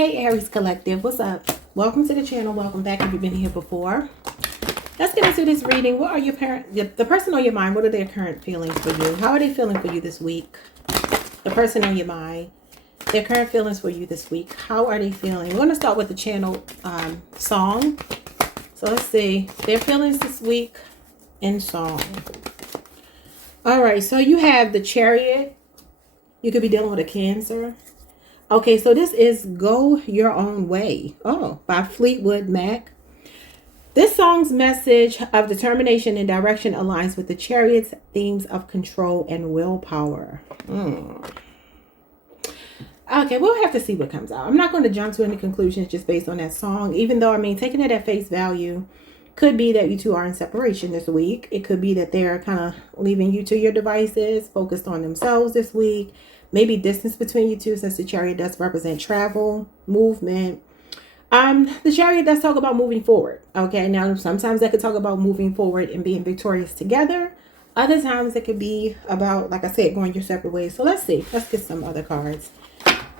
Hey Aries Collective, what's up? Welcome to the channel. Welcome back if you've been here before. Let's get into this reading. What are your the person on your mind? What are their current feelings for you? How are they feeling for you this week? The person on your mind, their current feelings for you this week. How are they feeling? We're going to start with the channel song. So let's see their feelings this week in song. All right, so you have the Chariot. You could be dealing with a Cancer. Okay, so this is Go Your Own Way. Oh, by Fleetwood Mac. This song's message of determination and direction aligns with the Chariot's themes of control and willpower. Okay, we'll have to see what comes out. I'm not going to jump to any conclusions just based on that song, even though, I mean, taking it at face value, could be that you two are in separation this week. It could be that they're kind of leaving you to your devices, focused on themselves this week. Maybe distance between you two, since the Chariot does represent travel, movement. The Chariot does talk about moving forward. Okay, now sometimes that could talk about moving forward and being victorious together. Other times it could be about, like I said, going your separate ways. So let's see. Let's get some other cards.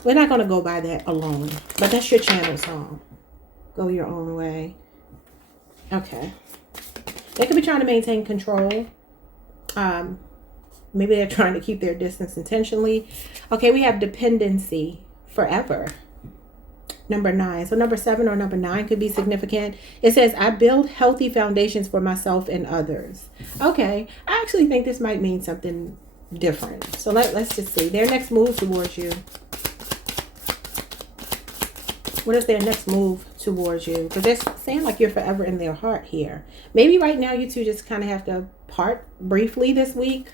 We're not going to go by that alone, but that's your channel song. Go your own way. Okay. They could be trying to maintain control. Maybe they're trying to keep their distance intentionally. Okay, we have dependency forever. Number 9. So number 7 or number 9 could be significant. It says, I build healthy foundations for myself and others. Okay, I actually think this might mean something different. So let's just see. Their next move towards you. What is their next move towards you? Because they're saying like you're forever in their heart here. Maybe right now you two just kind of have to part briefly this week.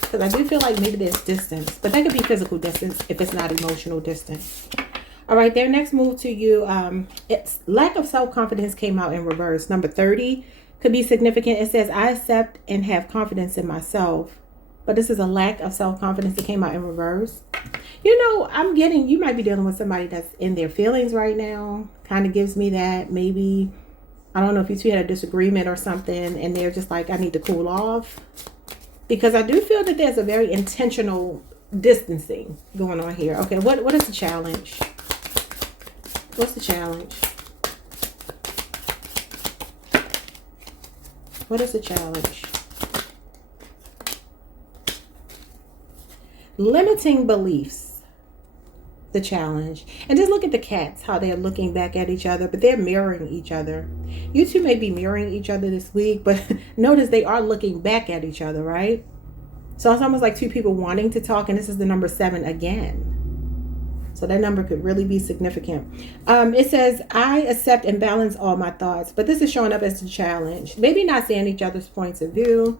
Because I do feel like maybe there's distance. But that could be physical distance if it's not emotional distance. All right, their next move to you, it's lack of self-confidence came out in reverse. Number 30 could be significant. It says, I accept and have confidence in myself. But this is a lack of self-confidence that came out in reverse. You know, you might be dealing with somebody that's in their feelings right now. Kind of gives me that. Maybe, I don't know if you two had a disagreement or something and they're just like, I need to cool off. Because I do feel that there's a very intentional distancing going on here. Okay, what is the challenge? What's the challenge? What is the challenge? Limiting beliefs. The challenge. And just look at the cats, how they're looking back at each other, but they're mirroring each other. You two may be mirroring each other this week, but notice they are looking back at each other, right? So it's almost like two people wanting to talk, and this is the number 7 again. So that number could really be significant. It says, I accept and balance all my thoughts, but this is showing up as a challenge. Maybe not seeing each other's points of view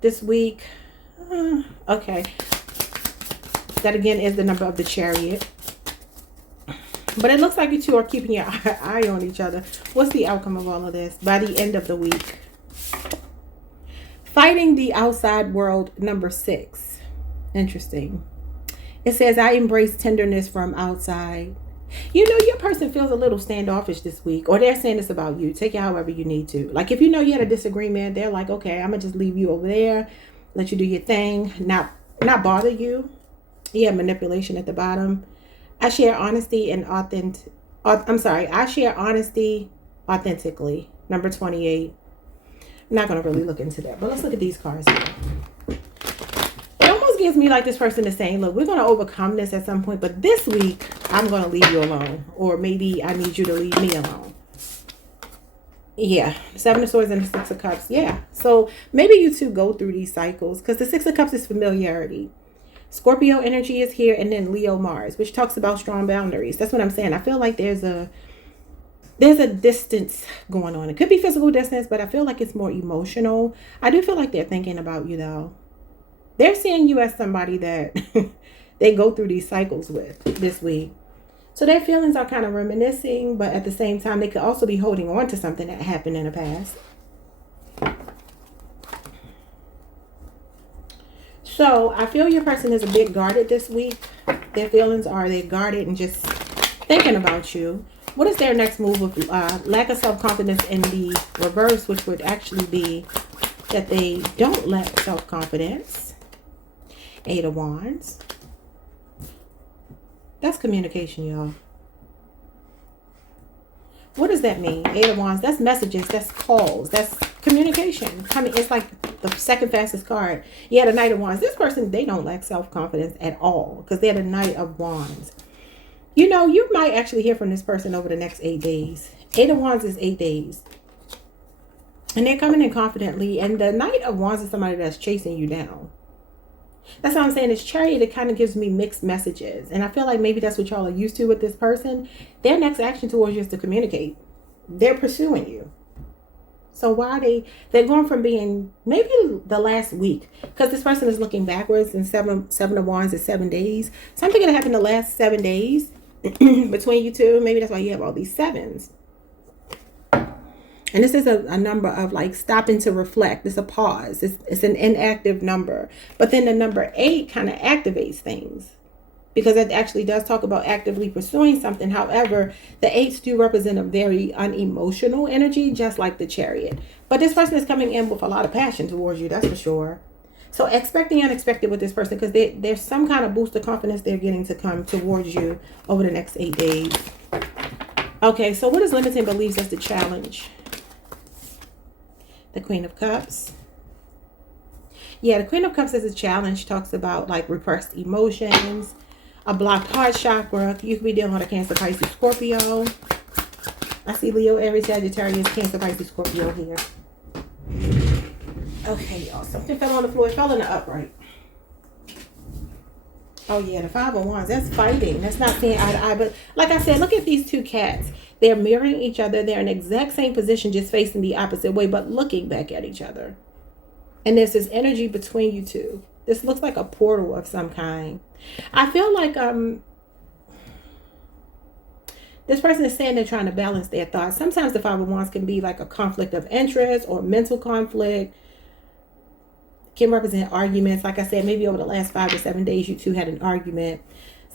this week. Okay. That again is the number of the Chariot. But it looks like you two are keeping your eye on each other. What's the outcome of all of this by the end of the week? Fighting the outside world, number 6. Interesting. It says, I embrace tenderness from outside. You know, your person feels a little standoffish this week, or they're saying this about you. Take it however you need to. Like if you know you had a disagreement, they're like, okay, I'm going to just leave you over there, let you do your thing, not bother you. You have manipulation at the bottom. I share honesty and I share honesty authentically. Number 28. I'm not going to really look into that, but let's look at these cards here. It almost gives me like this person is saying, look, we're going to overcome this at some point, but this week I'm going to leave you alone, or maybe I need you to leave me alone. Yeah, 7 of Swords and the 6 of Cups. Yeah, so maybe you two go through these cycles, because the 6 of Cups is familiarity. Scorpio energy is here, and then Leo Mars, which talks about strong boundaries. That's what I'm saying. I feel like there's a distance going on. It could be physical distance, but I feel like it's more emotional. I do feel like they're thinking about you, though. They're seeing you as somebody that they go through these cycles with this week. So their feelings are kind of reminiscing, but at the same time, they could also be holding on to something that happened in the past. So I feel your person is a bit guarded this week. Their feelings are they're guarded and just thinking about you. What is their next move with lack of self-confidence in the reverse, which would actually be that they don't lack self-confidence. 8 of Wands. That's communication, y'all. What does that mean? Eight of Wands, that's messages, that's calls, that's communication. Coming, it's like the second fastest card. Yeah, the Knight of Wands. This person, they don't lack self-confidence at all because they're the Knight of Wands. You know, you might actually hear from this person over the next 8 days. Eight of Wands is 8 days. And they're coming in confidently. And the Knight of Wands is somebody that's chasing you down. That's what I'm saying. This Chariot, it kind of gives me mixed messages. And I feel like maybe that's what y'all are used to with this person. Their next action towards you is to communicate. They're pursuing you. So why they're going from being maybe the last week, because this person is looking backwards, and seven of Wands is 7 days. Something gonna happen the last 7 days between you two. Maybe that's why you have all these sevens. And this is a number of like stopping to reflect. It's a pause. It's an inactive number. But then the number 8 kind of activates things, because it actually does talk about actively pursuing something. However, the 8s do represent a very unemotional energy, just like the Chariot. But this person is coming in with a lot of passion towards you, that's for sure. So expect the unexpected with this person, because there's some kind of boost of confidence they're getting to come towards you over the next 8 days. Okay, so what is limiting beliefs as the challenge? The Queen of Cups. Yeah, the Queen of Cups as a challenge talks about like repressed emotions, a blocked heart chakra. You could be dealing with a Cancer, Pisces, Scorpio. I see Leo, Aries, Sagittarius, Cancer, Pisces, Scorpio here. Okay, y'all. Something fell on the floor. It fell in the upright. Oh, yeah. The Five of Wands. That's fighting. That's not seeing eye to eye. But like I said, look at these two cats. They're mirroring each other. They're in the exact same position, just facing the opposite way, but looking back at each other. And there's this energy between you two. This looks like a portal of some kind. I feel like this person is saying they're trying to balance their thoughts. Sometimes the Five of Wands can be like a conflict of interest or mental conflict. Can represent arguments. Like I said, maybe over the last 5 to 7 days, you two had an argument.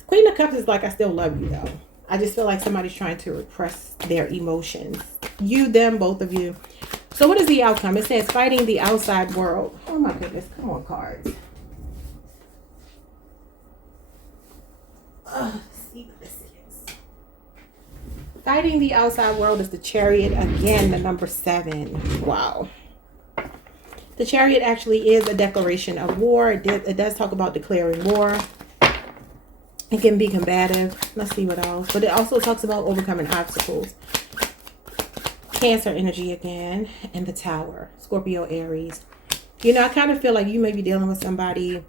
Queen of Cups is like, I still love you though. I just feel like somebody's trying to repress their emotions. You, them, both of you. So what is the outcome? It says fighting the outside world. Oh my goodness. Come on, cards. See what this is. Fighting the outside world is the Chariot. Again, the number 7. Wow. The Chariot actually is a declaration of war. It does talk about declaring war. It can be combative. Let's see what else. But it also talks about overcoming obstacles. Cancer energy again. And the Tower. Scorpio, Aries. You know, I kind of feel like you may be dealing with somebody.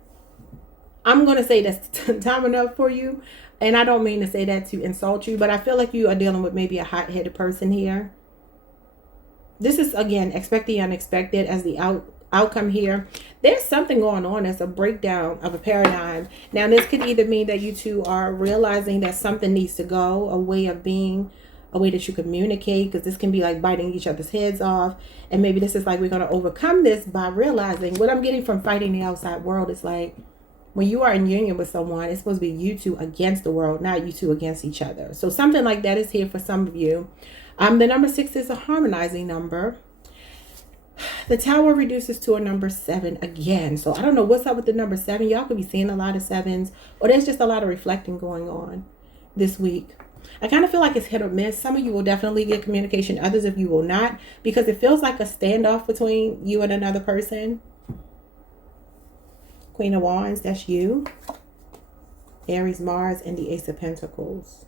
I'm going to say that's time enough for you. And I don't mean to say that to insult you. But I feel like you are dealing with maybe a hot-headed person here. This is, again, expect the unexpected as the outcome here. There's something going on. It's a breakdown of a paradigm. Now, this could either mean that you two are realizing that something needs to go, a way of being, a way that you communicate, because this can be like biting each other's heads off. And maybe this is like, we're going to overcome this by realizing what I'm getting from fighting the outside world is like, when you are in union with someone, it's supposed to be you two against the world, not you two against each other. So something like that is here for some of you. The number 6 is a harmonizing number. The Tower reduces to a number 7 again. So I don't know what's up with the number 7. Y'all could be seeing a lot of 7s, or there's just a lot of reflecting going on this week. I kind of feel like it's hit or miss. Some of you will definitely get communication. Others of you will not, because it feels like a standoff between you and another person. Queen of Wands, that's you. Aries, Mars, and the Ace of Pentacles.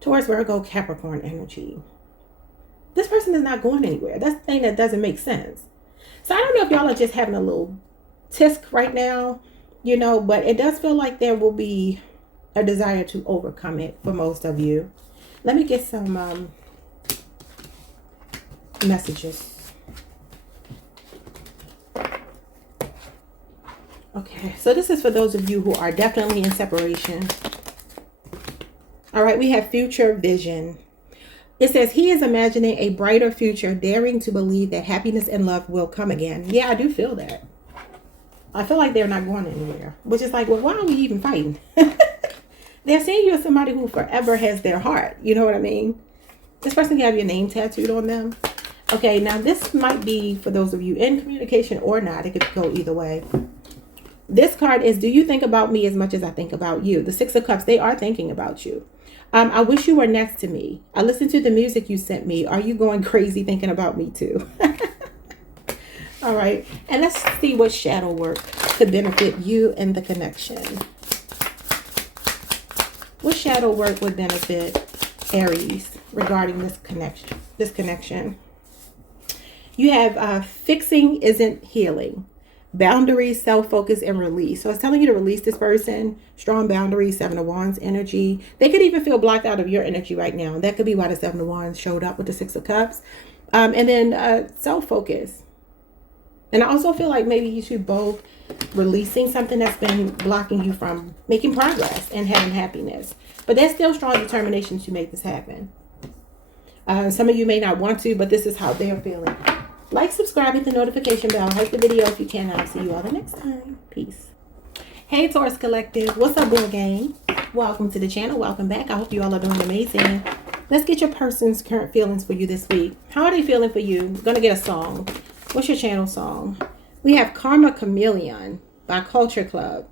Taurus, Virgo, Capricorn energy. This person is not going anywhere. That's the thing that doesn't make sense. So I don't know if y'all are just having a little tisk right now, you know, but it does feel like there will be a desire to overcome it for most of you. Let me get some messages. Okay, so this is for those of you who are definitely in separation. All right, we have future vision. It says he is imagining a brighter future, daring to believe that happiness and love will come again. Yeah, I do feel that. I feel like they're not going anywhere, which is like, well, why are we even fighting? They're saying you're somebody who forever has their heart. You know what I mean? This person can have your name tattooed on them. Okay, now this might be for those of you in communication or not. It could go either way. This card is, do you think about me as much as I think about you? The 6 of Cups, they are thinking about you. I wish you were next to me. I listened to the music you sent me. Are you going crazy thinking about me too? All right. And let's see what shadow work could benefit you in the connection. What shadow work would benefit Aries regarding this connection? You have fixing isn't healing. Boundaries, self-focus, and release. So it's telling you to release this person. Strong boundaries, Seven of Wands energy. They could even feel blocked out of your energy right now. That could be why the Seven of Wands showed up with the Six of Cups. And then self-focus. And I also feel like maybe you two both releasing something that's been blocking you from making progress and having happiness. But there's still strong determination to make this happen. Some of you may not want to, but this is how they're feeling. Like, subscribe, hit the notification bell, like the video if you can. I'll see you all the next time. Peace. Hey, Taurus Collective. What's up, boy gang? Welcome to the channel. Welcome back. I hope you all are doing amazing. Let's get your person's current feelings for you this week. How are they feeling for you? We're going to get a song. What's your channel song? We have Karma Chameleon by Culture Club.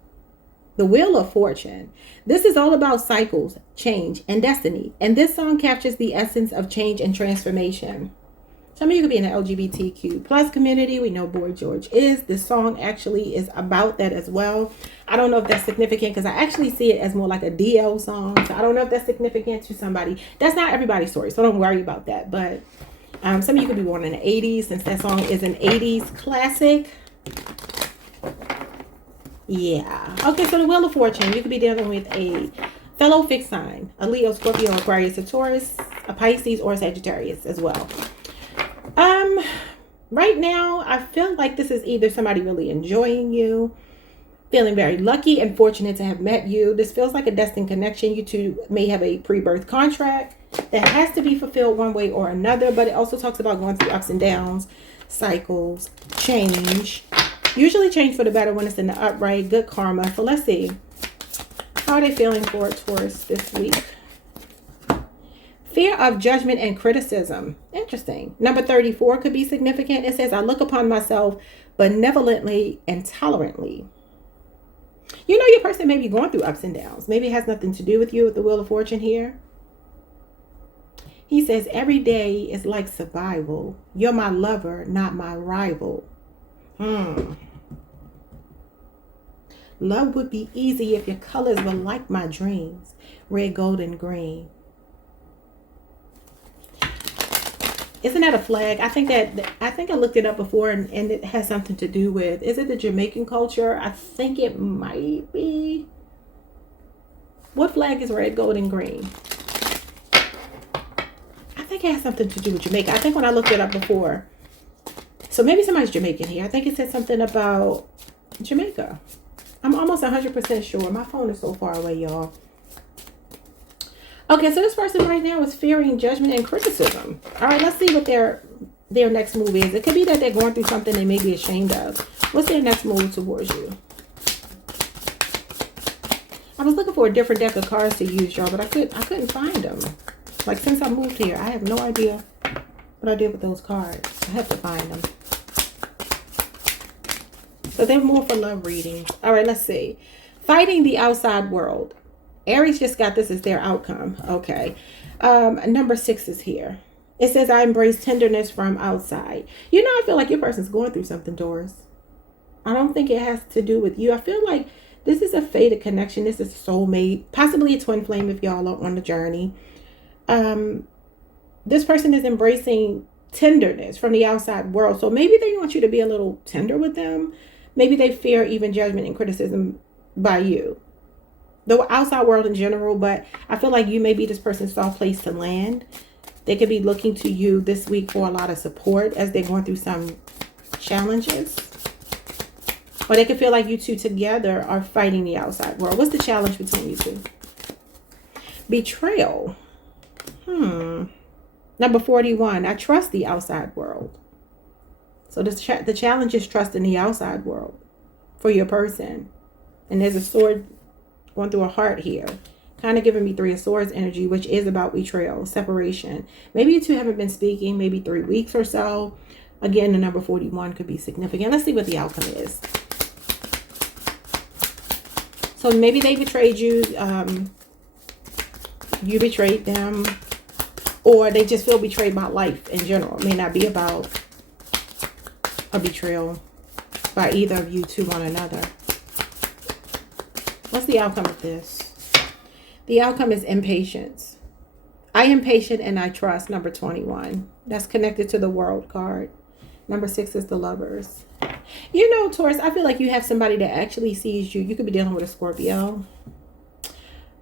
The Wheel of Fortune. This is all about cycles, change, and destiny. And this song captures the essence of change and transformation. Some of you could be in the LGBTQ plus community. We know Boy George is. This song actually is about that as well. I don't know if that's significant because I actually see it as more like a DL song. So I don't know if that's significant to somebody. That's not everybody's story, so don't worry about that. But some of you could be born in the 80s since that song is an 80s classic. Yeah. Okay, so the Wheel of Fortune. You could be dealing with a fellow fixed sign. A Leo, Scorpio, Aquarius, a Taurus, a Pisces, or a Sagittarius as well. Right now, I feel like this is either somebody really enjoying you, feeling very lucky and fortunate to have met you. This feels like a destined connection. You two may have a pre-birth contract that has to be fulfilled one way or another, but it also talks about going through ups and downs, cycles, change. Usually change for the better when it's in the upright, good karma. So let's see. How are they feeling for Taurus this week? Fear of judgment and criticism. Interesting. Number 34 could be significant. It says, I look upon myself benevolently and tolerantly. You know, your person may be going through ups and downs. Maybe it has nothing to do with you with the Wheel of Fortune here. He says, every day is like survival. You're my lover, not my rival. Love would be easy if your colors were like my dreams. Red, gold, and green. Isn't that a flag? I think I looked it up before and it has something to do with, is it the Jamaican culture? I think it might be. What flag is red, gold, and green? I think it has something to do with Jamaica. I think when I looked it up before. So maybe somebody's Jamaican here. I think it said something about Jamaica. I'm almost 100% sure. My phone is so far away, y'all. Okay, so this person right now is fearing judgment and criticism. All right, let's see what their next move is. It could be that they're going through something they may be ashamed of. What's their next move towards you? I was looking for a different deck of cards to use, y'all, but I couldn't find them. Like, since I moved here, I have no idea what I did with those cards. I have to find them. So they're more for love readings. All right, let's see. Fighting the outside world. Aries just got this as their outcome. Okay. Number 6 is here. It says, I embrace tenderness from outside. You know, I feel like your person's going through something, Taurus. I don't think it has to do with you. I feel like this is a fated connection. This is a soulmate, possibly a twin flame if y'all are on the journey. This person is embracing tenderness from the outside world. So maybe they want you to be a little tender with them. Maybe they fear even judgment and criticism by you. The outside world in general, but I feel like you may be this person's soft place to land. They could be looking to you this week for a lot of support as they're going through some challenges. Or they could feel like you two together are fighting the outside world. What's the challenge between you two? Betrayal. Number 41, I trust the outside world. So the challenge is trusting the outside world for your person. And there's a sword going through a heart here. Kind of giving me 3 of Swords energy, which is about betrayal, separation. Maybe you two haven't been speaking, maybe 3 weeks or so. Again, the number 41 could be significant. Let's see what the outcome is. So maybe they betrayed you. You betrayed them, or they just feel betrayed by life in general. It may not be about a betrayal by either of you to one another. What's the outcome of this? The outcome is impatience. I am patient and I trust, number 21. That's connected to the World card. Number 6 is the Lovers. You know, Taurus, I feel like you have somebody that actually sees you. You could be dealing with a Scorpio,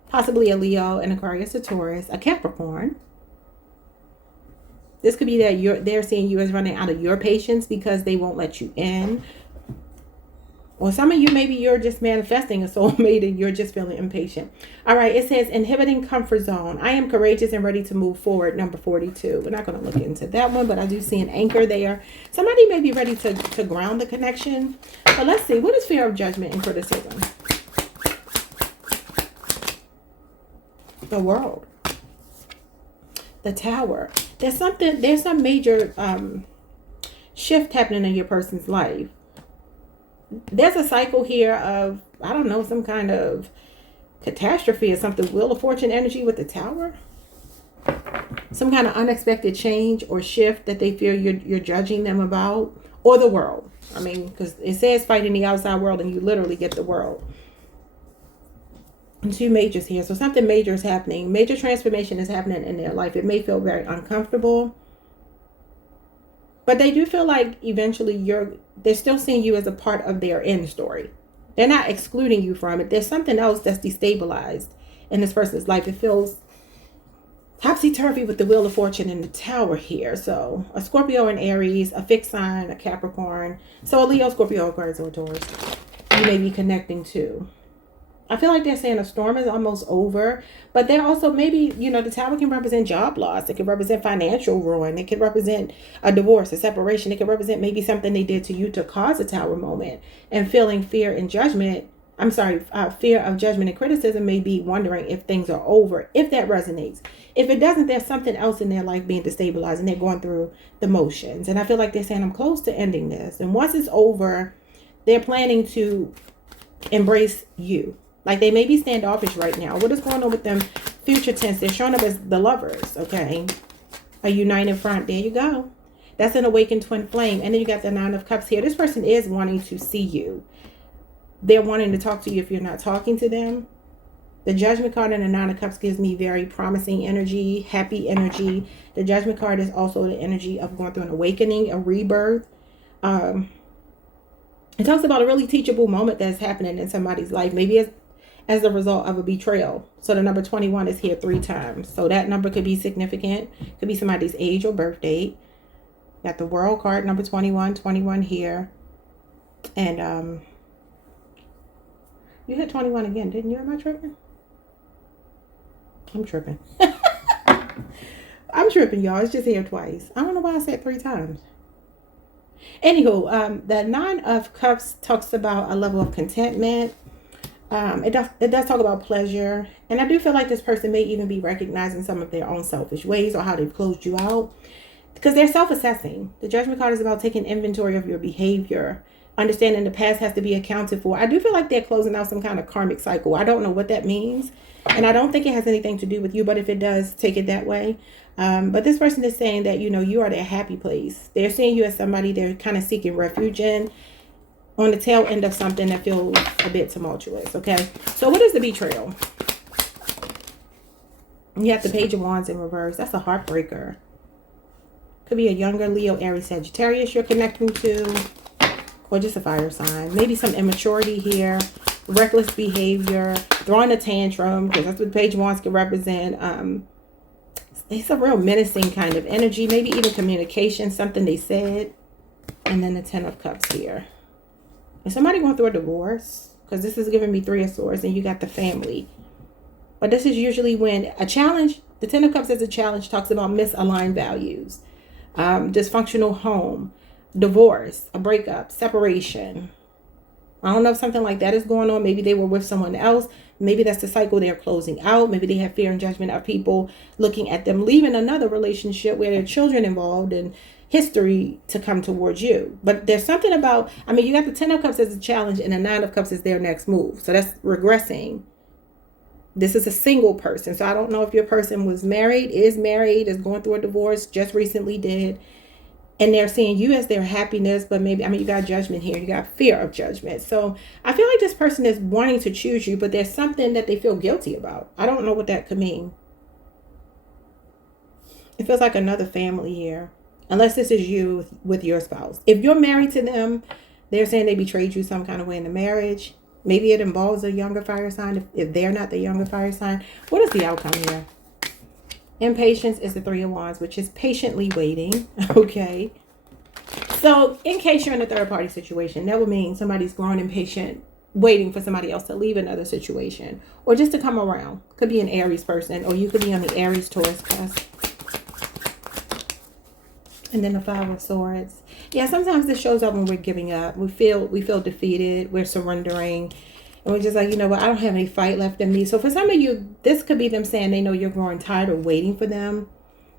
possibly a Leo, an Aquarius, a Taurus, a Capricorn. This could be that they're seeing you as running out of your patience because they won't let you in. Or some of you, maybe you're just manifesting a soulmate and you're just feeling impatient. All right, it says inhibiting comfort zone. I am courageous and ready to move forward, number 42. We're not going to look into that one, but I do see an anchor there. Somebody may be ready to ground the connection. But let's see, what is fear of judgment and criticism? The World. The Tower. There's some major shift happening in your person's life. There's a cycle here of, I don't know, some kind of catastrophe or something. Wheel of Fortune energy with the Tower. Some kind of unexpected change or shift that they feel you're judging them about. Or the world. I mean, because it says fighting the outside world and you literally get the world. And 2 majors here. So something major is happening. Major transformation is happening in their life. It may feel very uncomfortable. But they do feel like eventually they're still seeing you as a part of their end story. They're not excluding you from it. There's something else that's destabilized in this person's life. It feels topsy-turvy with the Wheel of Fortune and the Tower here. So a Scorpio and Aries, a fixed sign, a Capricorn. So a Leo, Scorpio, Aquarius, or Taurus you may be connecting to. I feel like they're saying a storm is almost over, but they're also maybe, the Tower can represent job loss. It can represent financial ruin. It can represent a divorce, a separation. It can represent maybe something they did to you to cause a Tower moment, and feeling fear and judgment. Fear of judgment and criticism, may be wondering if things are over, if that resonates. If it doesn't, there's something else in their life being destabilized and they're going through the motions. And I feel like they're saying, I'm close to ending this. And once it's over, they're planning to embrace you. Like they may be standoffish right now. What is going on with them? Future tense. They're showing up as the Lovers. Okay. A united front. There you go. That's an awakened twin flame. And then you got the 9 of Cups here. This person is wanting to see you. They're wanting to talk to you if you're not talking to them. The Judgment card and the 9 of Cups gives me very promising energy, happy energy. The Judgment card is also the energy of going through an awakening, a rebirth. It talks about a really teachable moment that's happening in somebody's life. Maybe as a result of a betrayal. So the number 21 is here 3 times. So that number could be significant. Could be somebody's age or birth date. Got the World card, number 21, 21 here. And you hit 21 again, didn't you? Am I tripping? I'm tripping. I'm tripping, y'all. It's just here twice. I don't know why I said 3 times. Anywho, the 9 of Cups talks about a level of contentment. It does talk about pleasure. And I do feel like this person may even be recognizing some of their own selfish ways or how they've closed you out. Because they're self-assessing. The Judgment card is about taking inventory of your behavior. Understanding the past has to be accounted for. I do feel like they're closing out some kind of karmic cycle. I don't know what that means. And I don't think it has anything to do with you. But if it does, take it that way. But this person is saying that, you are their happy place. They're seeing you as somebody they're kind of seeking refuge in. On the tail end of something that feels a bit tumultuous, okay? So what is the betrayal? You have the Page of Wands in reverse. That's a heartbreaker. Could be a younger Leo, Aries, Sagittarius you're connecting to. Or just a fire sign. Maybe some immaturity here. Reckless behavior. Throwing a tantrum. Because that's what the Page of Wands can represent. It's a real menacing kind of energy. Maybe even communication. Something they said. And then the 10 of Cups here. Is somebody going through a divorce? Because this is giving me 3 of Swords and you got the family. But this is usually when a challenge, the 10 of Cups as a challenge talks about misaligned values. Dysfunctional home, divorce, a breakup, separation. I don't know if something like that is going on. Maybe they were with someone else. Maybe that's the cycle they're closing out. Maybe they have fear and judgment of people looking at them leaving another relationship where there are children involved and history to come towards you. But there's something about, you got the 10 of Cups as a challenge and the 9 of Cups is their next move. So that's regressing. This is a single person. So I don't know if your person was married, is going through a divorce, just recently did. And they're seeing you as their happiness, but maybe, you got judgment here. You got fear of judgment. So I feel like this person is wanting to choose you, but there's something that they feel guilty about. I don't know what that could mean. It feels like another family here, unless this is you with your spouse. If you're married to them, they're saying they betrayed you some kind of way in the marriage. Maybe it involves a younger fire sign if they're not the younger fire sign. What is the outcome here? Impatience is the 3 of Wands, which is patiently waiting. Okay. So in case you're in a third party situation, that would mean somebody's growing impatient, waiting for somebody else to leave another situation or just to come around. Could be an Aries person, or you could be on the Aries Taurus cusp. And then the 5 of Swords. Yeah, sometimes this shows up when we're giving up. We feel defeated. We're surrendering. And we're just like, you know what? I don't have any fight left in me. So for some of you, this could be them saying they know you're growing tired of waiting for them.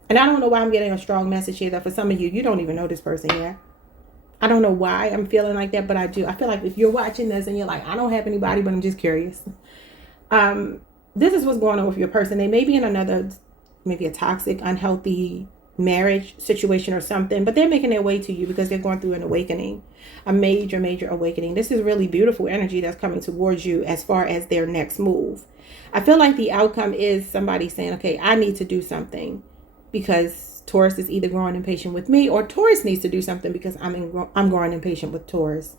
And I don't know why I'm getting a strong message here that for some of you, you don't even know this person yet. I don't know why I'm feeling like that, but I do. I feel like if you're watching this and you're like, I don't have anybody, but I'm just curious. This is what's going on with your person. They may be in another, maybe a toxic, unhealthy marriage situation or something, but they're making their way to you because they're going through an awakening, a major awakening. This is really beautiful energy that's coming towards you as far as their next move. I feel like the outcome is somebody saying, okay, I need to do something because Taurus is either growing impatient with me, or Taurus needs to do something because I'm growing impatient with Taurus.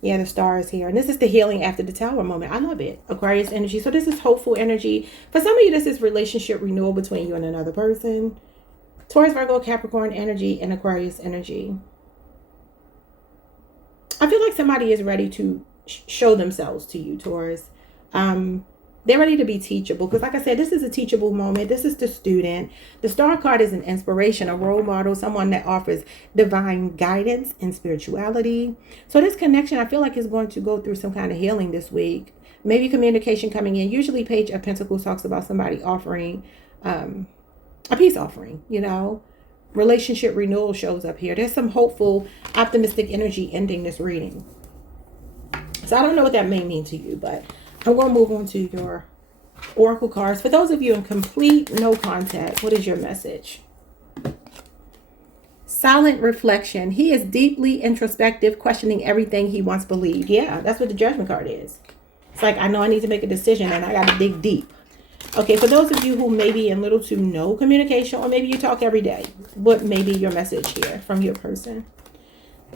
Yeah, the star is here. And this is the healing after the Tower moment. I love it. Aquarius energy. So this is hopeful energy. For some of you, this is relationship renewal between you and another person. Taurus, Virgo, Capricorn energy, and Aquarius energy. I feel like somebody is ready to show themselves to you, Taurus. They're ready to be teachable. Because like I said, this is a teachable moment. This is the student. The star card is an inspiration, a role model, someone that offers divine guidance and spirituality. So this connection, I feel like, is going to go through some kind of healing this week. Maybe communication coming in. Usually Page of Pentacles talks about somebody offering a peace offering, you know. Relationship renewal shows up here. There's some hopeful, optimistic energy ending this reading. So I don't know what that may mean to you, but I'm going to move on to your oracle cards. For those of you in complete no contact, what is your message? Silent reflection. He is deeply introspective, questioning everything he once believed. Yeah, that's what the Judgment card is. It's like, I know I need to make a decision and I got to dig deep. Okay, for those of you who may be in little to no communication, or maybe you talk every day, what may be your message here from your person?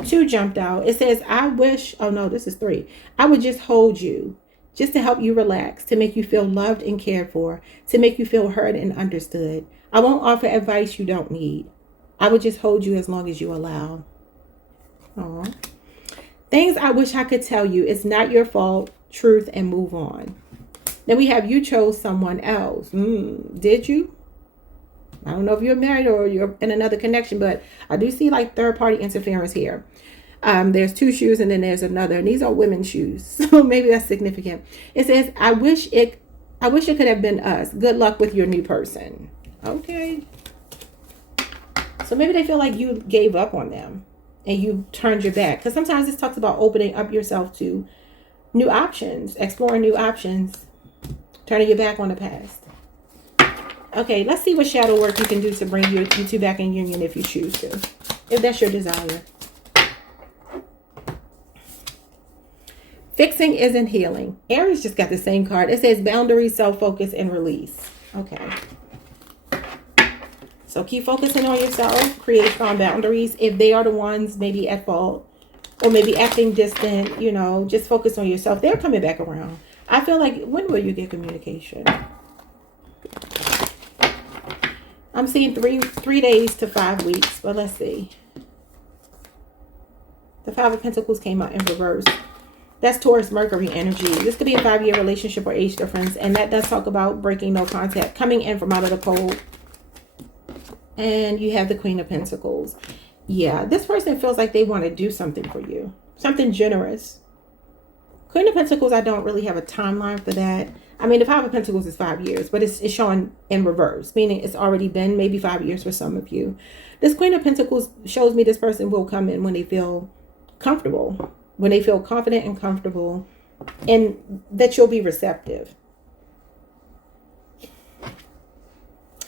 2 jumped out. It says, I wish, oh no, this is 3. I would just hold you, just to help you relax, to make you feel loved and cared for, to make you feel heard and understood. I won't offer advice you don't need. I would just hold you as long as you allow. Aww. Things I wish I could tell you. It's not your fault. Truth, and move on. Then we have, you chose someone else. Did you? I don't know if you're married or you're in another connection, but I do see like third party interference here. There's 2 shoes and then there's another, and these are women's shoes. So maybe that's significant. It says, I wish it could have been us. Good luck with your new person. Okay. So maybe they feel like you gave up on them and you turned your back. Because sometimes this talks about opening up yourself to new options, exploring new options. Turning your back on the past. Okay, let's see what shadow work you can do to bring you 2 back in union if you choose to. If that's your desire. Fixing isn't healing. Aries just got the same card. It says boundaries, self-focus, and release. Okay. So keep focusing on yourself. Create strong boundaries. If they are the ones maybe at fault or maybe acting distant, you know, just focus on yourself. They're coming back around. I feel like, when will you get communication? I'm seeing 3 days to 5 weeks, but let's see. The 5 of Pentacles came out in reverse. That's Taurus Mercury energy. This could be a 5-year relationship or age difference, and that does talk about breaking no contact, coming in from out of the cold. And you have the Queen of Pentacles. Yeah, this person feels like they want to do something for you, something generous. Queen of Pentacles, I don't really have a timeline for that. I mean, the 5 of Pentacles is 5 years, but it's showing in reverse, meaning it's already been maybe 5 years for some of you. This Queen of Pentacles shows me this person will come in when they feel comfortable, when they feel confident and comfortable, and that you'll be receptive.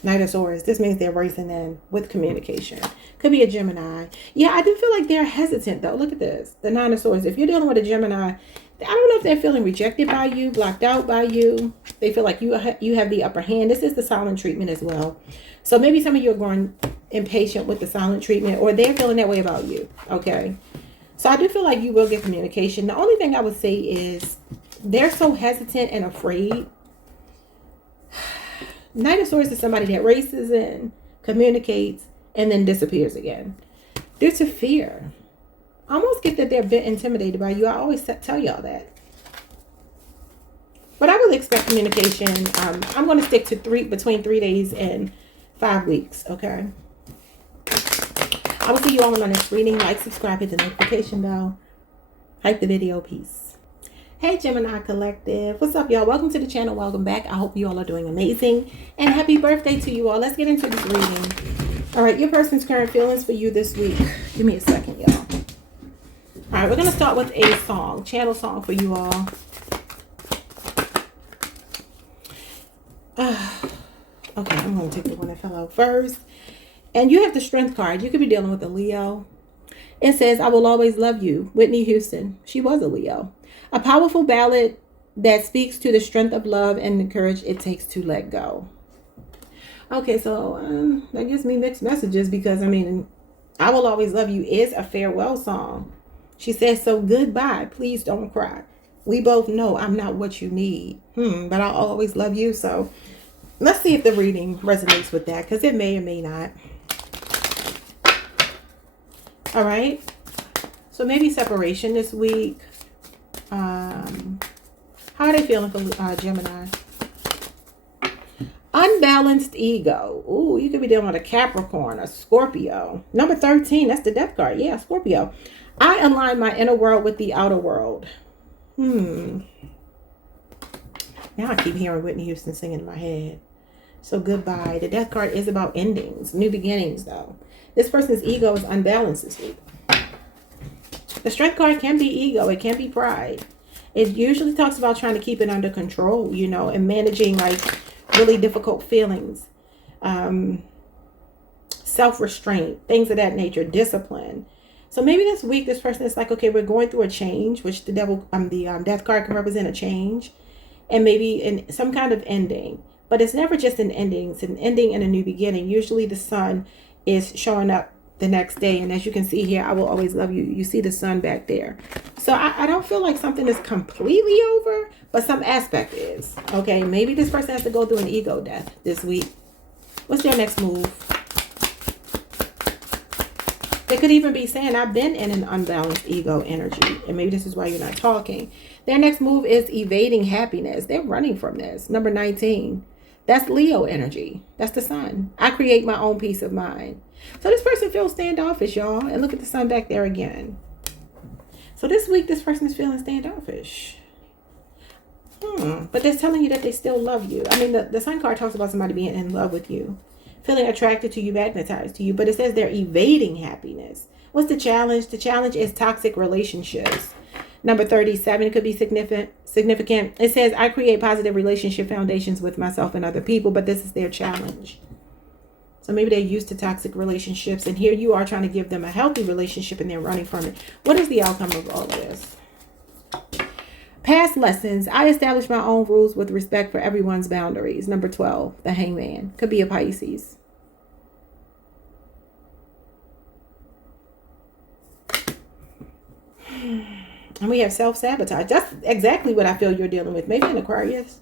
Knight of Swords. This means they're racing in with communication. Could be a Gemini. Yeah, I do feel like they're hesitant though. Look at this. The Nine of Swords. If you're dealing with a Gemini, I don't know if they're feeling rejected by you, blocked out by you. They feel like you have the upper hand. This is the silent treatment as well. So maybe some of you are growing impatient with the silent treatment, or they're feeling that way about you. Okay. So I do feel like you will get communication. The only thing I would say is they're so hesitant and afraid. Knight of Swords is somebody that races in, communicates, and then disappears again. Due to fear. I almost get that they're a bit intimidated by you. I always tell y'all that. But I really expect communication. I'm going to stick to between 3 days and 5 weeks. Okay. I will see you all on my next reading. Like, subscribe, hit the notification bell. Like the video. Peace. Hey Gemini Collective. What's up, y'all? Welcome to the channel. Welcome back. I hope you all are doing amazing. And happy birthday to you all. Let's get into this reading. All right. Your person's current feelings for you this week. Give me a second, y'all. All right. We're going to start with a song. Channel song for you all. Okay. I'm going to take the one that fell out first. And you have the Strength card. You could be dealing with a Leo. It says, I will always love you. Whitney Houston. She was a Leo. A powerful ballad that speaks to the strength of love and the courage it takes to let go. Okay, so that gives me mixed messages because, I mean, I will always love you is a farewell song. She says, so goodbye. Please don't cry. We both know I'm not what you need. But I'll always love you. So let's see if the reading resonates with that because it may or may not. All right. So maybe separation this week. How are they feeling for Gemini? Unbalanced ego. Ooh, you could be dealing with a Capricorn, a Scorpio. Number 13, that's the death card. Yeah, Scorpio. I align my inner world with the outer world. Now I keep hearing Whitney Houston singing in my head. So goodbye. The death card is about endings, new beginnings though. This person's ego is unbalanced this week. The Strength card can be ego. It can be pride. It usually talks about trying to keep it under control, you know, and managing like really difficult feelings, self-restraint, things of that nature, discipline. So maybe this week, this person is like, okay, we're going through a change, which the death card can represent a change and maybe in some kind of ending. But it's never just an ending. It's an ending and a new beginning. Usually the sun is showing up the next day. And as you can see here, I will always love you. You see the sun back there. So I don't feel like something is completely over, but some aspect is. Okay, maybe this person has to go through an ego death this week. What's their next move? They could even be saying, I've been in an unbalanced ego energy. And maybe this is why you're not talking. Their next move is evading happiness. They're running from this. Number 19. That's Leo energy. That's the sun. I create my own peace of mind. So this person feels standoffish, y'all. And look at the sun back there again. So this week, this person is feeling standoffish. But they're telling you that they still love you. I mean, the sun card talks about somebody being in love with you, feeling attracted to you, magnetized to you. But it says they're evading happiness. What's the challenge? The challenge is toxic relationships. Number 37 could be significant. It says, I create positive relationship foundations with myself and other people, but this is their challenge. So maybe they're used to toxic relationships, and here you are trying to give them a healthy relationship, and they're running from it. What is the outcome of all of this? Past lessons. I establish my own rules with respect for everyone's boundaries. Number 12, the Hangman. Could be a Pisces. And we have self-sabotage. That's exactly what I feel you're dealing with. Maybe an Aquarius.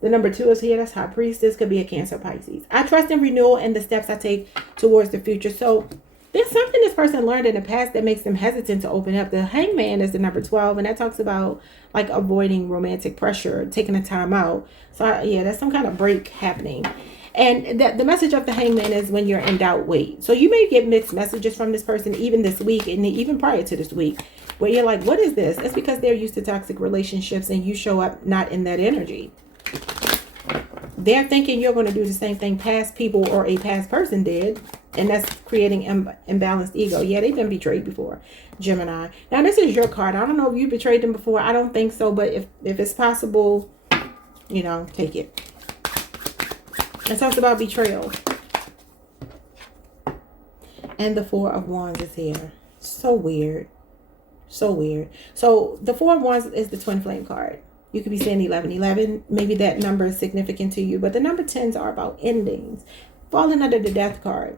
The number 2 is here. That's High Priestess. Could be a Cancer, Pisces. I trust in renewal and the steps I take towards the future. So there's something this person learned in the past that makes them hesitant to open up. The Hangman is the number 12. And that talks about like avoiding romantic pressure, taking a time out. So yeah, that's some kind of break happening. And the message of the Hangman is when you're in doubt, wait. So you may get mixed messages from this person even this week and even prior to this week where you're like, what is this? It's because they're used to toxic relationships and you show up not in that energy. They're thinking you're going to do the same thing past people or a past person did. And that's creating imbalanced ego. Yeah, they've been betrayed before, Gemini. Now, this is your card. I don't know if you betrayed them before. I don't think so. But if it's possible, you know, take it. It talks about betrayal. And the Four of Wands is here. So weird. So weird. So the Four of Wands is the twin flame card. You could be saying 1111. Maybe that number is significant to you. But the number 10s are about endings. Falling under the Death card.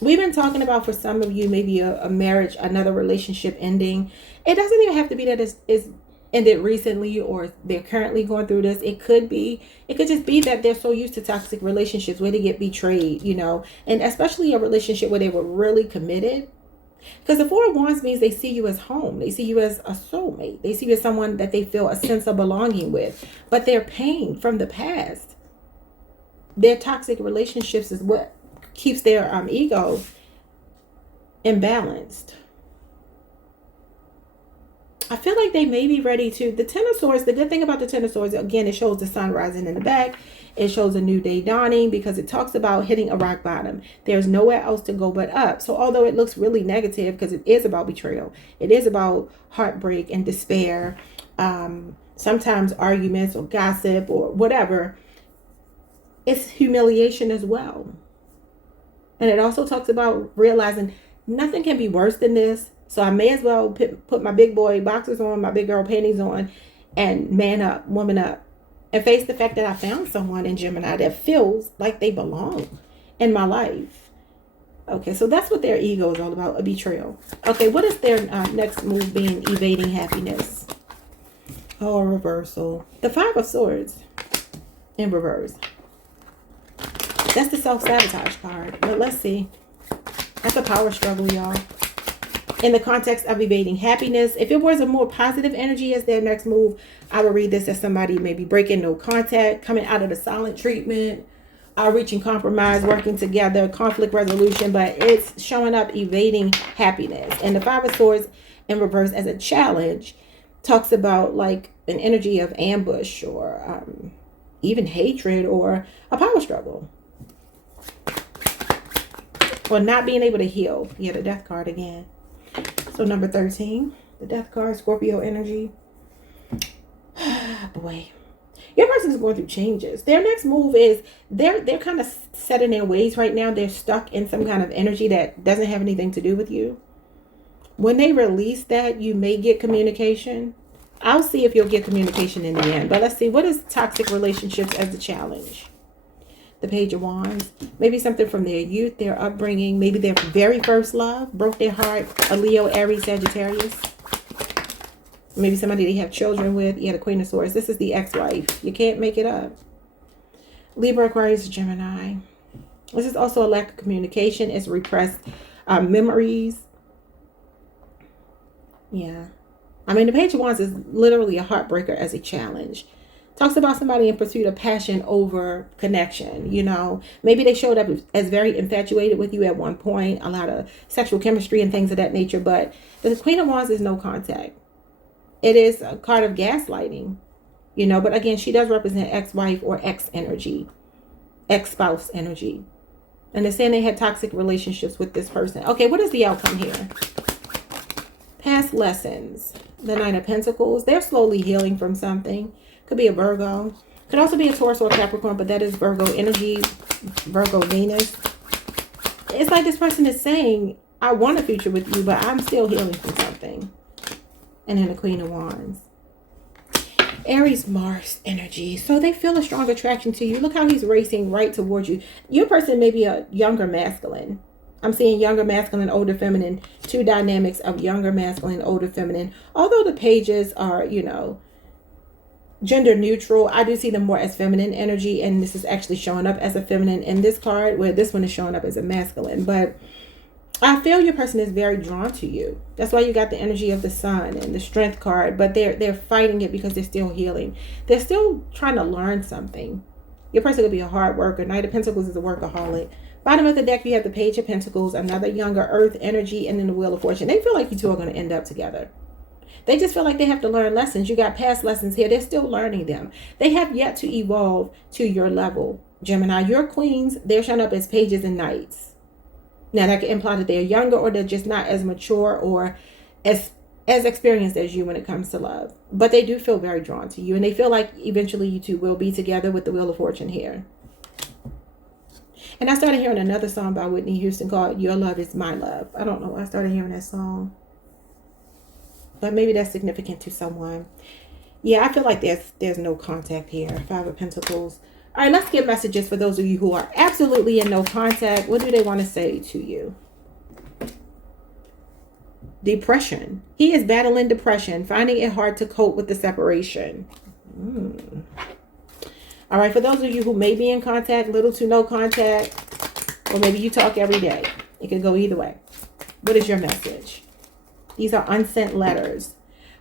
We've been talking about, for some of you, maybe a marriage, another relationship ending. It doesn't even have to be that it's ended recently or they're currently going through this. It could just be that they're so used to toxic relationships where they get betrayed, you know, and especially a relationship where they were really committed. Because the Four of Wands means they see you as home. They see you as a soulmate. They see you as someone that they feel a sense of belonging with. But their pain from the past, their toxic relationships is what keeps their ego imbalanced. I feel like they may be ready to. The Ten of Swords, the good thing about the Ten of Swords, again, it shows the sun rising in the back. It shows a new day dawning because it talks about hitting a rock bottom. There's nowhere else to go but up. So although it looks really negative because it is about betrayal, it is about heartbreak and despair, sometimes arguments or gossip or whatever, it's humiliation as well. And it also talks about realizing nothing can be worse than this. So I may as well put my big boy boxers on, my big girl panties on, and man up, woman up, and face the fact that I found someone in Gemini that feels like they belong in my life. Okay, so that's what their ego is all about, a betrayal. Okay, what is their next move being? Evading happiness. Oh, a reversal. The Five of Swords in reverse. That's the self-sabotage card. But let's see. That's a power struggle, y'all. In the context of evading happiness, if it was a more positive energy as their next move, I would read this as somebody maybe breaking no contact, coming out of the silent treatment, reaching compromise, working together, conflict resolution, but it's showing up evading happiness. And the Five of Swords in reverse as a challenge talks about like an energy of ambush or even hatred or a power struggle. Or not being able to heal. Yeah, the Death card again. So number 13, the Death card, Scorpio energy. Boy, your person is going through changes. Their next move is they're kind of set in their ways right now. They're stuck in some kind of energy that doesn't have anything to do with you. When they release that, you may get communication. I'll see if you'll get communication in the end. But let's see, what is toxic relationships as a challenge? The Page of Wands. Maybe something from their youth, their upbringing. Maybe their very first love broke their heart. A Leo, Aries, Sagittarius. Maybe somebody they have children with. Yeah, the Queen of Swords. This is the ex-wife. You can't make it up. Libra, Aquarius, Gemini. This is also a lack of communication. It's repressed memories. Yeah. I mean, the Page of Wands is literally a heartbreaker as a challenge. Talks about somebody in pursuit of passion over connection, you know. Maybe they showed up as very infatuated with you at one point, a lot of sexual chemistry and things of that nature. But the Queen of Wands is no contact. It is a card of gaslighting, you know. But again, she does represent ex-wife or ex-energy, ex-spouse energy. And they're saying they had toxic relationships with this person. Okay, what is the outcome here? Past lessons. The Nine of Pentacles. They're slowly healing from something. Could be a Virgo. Could also be a Taurus or a Capricorn, but that is Virgo energy, Virgo Venus. It's like this person is saying, I want a future with you, but I'm still healing from something. And then the Queen of Wands. Aries, Mars energy. So they feel a strong attraction to you. Look how he's racing right towards you. Your person may be a younger masculine. I'm seeing younger masculine, older feminine. Two dynamics of younger masculine, older feminine. Although the pages are, you know, gender neutral, I do see them more as feminine energy, and this is actually showing up as a feminine in this card, where this one is showing up as a masculine. But I feel your person is very drawn to you. That's why you got the energy of the sun and the strength card, but they're fighting it because they're still healing. They're still trying to learn something. Your person could be a hard worker. Knight of Pentacles is a workaholic. Bottom of the deck, you have the Page of Pentacles, another younger earth energy, and then the Wheel of Fortune. They feel like you two are going to end up together. They just feel like they have to learn lessons. You got past lessons here. They're still learning them. They have yet to evolve to your level. Gemini, your queens, they're showing up as pages and knights. Now, that could imply that they're younger or they're just not as mature or as experienced as you when it comes to love. But they do feel very drawn to you. And they feel like eventually you two will be together with the Wheel of Fortune here. And I started hearing another song by Whitney Houston called Your Love Is My Love. I don't know why I started hearing that song, but maybe that's significant to someone. Yeah, I feel like there's no contact here. Five of Pentacles. All right, let's get messages for those of you who are absolutely in no contact. What do they want to say to you? Depression. He is battling depression, finding it hard to cope with the separation. All right, for those of you who may be in contact, little to no contact, or maybe you talk every day. It could go either way. What is your message? These are unsent letters.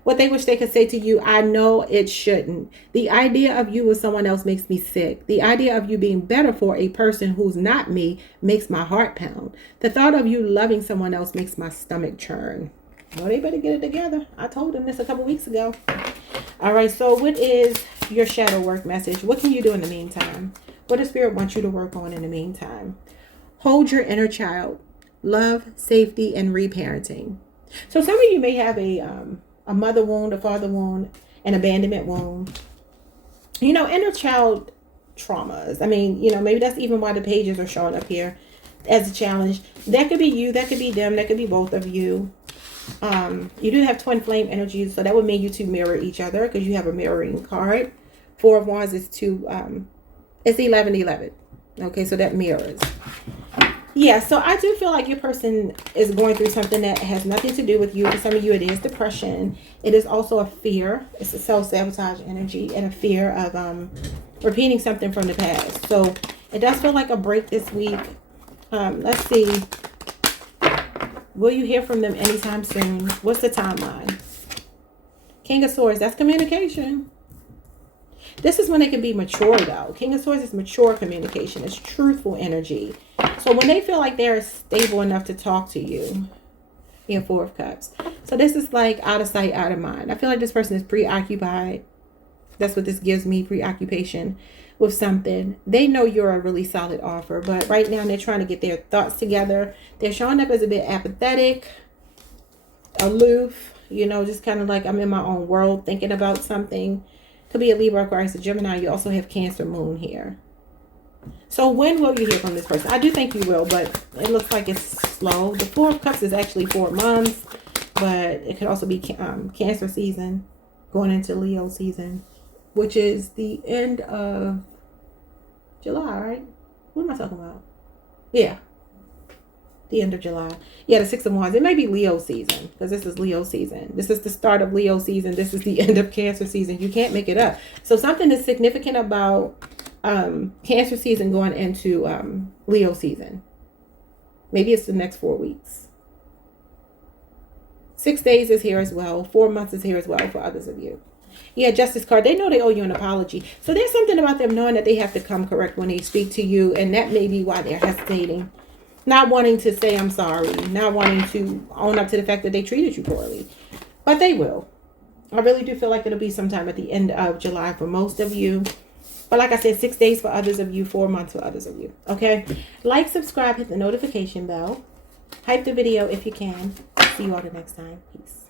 What they wish they could say to you: I know it shouldn't. The idea of you with someone else makes me sick. The idea of you being better for a person who's not me makes my heart pound. The thought of you loving someone else makes my stomach churn. Well, they better get it together. I told them this a couple weeks ago. All right, so what is your shadow work message? What can you do in the meantime? What does Spirit want you to work on in the meantime? Hold your inner child. Love, safety, and reparenting. So some of you may have a mother wound, a father wound, an abandonment wound. You know, inner child traumas. I mean, you know, maybe that's even why the pages are showing up here as a challenge. That could be you, that could be them, that could be both of you. You do have twin flame energies, so that would mean you two mirror each other because you have a mirroring card. Four of Wands is two, it's 11-11. Okay, so that mirrors. Yeah, so I do feel like your person is going through something that has nothing to do with you. For some of you, it is depression. It is also a fear. It's a self-sabotage energy and a fear of repeating something from the past. So it does feel like a break this week. Let's see. Will you hear from them anytime soon? What's the timeline? King of Swords, that's communication. This is when they can be mature, though. King of Swords is mature communication. It's truthful energy. So when they feel like they're stable enough to talk to you. Yeah, Four of Cups. So this is like out of sight, out of mind. I feel like this person is preoccupied. That's what this gives me, preoccupation with something. They know you're a really solid offer, but right now they're trying to get their thoughts together. They're showing up as a bit apathetic, aloof, you know, just kind of like I'm in my own world thinking about something. Could be a Libra, Aquarius, a Gemini. You also have Cancer moon here. So when will you hear from this person? I do think you will, but it looks like it's slow. The Four of Cups is actually 4 months, but it could also be Cancer season going into Leo season, which is the end of July, right? What am I talking about? Yeah. The end of July. Yeah, the Six of Wands. It may be Leo season because this is Leo season. This is the start of Leo season. This is the end of Cancer season. You can't make it up. So something is significant about Cancer season going into Leo season. Maybe it's the next 4 weeks. 6 days is here as well. 4 months is here as well for others of you. Yeah, Justice card. They know they owe you an apology. So there's something about them knowing that they have to come correct when they speak to you. And that may be why they're hesitating. Not wanting to say I'm sorry. Not wanting to own up to the fact that they treated you poorly. But they will. I really do feel like it'll be sometime at the end of July for most of you. But like I said, 6 days for others of you. 4 months for others of you. Okay? Like, subscribe, hit the notification bell. Hype the video if you can. See you all the next time. Peace.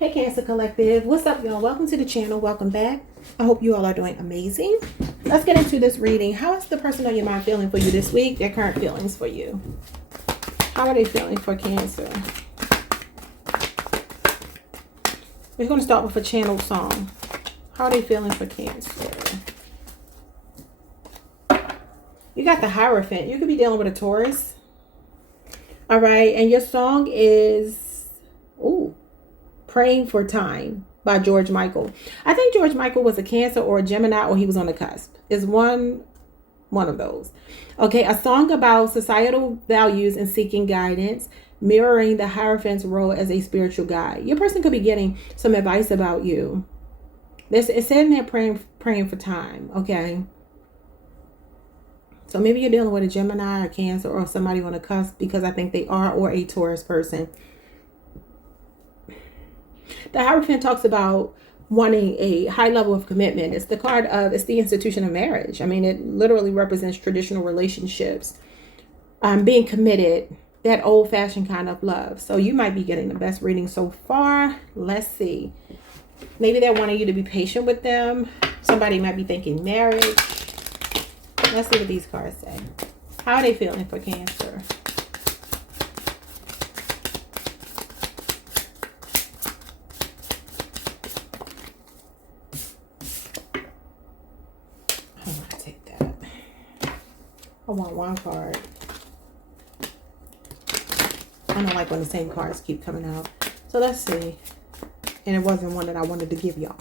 Hey Cancer Collective, what's up y'all? Welcome to the channel. Welcome back. I hope you all are doing amazing. Let's get into this reading. How is the person on your mind feeling for you this week? Their current feelings for you. How are they feeling for Cancer? We're going to start with a channel song. How are they feeling for Cancer? You got the Hierophant. You could be dealing with a Taurus. All right, and your song is Praying for Time by George Michael. I think George Michael was a Cancer or a Gemini, or he was on the cusp. It's one of those. Okay, a song about societal values and seeking guidance, mirroring the Hierophant's role as a spiritual guide. Your person could be getting some advice about you. It's saying they're praying for time, okay? So maybe you're dealing with a Gemini or Cancer or somebody on the cusp, because I think they are, or a Taurus person. The Hierophant talks about wanting a high level of commitment. It's the card of, it's the institution of marriage. I mean, it literally represents traditional relationships, being committed, that old-fashioned kind of love. So you might be getting the best reading so far. Let's see. Maybe they're wanting you to be patient with them. Somebody might be thinking marriage. Let's see what these cards say. How are they feeling for Cancer? I'm going to take that. I want one card. I don't like when the same cards keep coming out. So let's see. And it wasn't one that I wanted to give y'all.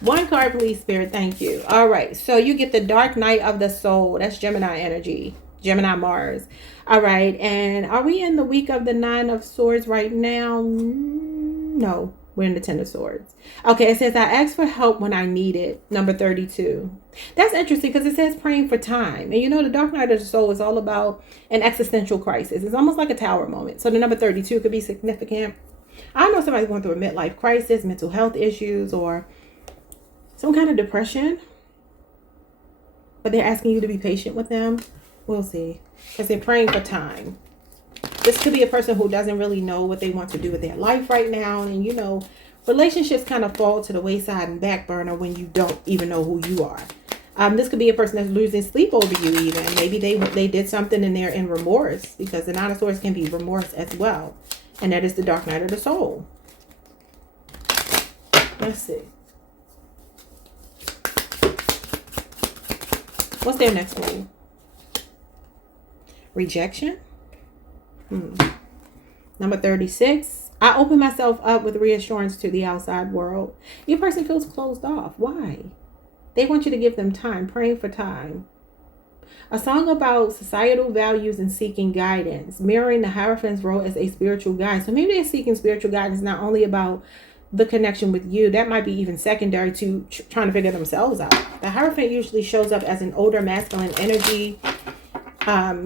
One card, please, Spirit. Thank you. All right. So you get the Dark Night of the Soul. That's Gemini energy. Gemini Mars. All right. And are we in the week of the Nine of Swords right now? No. We're in the Ten of Swords. Okay. It says, I asked for help when I need it. Number 32. That's interesting because it says praying for time. And you know, the Dark Night of the Soul is all about an existential crisis. It's almost like a tower moment. So the number 32 could be significant. I know somebody's going through a midlife crisis, mental health issues, or some kind of depression, but they're asking you to be patient with them. We'll see, because they're praying for time. This could be a person who doesn't really know what they want to do with their life right now. And, you know, relationships kind of fall to the wayside and back burner when you don't even know who you are. This could be a person that's losing sleep over you even. Maybe they did something and they're in remorse, because the Nine of Swords can be remorse as well. And that is the Dark Night of the Soul. Let's see. What's their next move? Rejection? Number 36. I open myself up with reassurance to the outside world. Your person feels closed off. Why? They want you to give them time. Praying for time. A song about societal values and seeking guidance. Mirroring the Hierophant's role as a spiritual guide. So maybe they're seeking spiritual guidance not only about the connection with you. That might be even secondary to trying to figure themselves out. The Hierophant usually shows up as an older masculine energy.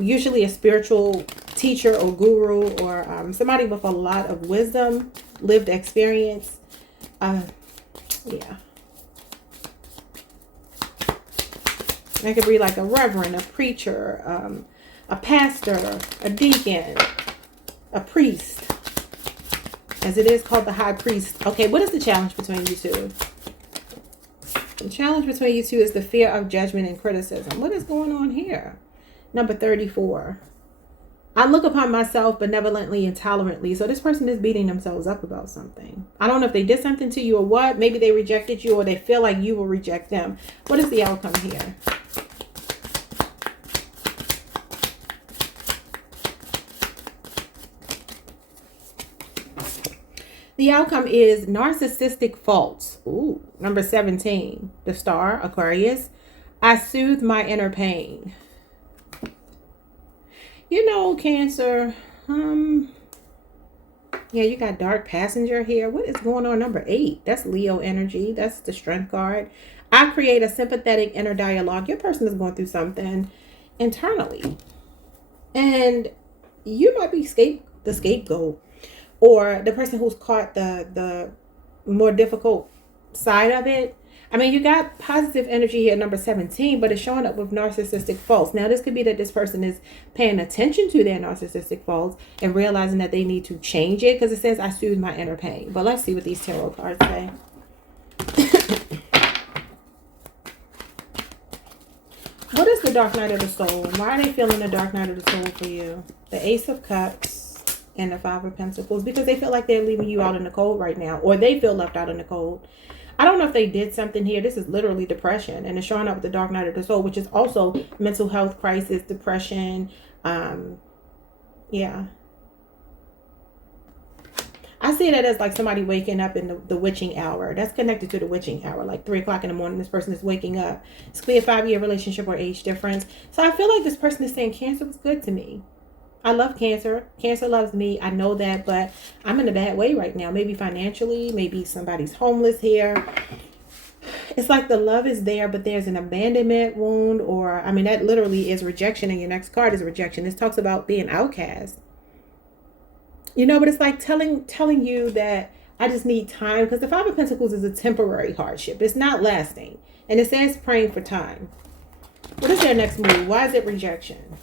Usually a spiritual teacher or guru, or somebody with a lot of wisdom, lived experience. Yeah. That could be like a reverend, a preacher, a pastor, a deacon, a priest, as it is called the high priest. Okay, what is the challenge between you two? The challenge between you two is the fear of judgment and criticism. What is going on here? Number 34. I look upon myself benevolently and tolerantly. So this person is beating themselves up about something. I don't know if they did something to you or what. Maybe they rejected you, or they feel like you will reject them. What is the outcome here? The outcome is narcissistic faults. Ooh, number 17. The Star, Aquarius. I soothe my inner pain. You know, Cancer, yeah, you got Dark Passenger here. What is going on? Number 8. That's Leo energy. That's the Strength card. I create a sympathetic inner dialogue. Your person is going through something internally, and you might be the scapegoat, or the person who's caught the more difficult side of it. I mean, you got positive energy here, number 17, but it's showing up with narcissistic faults. Now, this could be that this person is paying attention to their narcissistic faults and realizing that they need to change it, because it says, I soothe my inner pain. But let's see what these tarot cards say. What is the Dark Night of the Soul? Why are they feeling the Dark Night of the Soul for you? The Ace of Cups and the Five of Pentacles, because they feel like they're leaving you out in the cold right now, or they feel left out in the cold. I don't know if they did something here. This is literally depression, and it's showing up with the Dark Night of the Soul, which is also mental health crisis, depression. Yeah. I see that as like somebody waking up in the witching hour. That's connected to the witching hour, like 3 o'clock in the morning. This person is waking up. This could be a 5-year relationship or age difference. So I feel like this person is saying Cancer was good to me. I love Cancer. Cancer loves me. I know that, but I'm in a bad way right now. Maybe financially, maybe somebody's homeless here. It's like the love is there, but there's an abandonment wound, or, I mean, that literally is rejection, and your next card is rejection. This talks about being outcast. You know, but it's like telling you that I just need time, because the Five of Pentacles is a temporary hardship. It's not lasting. And it says praying for time. What is their next move? Why is it rejection?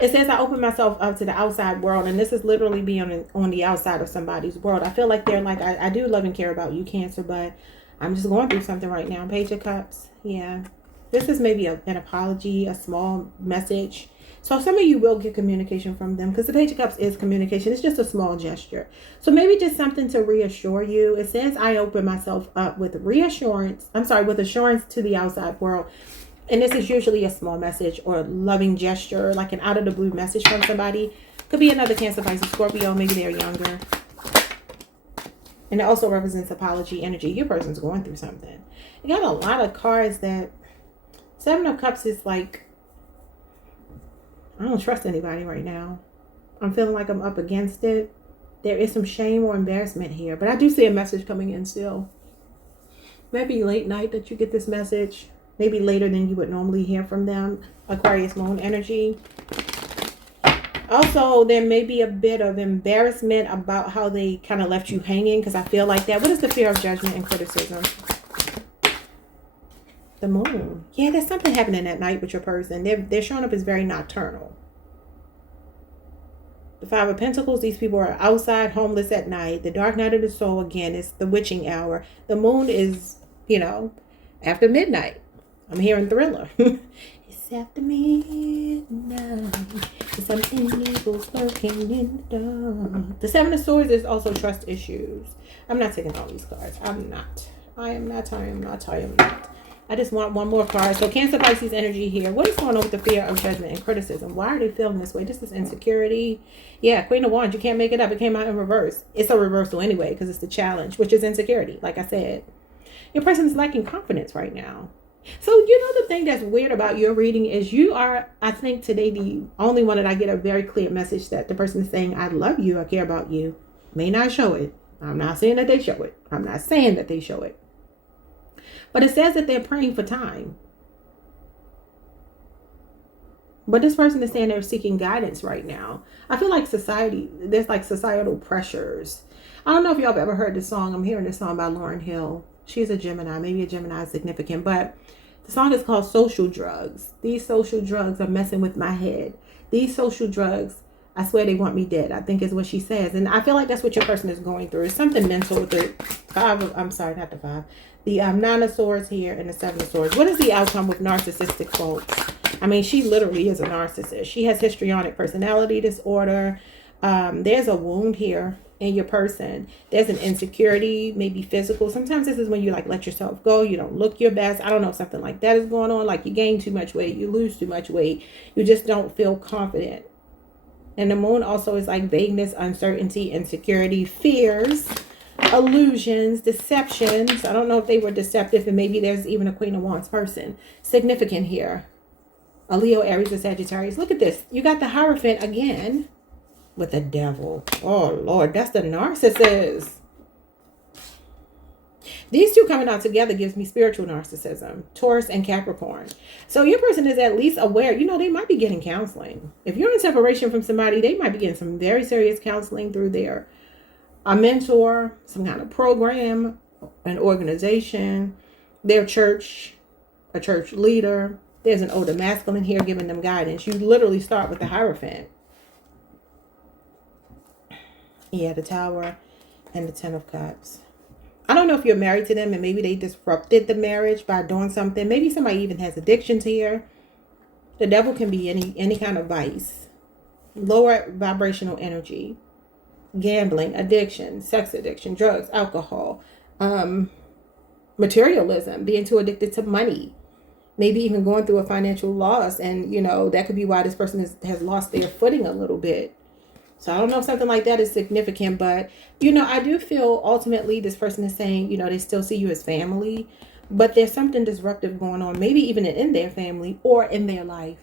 It says, I open myself up to the outside world. And this is literally being on the outside of somebody's world. I feel like they're like, I do love and care about you, Cancer, but I'm just going through something right now. Page of Cups. Yeah. This is maybe an apology, a small message. So some of you will get communication from them because the Page of Cups is communication. It's just a small gesture. So maybe just something to reassure you. It says, I open myself up with reassurance. I'm sorry, with assurance to the outside world. And this is usually a small message or a loving gesture, like an out of the blue message from somebody. Could be another Cancer, Pisces, Scorpio. Maybe they're younger. And it also represents apology energy. Your person's going through something. You got a lot of cards that... Seven of Cups is like, I don't trust anybody right now. I'm feeling like I'm up against it. There is some shame or embarrassment here. But I do see a message coming in still. Maybe late night that you get this message. Maybe later than you would normally hear from them. Aquarius moon energy. Also, there may be a bit of embarrassment about how they kind of left you hanging. Because I feel like that. What is the fear of judgment and criticism? The moon. Yeah, there's something happening at night with your person. They're showing up as very nocturnal. The Five of Pentacles, these people are outside, homeless at night. The dark night of the soul, again, is the witching hour. The moon is, you know, after midnight. I'm hearing Thriller. It's after midnight. Something evil's lurking in the dark. The Seven of Swords is also trust issues. I'm not taking all these cards. I am not. I just want one more card. So Cancer, Pisces energy here. What is going on with the fear of judgment and criticism? Why are they feeling this way? This is insecurity. Yeah, Queen of Wands. You can't make it up. It came out in reverse. It's a reversal anyway because it's the challenge, which is insecurity. Like I said, your person is lacking confidence right now. So, you know, the thing that's weird about your reading is you are, I think today, the only one that I get a very clear message that the person is saying, I love you. I care about you. May not show it. I'm not saying that they show it. I'm not saying that they show it. But it says that they're praying for time. But this person is saying they're seeking guidance right now. I feel like there's like societal pressures. I don't know if y'all have ever heard this song. I'm hearing this song by Lauryn Hill. She's a Gemini. Maybe a Gemini is significant. But the song is called Social Drugs. These social drugs are messing with my head. These social drugs, I swear they want me dead, I think is what she says. And I feel like that's what your person is going through. It's something mental with the the Nine of Swords here and the Seven of Swords. What is the outcome with narcissistic folks? I mean, she literally is a narcissist. She has histrionic personality disorder. There's a wound here in your person. There's an insecurity, maybe physical. Sometimes this is when you like let yourself go. You don't look your best. I don't know if something like that is going on. Like you gain too much weight. You lose too much weight. You just don't feel confident. And the moon also is like vagueness, uncertainty, insecurity, fears, illusions, deceptions. I don't know if they were deceptive, and maybe there's even a Queen of Wands person significant here. A Leo, Aries, or Sagittarius. Look at this. You got the Hierophant again with the Devil. Oh, Lord, that's the narcissist. These two coming out together gives me spiritual narcissism. Taurus and Capricorn. So your person is at least aware. You know, they might be getting counseling. If you're in separation from somebody, they might be getting some very serious counseling through a mentor, some kind of program, an organization, their church, a church leader. There's an older masculine here giving them guidance. You literally start with the Hierophant. Yeah, the Tower and the Ten of Cups. I don't know if you're married to them and maybe they disrupted the marriage by doing something. Maybe somebody even has addictions here. The Devil can be any kind of vice. Lower vibrational energy. Gambling, addiction, sex addiction, drugs, alcohol, materialism, being too addicted to money, maybe even going through a financial loss. And, you know, that could be why this person has lost their footing a little bit. So I don't know if something like that is significant, but, you know, I do feel ultimately this person is saying, you know, they still see you as family, but there's something disruptive going on, maybe even in their family or in their life.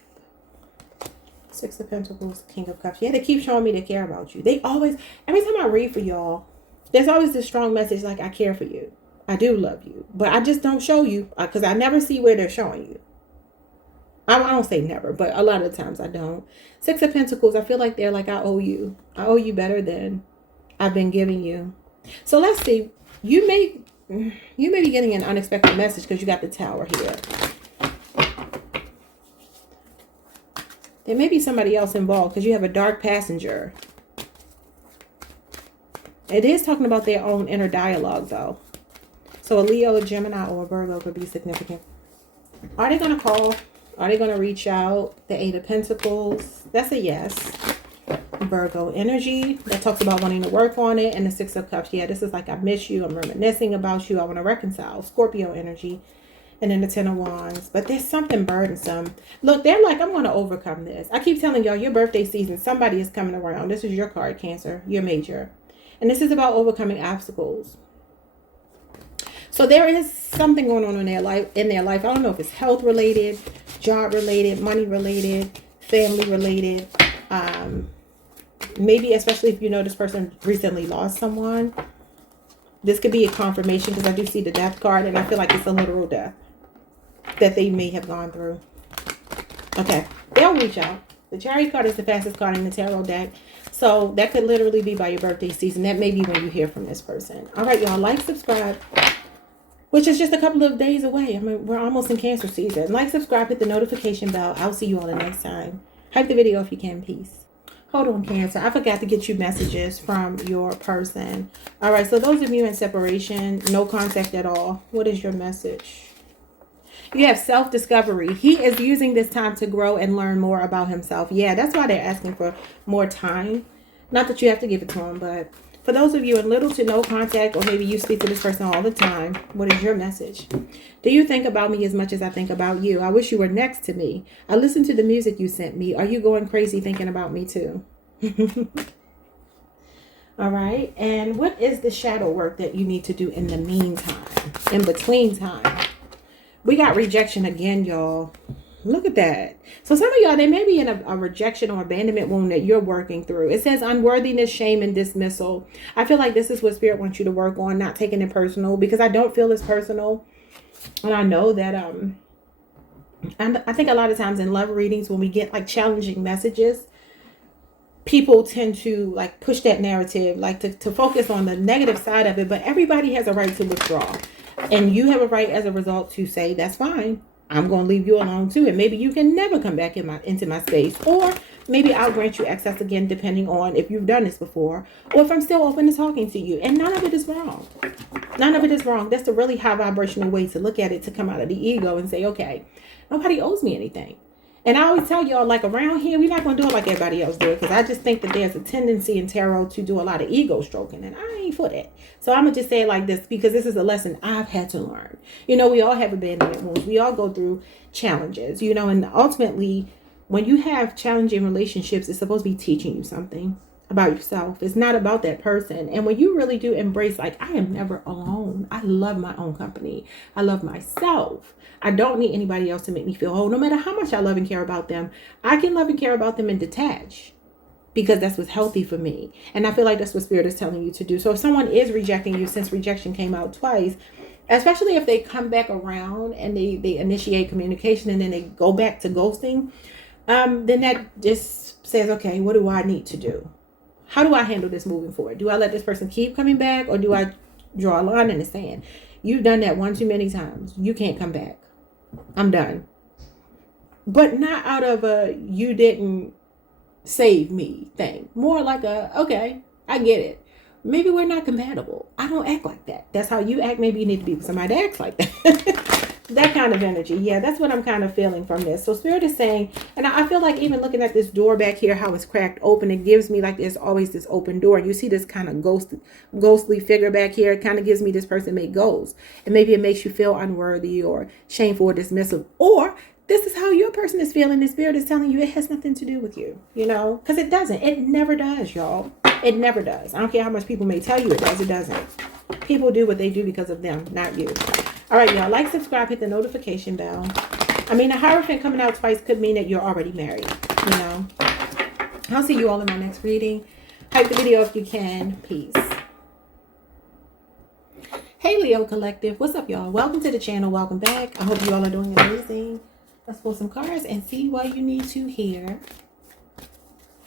Six of Pentacles, King of Cups. Yeah, they keep showing me they care about you. They always, every time I read for y'all, there's always this strong message like, I care for you. I do love you. But I just don't show you because I never see where they're showing you. I don't say never, but a lot of times I don't. Six of Pentacles, I feel like they're like, I owe you. I owe you better than I've been giving you. So let's see. You may be getting an unexpected message because you got the Tower here. There may be somebody else involved because you have a dark passenger. It is talking about their own inner dialogue, though. So a Leo, a Gemini, or a Virgo could be significant. Are they going to call? Are they going to reach out? The Eight of Pentacles. That's a yes. Virgo energy. That talks about wanting to work on it. And the Six of Cups. Yeah, this is like I miss you. I'm reminiscing about you. I want to reconcile. Scorpio energy. And then the Ten of Wands. But there's something burdensome. Look, they're like, I'm going to overcome this. I keep telling y'all, your birthday season, somebody is coming around. This is your card, Cancer. Your major. And this is about overcoming obstacles. So there is something going on in their life. I don't know if it's health related, job related, money related, family related. Maybe especially if you know this person recently lost someone. This could be a confirmation because I do see the Death card and I feel like it's a literal death that they may have gone through. Okay, they'll reach out. The Chariot card is the fastest card in the tarot deck. So that could literally be by your birthday season. That may be when you hear from this person. All right, y'all, like, subscribe, which is just a couple of days away. I mean, we're almost in Cancer season. Like, subscribe, hit the notification bell. I'll see you all the next time. Hype the video if you can. Peace. Hold on, Cancer. I forgot to get you messages from your person. All right, so those of you in separation, no contact at all. What is your message? You have self-discovery. He is using this time to grow and learn more about himself. Yeah, that's why they're asking for more time. Not that you have to give it to him, but for those of you in little to no contact, or maybe you speak to this person all the time, what is your message? Do you think about me as much as I think about you? I wish you were next to me. I listened to the music you sent me. Are you going crazy thinking about me too? All right. And what is the shadow work that you need to do in the meantime, in between time? We got rejection again, y'all. Look at that. So some of y'all, they may be in a rejection or abandonment wound that you're working through. It says unworthiness, shame, and dismissal. I feel like this is what Spirit wants you to work on, not taking it personal, because I don't feel it's personal. And I know that, and I think a lot of times in love readings, when we get like challenging messages, people tend to like push that narrative, like to focus on the negative side of it. But everybody has a right to withdraw. And you have a right as a result to say, that's fine. I'm going to leave you alone too. And maybe you can never come back into my space. Or maybe I'll grant you access again, depending on if you've done this before. Or if I'm still open to talking to you. And none of it is wrong. None of it is wrong. That's a really high vibrational way to look at it, to come out of the ego and say, okay, nobody owes me anything. And I always tell y'all, like around here, we're not going to do it like everybody else do it. Because I just think that there's a tendency in tarot to do a lot of ego stroking. And I ain't for that. So I'm going to just say it like this, because this is a lesson I've had to learn. You know, we all have abandonment wounds. We all go through challenges, you know, and ultimately, when you have challenging relationships, it's supposed to be teaching you something about yourself. It's not about that person. And when you really do embrace, like, I am never alone. I love my own company. I love myself. I don't need anybody else to make me feel whole. No matter how much I love and care about them, I can love and care about them and detach, because that's what's healthy for me. And I feel like that's what Spirit is telling you to do. So if someone is rejecting you, since rejection came out twice, especially if they come back around and they initiate communication and then they go back to ghosting, then that just says, okay, what do I need to do? How do I handle this moving forward? Do I let this person keep coming back, or do I draw a line in the sand? You've done that one too many times. You can't come back. I'm done. But not out of a you didn't save me thing. More like a, okay, I get it. Maybe we're not compatible. I don't act like that. That's how you act. Maybe you need to be with somebody that acts like that. That kind of energy. Yeah, that's what I'm kind of feeling from this. So Spirit is saying, and I feel like even looking at this door back here, how it's cracked open, it gives me like there's always this open door. You see this kind of ghostly figure back here. It kind of gives me this person may goes. And maybe it makes you feel unworthy or shameful or dismissive. Or this is how your person is feeling. The Spirit is telling you it has nothing to do with you, you know, because it doesn't. It never does, y'all. It never does. I don't care how much people may tell you it does. It doesn't. People do what they do because of them, not you. All right, y'all. Like, subscribe, hit the notification bell. I mean, a Hierophant coming out twice could mean that you're already married, you know. I'll see you all in my next reading. Hype the video if you can. Peace. Hey, Leo Collective. What's up, y'all? Welcome to the channel. Welcome back. I hope you all are doing amazing. Let's pull some cards and see what you need to hear.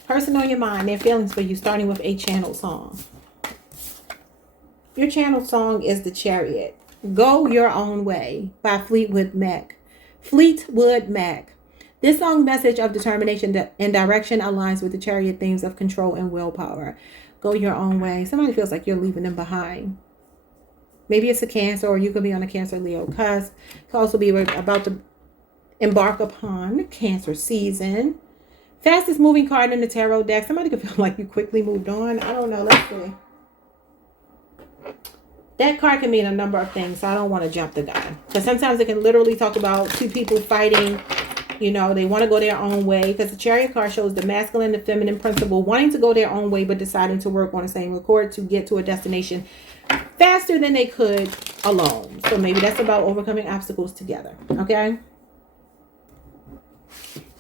Person on your mind, their feelings for you, starting with a channel song. Your channel song is The Chariot. Go Your Own Way by Fleetwood Mac. Fleetwood Mac. This song message of determination and direction aligns with the Chariot themes of control and willpower. Go your own way. Somebody feels like you're leaving them behind. Maybe it's a Cancer, or you could be on a Cancer Leo cusp. It could also be about to embark upon Cancer season. Fastest moving card in the tarot deck. Somebody could feel like you quickly moved on. I don't know. Let's see. That card can mean a number of things, so I don't want to jump the gun. Because sometimes it can literally talk about two people fighting. You know, they want to go their own way. Because the Chariot card shows the masculine and feminine principle wanting to go their own way, but deciding to work on the same accord to get to a destination faster than they could alone. So maybe that's about overcoming obstacles together. Okay?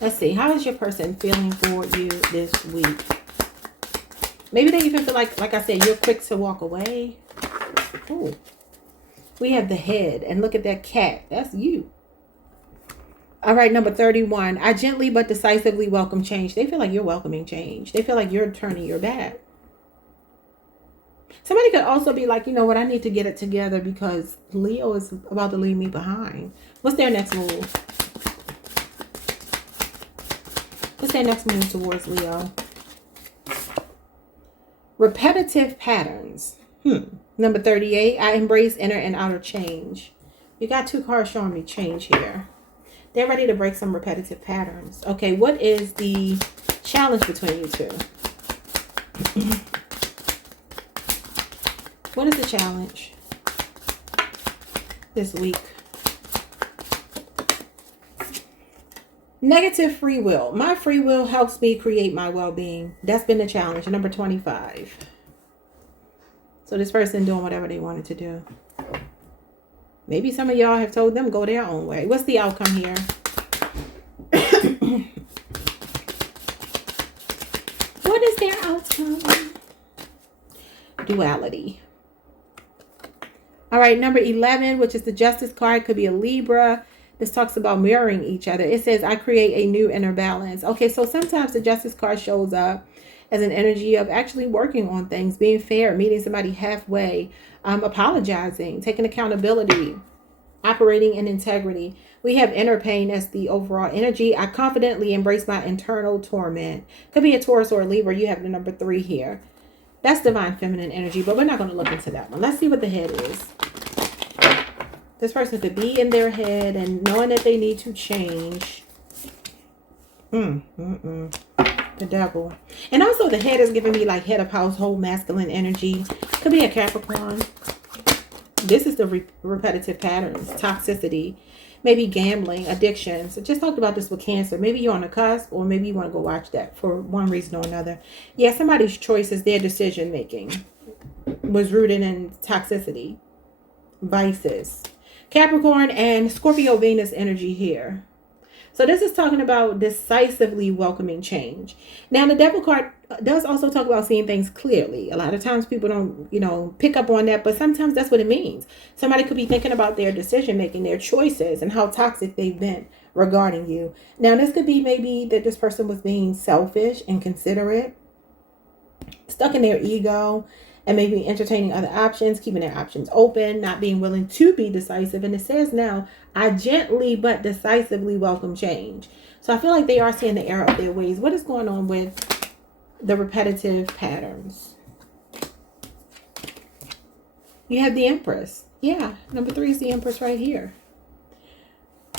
Let's see. How is your person feeling for you this week? Maybe they even feel like I said, you're quick to walk away. Ooh. We have the head. And look at that cat. That's you. All right, number 31. I gently but decisively welcome change. They feel like you're welcoming change. They feel like you're turning your back. Somebody could also be like, you know what? I need to get it together because Leo is about to leave me behind. What's their next move? What's their next move towards Leo? Repetitive patterns. Number 38. I embrace inner and outer change. You got two cards showing me change here. They're ready to break some repetitive patterns. Okay, what is the challenge between you two? What is the challenge this week? Negative free will. My free will helps me create my well-being. That's been the challenge. Number 25. So this person doing whatever they wanted to do. Maybe some of y'all have told them go their own way. What's the outcome here? What is their outcome? Duality. All right, number 11, which is the Justice card, could be a Libra. This talks about mirroring each other. It says, I create a new inner balance. Okay, so sometimes the Justice card shows up as an energy of actually working on things, being fair, meeting somebody halfway, apologizing, taking accountability, operating in integrity. We have inner pain as the overall energy. I confidently embrace my internal torment. Could be a Taurus or a Libra. You have the number 3 here. That's divine feminine energy, but we're not going to look into that one. Let's see what the head is. This person could be in their head and knowing that they need to change. The devil. And also the head is giving me like head of household masculine energy. Could be a Capricorn. This is the repetitive patterns, toxicity, maybe gambling, addictions. I just talked about this with Cancer. Maybe you're on the cusp, or maybe you want to go watch that for one reason or another. Yeah, somebody's choices, their decision making was rooted in toxicity, vices. Capricorn and Scorpio Venus energy here. So this is talking about decisively welcoming change. Now, the Devil card does also talk about seeing things clearly. A lot of times people don't, pick up on that, but sometimes that's what it means. Somebody could be thinking about their decision making, their choices, and how toxic they've been regarding you. Now, this could be maybe that this person was being selfish, inconsiderate, stuck in their ego, and maybe entertaining other options, keeping their options open, not being willing to be decisive. And it says now, I gently but decisively welcome change. So I feel like they are seeing the error of their ways. What is going on with the repetitive patterns? You have the Empress. Yeah, number 3 is the Empress right here.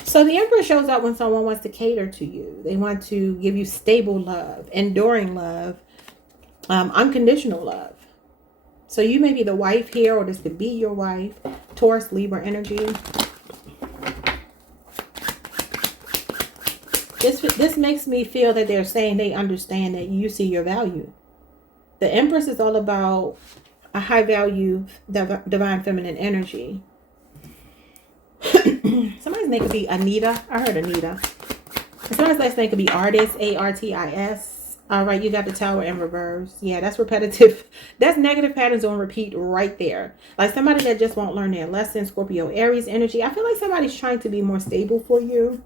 So the Empress shows up when someone wants to cater to you. They want to give you stable love, enduring love, unconditional love. So you may be the wife here, or this could be your wife. Taurus, Libra energy. This makes me feel that they're saying they understand that you see your value. The Empress is all about a high value divine feminine energy. Somebody's name could be Anita. I heard Anita. Somebody's last name could be Artist, Artis. All right, you got the Tower in reverse. Yeah, that's repetitive. That's negative patterns on repeat right there. Like somebody that just won't learn their lesson. Scorpio, Aries energy. I feel like somebody's trying to be more stable for you.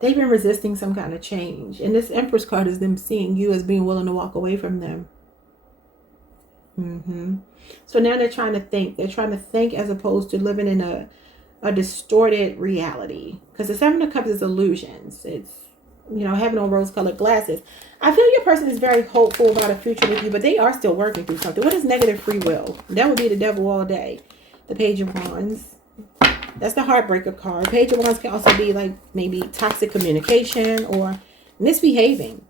They've been resisting some kind of change. And this Empress card is them seeing you as being willing to walk away from them. So now they're trying to think. They're trying to think as opposed to living in a distorted reality. Because the 7 of Cups is illusions. It's you know, having on rose-colored glasses. I feel your person is very hopeful about a future with you, but they are still working through something. What is negative free will? That would be the devil all day. The Page of Wands. That's the heartbreaker card. Page of Wands can also be like maybe toxic communication or misbehaving.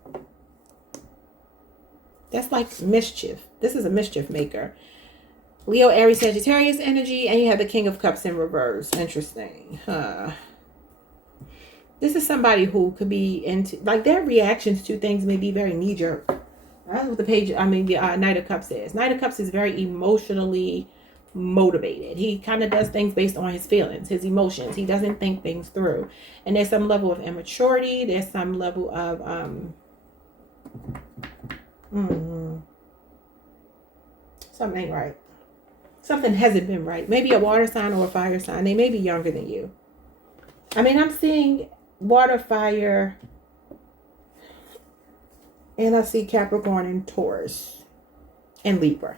That's like mischief. This is a mischief maker. Leo, Aries, Sagittarius energy, and you have the King of Cups in reverse. Interesting. This is somebody who could be into, like, their reactions to things may be very knee-jerk. That's what the Knight of Cups is. Knight of Cups is very emotionally motivated. He kind of does things based on his feelings, his emotions. He doesn't think things through. And there's some level of immaturity. There's some level of something ain't right. Something hasn't been right. Maybe a water sign or a fire sign. They may be younger than you. I mean, I'm seeing water, fire, and I see Capricorn and Taurus and Libra.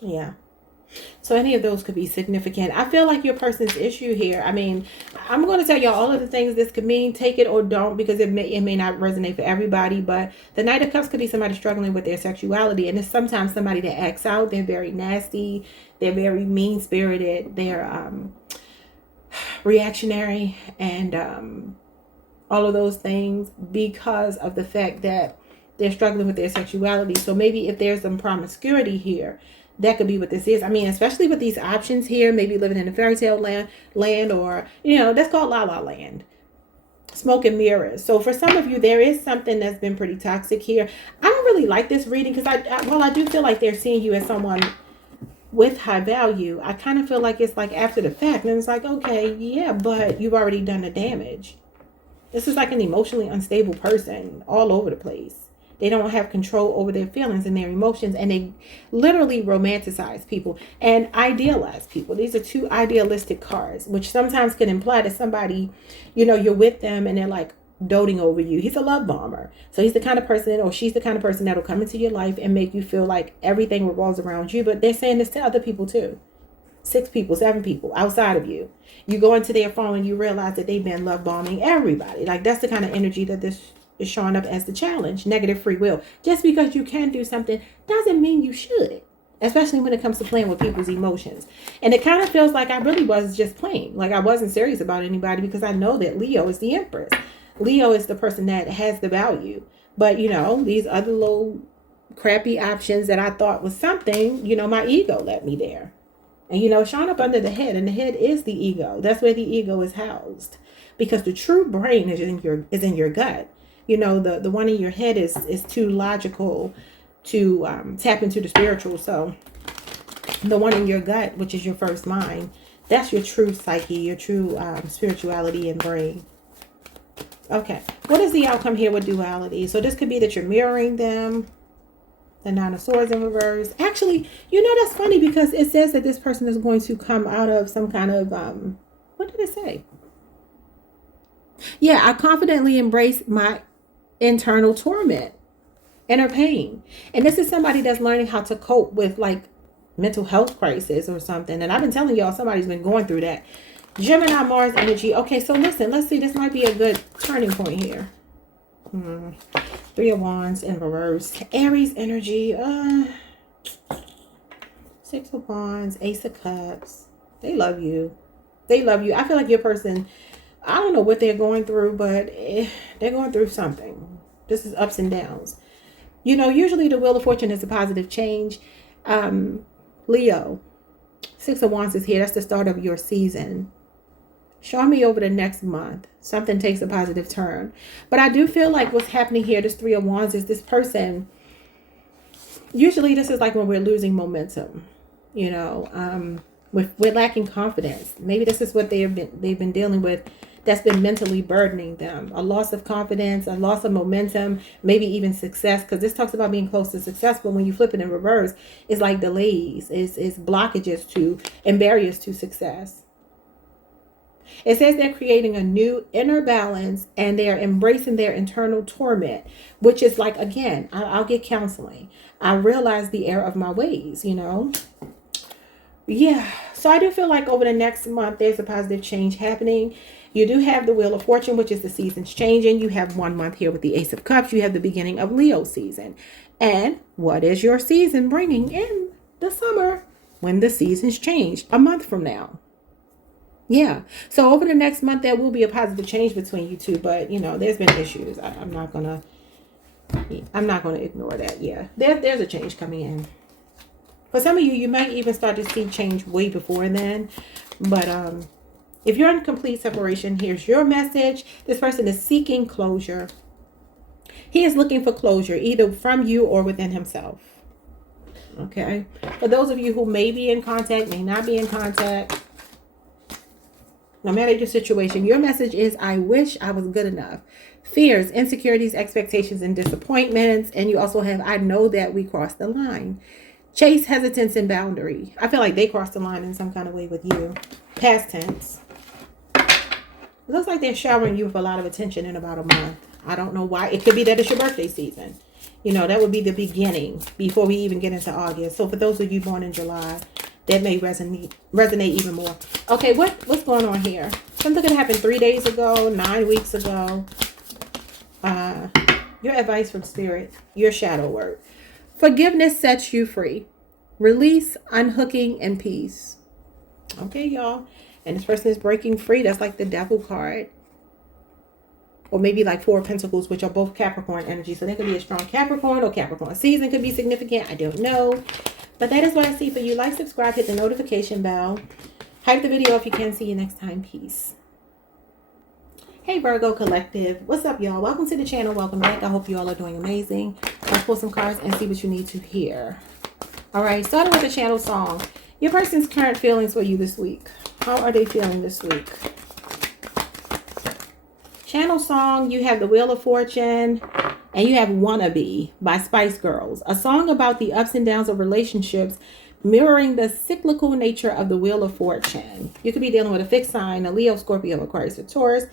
Yeah. So any of those could be significant. I feel like your person's issue here, I mean, I'm going to tell y'all all of the things this could mean. Take it or don't, because it may not resonate for everybody. But the Knight of Cups could be somebody struggling with their sexuality. And it's sometimes somebody that acts out. They're very nasty. They're very mean-spirited. They're reactionary. And all of those things because of the fact that they're struggling with their sexuality. So maybe if there's some promiscuity here, that could be what this is. I mean, especially with these options here, maybe living in a fairy tale land, or, you know, that's called La La Land. Smoke and mirrors. So for some of you, there is something that's been pretty toxic here. I don't really like this reading because I do feel like they're seeing you as someone with high value. I kind of feel like it's like after the fact. And it's like, okay, yeah, but you've already done the damage. This is like an emotionally unstable person all over the place. They don't have control over their feelings and their emotions, and they literally romanticize people and idealize people. These are two idealistic cards, which sometimes can imply that somebody, you know, you're with them and they're like doting over you. He's a love bomber. So he's the kind of person, or she's the kind of person that'll come into your life and make you feel like everything revolves around you. But they're saying this to other people too. 6 people, 7 people outside of you. You go into their phone and you realize that they've been love bombing everybody. Like, that's the kind of energy that this is showing up as the challenge. Negative free will. Just because you can do something doesn't mean you should, especially when it comes to playing with people's emotions. And it kind of feels like I really was just playing, like I wasn't serious about anybody, because I know that Leo is the Empress. Leo is the person that has the value. But, you know, these other little crappy options that I thought was something, you know, my ego led me there. And, you know, it's showing up under the head, and the head is the ego. That's where the ego is housed, because the true brain is in your gut. You know, the one in your head is too logical to tap into the spiritual. So the one in your gut, which is your first mind, that's your true psyche, your true spirituality and brain. Okay, what is the outcome here with duality? So this could be that you're mirroring them. The 9 of Swords in reverse. Actually, you know, that's funny, because it says that this person is going to come out of some kind of, what did it say? Yeah, I confidently embrace my internal torment, inner pain. And this is somebody that's learning how to cope with like mental health crisis or something. And I've been telling y'all, somebody's been going through that. Gemini, Mars energy. Okay, so listen, let's see. This might be a good turning point here. 3 of Wands in reverse. Aries energy. 6 of Wands, Ace of Cups. They love you. They love you. I feel like your person, I don't know what they're going through, but they're going through something. This is ups and downs. You know, usually the Wheel of Fortune is a positive change. Leo, 6 of Wands is here. That's the start of your season. Show me over the next month, something takes a positive turn. But I do feel like what's happening here, this 3 of Wands, is this person, usually this is like when we're losing momentum, you know, we're lacking confidence. Maybe this is what they've been dealing with, that's been mentally burdening them. A loss of confidence, a loss of momentum, maybe even success, because this talks about being close to success. But when you flip it in reverse, it's like delays, it's blockages to and barriers to success. It says they're creating a new inner balance, and they're embracing their internal torment, which is like, again, I'll get counseling. I realize the error of my ways, you know. Yeah, so I do feel like over the next month, there's a positive change happening. You do have the Wheel of Fortune, which is the seasons changing. You have 1 month here with the Ace of Cups. You have the beginning of Leo season. And what is your season bringing in the summer when the seasons change a month from now? Yeah. So over the next month, there will be a positive change between you two. But, you know, there's been issues. I'm not going to ignore that. Yeah. There's a change coming in. For some of you, you might even start to see change way before then. But if you're in complete separation, here's your message. This person is seeking closure. He is looking for closure, either from you or within himself. Okay. For those of you who may be in contact, may not be in contact, no matter your situation, your message is, I wish I was good enough. Fears, insecurities, expectations, and disappointments. And you also have, I know that we crossed the line. Chase, hesitance, and boundary. I feel like they crossed the line in some kind of way with you. Past tense. It looks like they're showering you with a lot of attention in about a month. I don't know why. It could be that it's your birthday season. You know, that would be the beginning before we even get into August. So for those of you born in July, that may resonate even more. Okay, what's going on here? Something could happen 3 days ago, 9 weeks ago. Your advice from Spirit, your shadow work. Forgiveness sets you free. Release, unhooking, and peace. Okay, y'all. And this person is breaking free. That's like the Devil card. Or maybe like 4 of Pentacles, which are both Capricorn energy. So there could be a strong Capricorn or Capricorn season could be significant. I don't know. But that is what I see for you. Like, subscribe, hit the notification bell. Hype the video if you can. See you next time. Peace. Hey Virgo Collective, what's up y'all? Welcome to the channel. Welcome back. I hope you all are doing amazing. Let's pull some cards and see what you need to hear. All right, starting with the channel song. Your person's current feelings for you this week. How are they feeling this week? Channel song, you have the Wheel of Fortune and you have Wannabe by Spice Girls. A song about the ups and downs of relationships, mirroring the cyclical nature of the Wheel of Fortune. You could be dealing with a fixed sign, a Leo, Scorpio, Aquarius, or Taurus,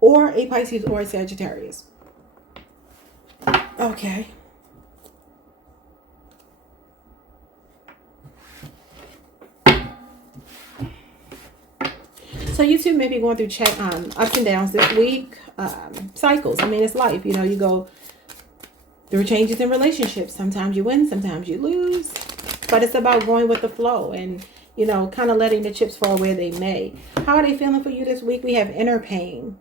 or a Pisces or a Sagittarius. Okay. So you two may be going through ups and downs this week. Cycles. I mean, it's life. You know, you go through changes in relationships. Sometimes you win, sometimes you lose. But it's about going with the flow and, you know, kind of letting the chips fall where they may. How are they feeling for you this week? We have inner pain.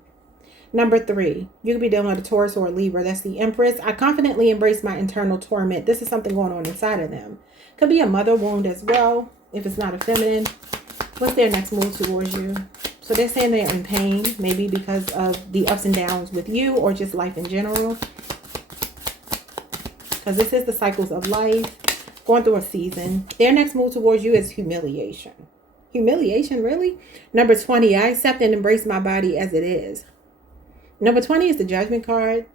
Number 3, you could be dealing with a Taurus or a Libra. That's the Empress. I confidently embrace my internal torment. This is something going on inside of them. Could be a mother wound as well, if it's not a feminine. What's their next move towards you? So they're saying they're in pain, maybe because of the ups and downs with you or just life in general. Because this is the cycles of life, going through a season. Their next move towards you is humiliation. Humiliation, really? Number 20, I accept and embrace my body as it is. Number 20 is the Judgment card.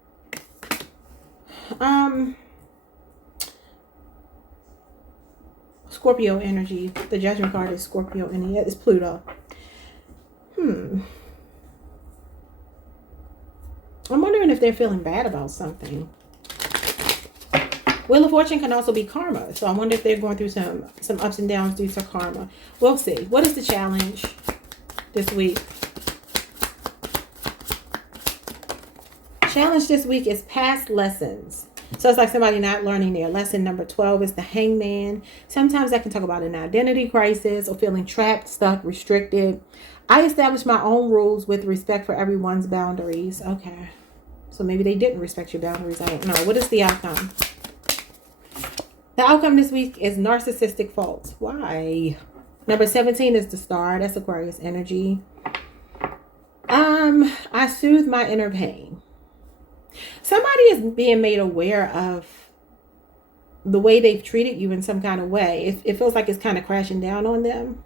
Scorpio energy. The Judgment card is Scorpio energy. It's Pluto. I'm wondering if they're feeling bad about something. Wheel of Fortune can also be karma. So I wonder if they're going through some ups and downs due to karma. We'll see. What is the challenge this week? Challenge this week is past lessons. So it's like somebody not learning their lesson. Number 12 is the Hangman. Sometimes that can talk about an identity crisis or feeling trapped, stuck, restricted. I established my own rules with respect for everyone's boundaries. Okay. So maybe they didn't respect your boundaries. I don't know. What is the outcome? The outcome this week is narcissistic faults. Why? Number 17 is the Star. That's Aquarius energy. I soothe my inner pain. Somebody is being made aware of the way they've treated you in some kind of way. It feels like it's kind of crashing down on them.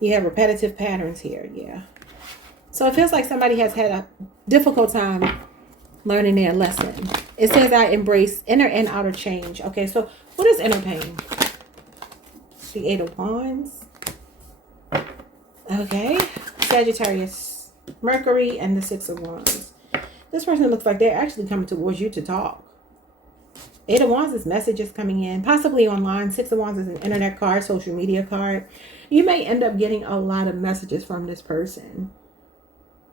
You have repetitive patterns here. Yeah. So it feels like somebody has had a difficult time learning their lesson. It says I embrace inner and outer change. Okay, so what is inner pain? The 8 of Wands. Okay. Sagittarius, Mercury, and the 6 of Wands. This person looks like they're actually coming towards you to talk. 8 of Wands is messages coming in, possibly online. 6 of Wands is an internet card, social media card. You may end up getting a lot of messages from this person.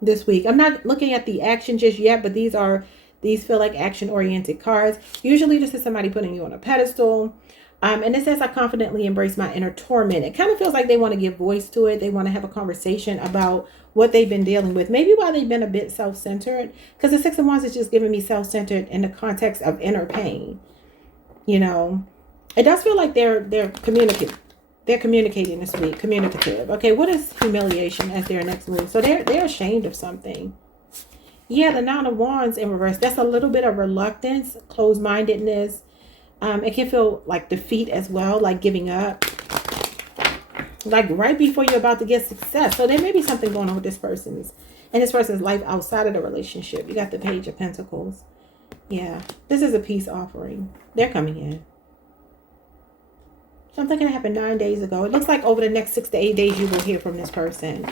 this week. I'm not looking at the action just yet, but these feel like action-oriented cards. Usually this is somebody putting you on a pedestal. And it says, I confidently embrace my inner torment. It kind of feels like they want to give voice to it. They want to have a conversation about what they've been dealing with. Maybe why they've been a bit self-centered. Because the Six of Wands is just giving me self-centered in the context of inner pain. You know, it does feel like they're communicating. They're communicating this week. Communicative. Okay, what is humiliation as their next move? So they're ashamed of something. Yeah, the Nine of Wands in reverse. That's a little bit of reluctance, closed-mindedness. It can feel like defeat as well, like giving up. Like right before you're about to get success. So there may be something going on with this person's life outside of the relationship. You got the Page of Pentacles. Yeah, this is a peace offering. They're coming in. Something can happen 9 days ago. It looks like over the next 6 to 8 days you will hear from this person.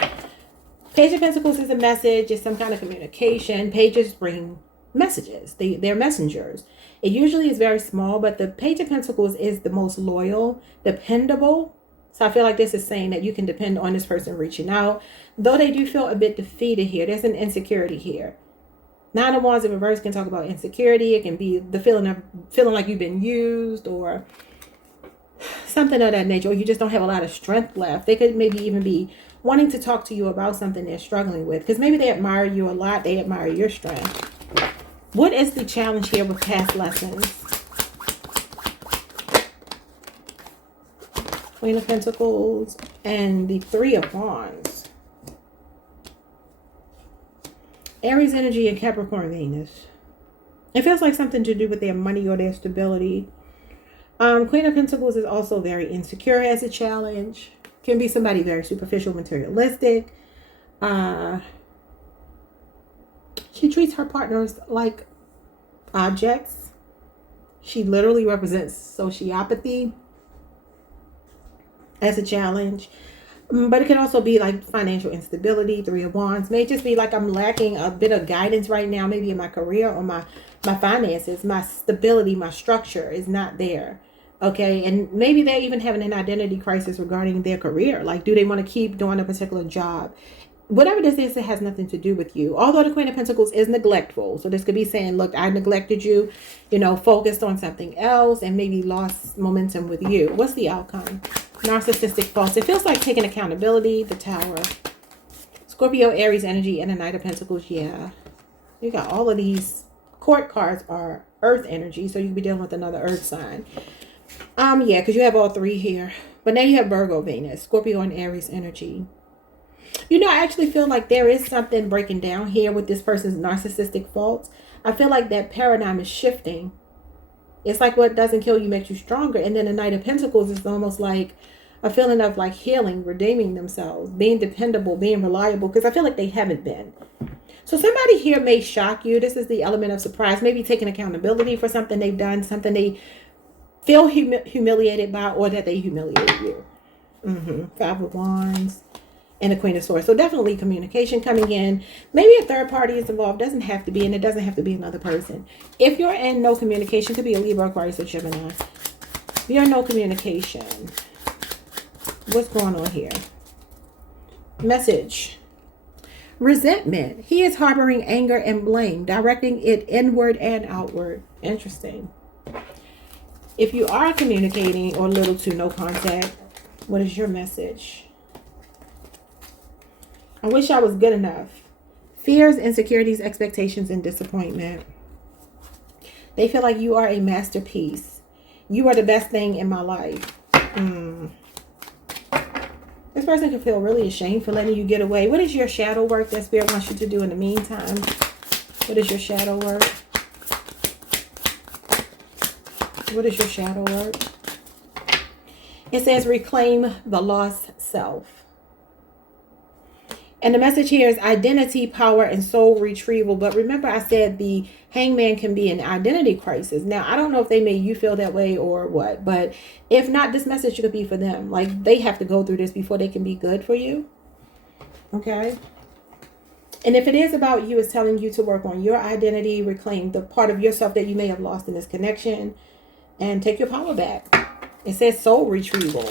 Page of Pentacles is a message. It's some kind of communication. Pages bring messages. They're messengers. It usually is very small, but the Page of Pentacles is the most loyal, dependable. So I feel like this is saying that you can depend on this person reaching out. Though they do feel a bit defeated here. There's an insecurity here. Nine of Wands in reverse can talk about insecurity. It can be the feeling like you've been used or something of that nature. Or you just don't have a lot of strength left. They could maybe even be wanting to talk to you about something they're struggling with. Because maybe they admire you a lot. They admire your strength. What is the challenge here with past lessons? Queen of Pentacles and the Three of Wands. Aries energy and Capricorn Venus. It feels like something to do with their money or their stability. Queen of Pentacles is also very insecure as a challenge. Can be somebody very superficial, materialistic. She treats her partners like objects. She literally represents sociopathy as a challenge. But it can also be like financial instability. Three of Wands may just be like I'm lacking a bit of guidance right now, maybe in my career or my finances. My stability, my structure is not there. Okay, and maybe they're even having an identity crisis regarding their career. Like, do they want to keep doing a particular job? Whatever this is, it has nothing to do with you. Although the Queen of Pentacles is neglectful. So this could be saying, look, I neglected you, focused on something else and maybe lost momentum with you. What's the outcome? Narcissistic faults. It feels like taking accountability. The Tower. Scorpio, Aries energy, and the Knight of Pentacles. Yeah. You got all of these. Court cards are Earth energy. So you could be dealing with another Earth sign. Yeah, because you have all three here. But now you have Virgo, Venus, Scorpio, and Aries energy. I actually feel like there is something breaking down here with this person's narcissistic faults. I feel like that paradigm is shifting. It's like what doesn't kill you makes you stronger. And then the Knight of Pentacles is almost like a feeling of like healing, redeeming themselves, being dependable, being reliable, because I feel like they haven't been. So somebody here may shock you. This is the element of surprise. Maybe taking accountability for something they've done, something they feel humiliated by, or that they humiliated you. Five of Wands. And the Queen of Swords. So definitely communication coming in. Maybe a third party is involved. Doesn't have to be, and it doesn't have to be another person. If you're in no communication, could be a Libra, Aquarius, or Gemini. If you're in no communication, what's going on here? Message. Resentment. He is harboring anger and blame, directing it inward and outward. Interesting. If you are communicating or little to no contact, what is your message? I wish I was good enough. Fears, insecurities, expectations, and disappointment. They feel like you are a masterpiece. You are the best thing in my life. This person can feel really ashamed for letting you get away. What is your shadow work that Spirit wants you to do in the meantime? What is your shadow work? What is your shadow work? It says reclaim the lost self. And the message here is identity, power, and soul retrieval. But remember, I said the hangman can be an identity crisis. Now, I don't know if they made you feel that way or what. But if not, this message could be for them. Like, they have to go through this before they can be good for you. Okay? And if it is about you, it's telling you to work on your identity, reclaim the part of yourself that you may have lost in this connection, and take your power back. It says soul retrieval.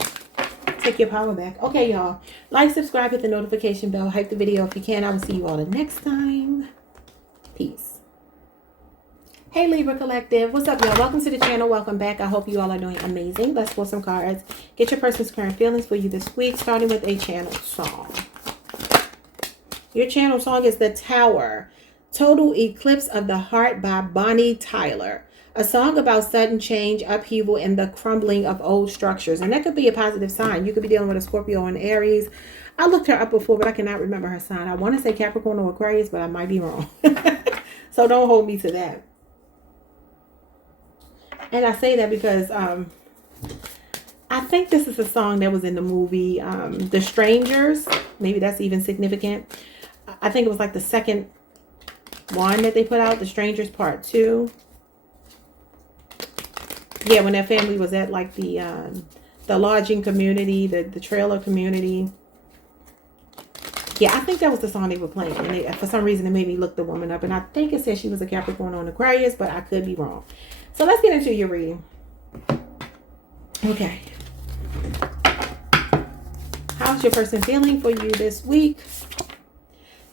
Take your power back. Okay, y'all. Like, subscribe, hit the notification bell, hype the video if you can. I will see you all the next time. Peace. Hey Libra Collective, what's up, y'all? Welcome to the channel. Welcome back. I hope you all are doing amazing. Let's pull some cards. Get your person's current feelings for you this week, starting with a channel song. Your channel song is The Tower, Total Eclipse of the Heart by Bonnie Tyler. A song about sudden change, upheaval, and the crumbling of old structures. And that could be a positive sign. You could be dealing with a Scorpio and Aries. I looked her up before, but I cannot remember her sign. I want to say Capricorn or Aquarius, but I might be wrong. So don't hold me to that. And I say that because I think this is a song that was in the movie The Strangers. Maybe that's even significant. I think it was like the second one that they put out, The Strangers Part 2. Yeah, when that family was at like the lodging community, the trailer community. Yeah, I think that was the song they were playing. And for some reason, it made me look the woman up. And I think it said she was a Capricorn or an Aquarius, but I could be wrong. So let's get into your reading. Okay. How's your person feeling for you this week?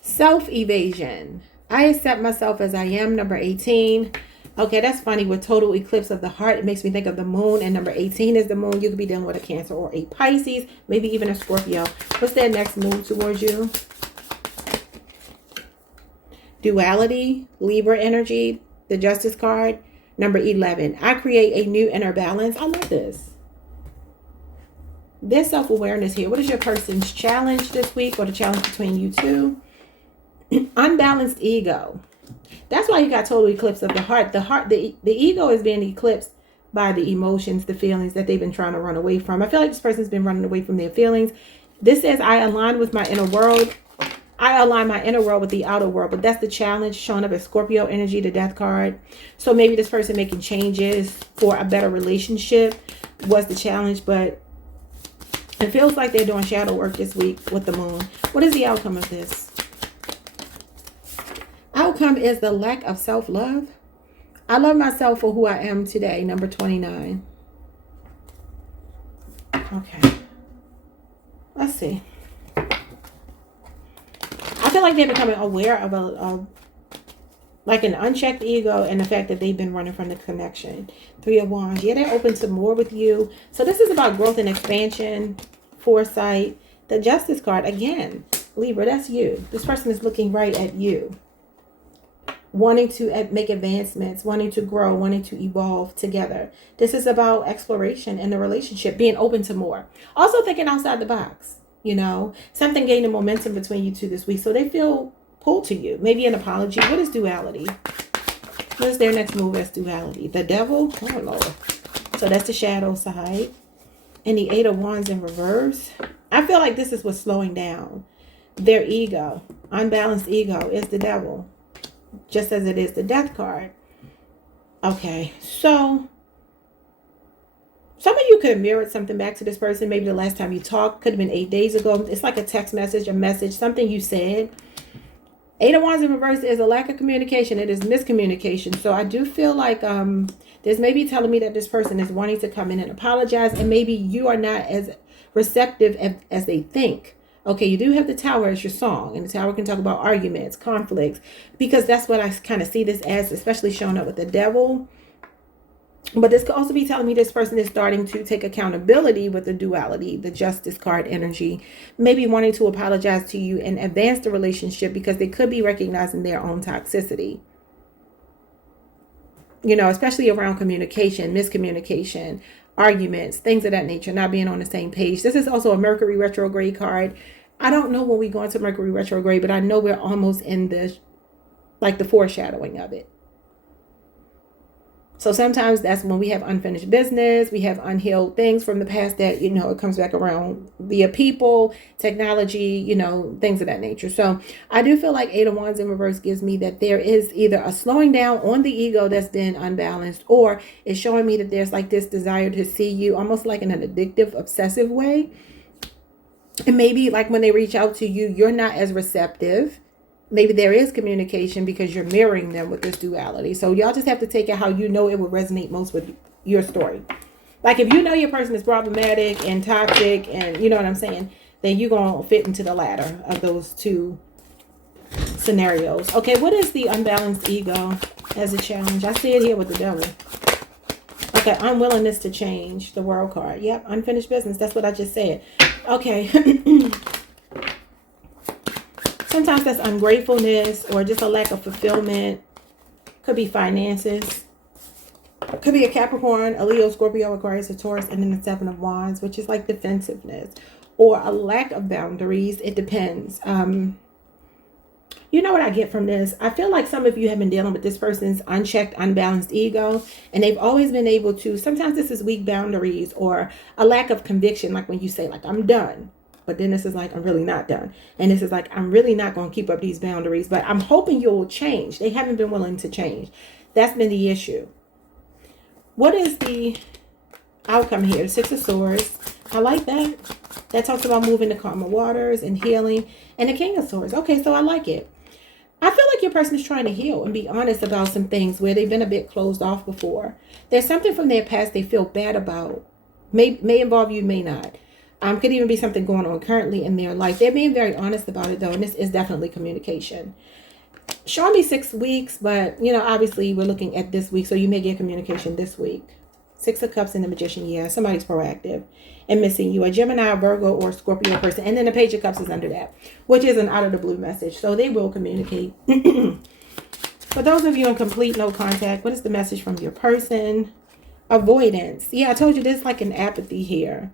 Self-evasion. I accept myself as I am, number 18. Okay, that's funny. With total eclipse of the heart, it makes me think of the moon. And number 18 is the moon. You could be dealing with a Cancer or a Pisces, maybe even a Scorpio. What's their next move towards you? Duality, Libra energy, the Justice card. Number 11, I create a new inner balance. I love this. There's self-awareness here. What is your person's challenge this week, or the challenge between you two? Unbalanced ego. That's why you got total eclipse of the heart. The ego is being eclipsed by the emotions, the feelings that they've been trying to run away from. I feel like this person's been running away from their feelings. This says, I align with my inner world. I align my inner world with the outer world. But that's the challenge showing up as Scorpio energy, the Death card. So maybe this person making changes for a better relationship was the challenge. But it feels like they're doing shadow work this week with the moon. What is the outcome of this? Outcome is the lack of self-love. I love myself for who I am today, number 29. Okay. Let's see. I feel like they're becoming aware of like an unchecked ego and the fact that they've been running from the connection. 3 of Wands. Yeah, they're open to more with you. So this is about growth and expansion, foresight. The Justice card, again, Libra, that's you. This person is looking right at you. Wanting to make advancements, wanting to grow, wanting to evolve together. This is about exploration in the relationship, being open to more. Also thinking outside the box, you know, something gaining momentum between you two this week. So they feel pulled to you. Maybe an apology. What is duality? What is their next move as duality? The Devil? Oh, Lord. So that's the shadow side. And the 8 of Wands in reverse. I feel like this is what's slowing down their ego. Unbalanced ego is the Devil. Just as it is the Death card. Okay, so some of you could have mirrored something back to this person. Maybe the last time you talked could have been 8 days ago. It's like a text message, a message, something you said. 8 of Wands in reverse is a lack of communication. It is miscommunication. So I do feel like there's maybe telling me that this person is wanting to come in and apologize. And maybe you are not as receptive as they think. Okay, you do have the Tower as your song, and the Tower can talk about arguments, conflicts, because that's what I kind of see this as, especially showing up with the Devil. But this could also be telling me this person is starting to take accountability with the duality, the Justice card energy, maybe wanting to apologize to you and advance the relationship because they could be recognizing their own toxicity. You know, especially around communication, miscommunication, arguments, things of that nature, not being on the same page. This is also a Mercury retrograde card. I don't know when we go into Mercury retrograde, but I know we're almost in the foreshadowing of it. So sometimes that's when we have unfinished business, we have unhealed things from the past that, you know, it comes back around via people, technology, you know, things of that nature. So I do feel like 8 of Wands in reverse gives me that there is either a slowing down on the ego that's been unbalanced, or it's showing me that there's like this desire to see you almost like in an addictive, obsessive way. And maybe like when they reach out to you, you're not as receptive. Maybe there is communication because you're mirroring them with this duality. So y'all just have to take it how you know it would resonate most with your story. Like if you know your person is problematic and toxic and you know what I'm saying, then you're going to fit into the latter of those two scenarios. Okay, what is the unbalanced ego as a challenge? I see it here with the devil. Okay, unwillingness to change, the world card. Yep, unfinished business. That's what I just said. Okay. Sometimes that's ungratefulness or just a lack of fulfillment. Could be finances. Could be a Capricorn, a Leo, Scorpio, Aquarius, a Taurus, and then the Seven of Wands, which is like defensiveness or a lack of boundaries. It depends. You know what I get from this? I feel like some of you have been dealing with this person's unchecked, unbalanced ego, and they've always been able to, sometimes this is weak boundaries or a lack of conviction, like when you say, like, I'm done. But then this is like, I'm really not done. And this is like, I'm really not going to keep up these boundaries, but I'm hoping you'll change. They haven't been willing to change. That's been the issue. What is the outcome here? Six of Swords. I like that. That talks about moving to calmer waters and healing. And the King of Swords. Okay, so I like it. I feel like your person is trying to heal and be honest about some things where they've been a bit closed off before. There's something from their past they feel bad about. May involve you, may not. Could even be something going on currently in their life. They're being very honest about it, though, and this is definitely communication. Show me 6 weeks, but, you know, obviously we're looking at this week, so you may get communication this week. Six of Cups and the Magician, yeah, somebody's proactive and missing you. A Gemini, Virgo, or Scorpio person. And then the Page of Cups is under that, which is an out of the blue message. So they will communicate. For those of you in complete no contact, what is the message from your person? Avoidance. Yeah, I told you there's like an apathy here.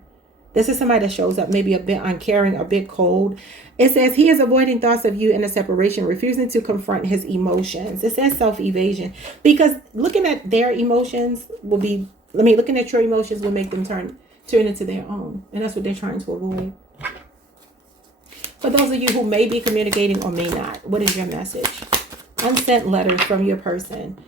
This is somebody that shows up maybe a bit uncaring, a bit cold. It says he is avoiding thoughts of you in a separation, refusing to confront his emotions. It says self-evasion. Because looking at their emotions will be, looking at your emotions will make them turn into their own. And that's what they're trying to avoid. For those of you who may be communicating or may not, what is your message? Unsent letters from your person.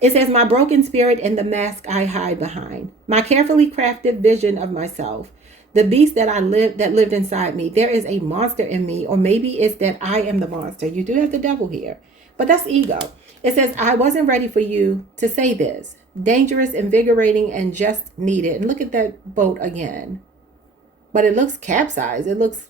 It says, my broken spirit and the mask I hide behind. My carefully crafted vision of myself. The beast that lived inside me. There is a monster in me, or maybe it's that I am the monster. You do have the devil here, but that's ego. It says, I wasn't ready for you to say this. Dangerous, invigorating, and just needed. And look at that boat again. But it looks capsized. It looks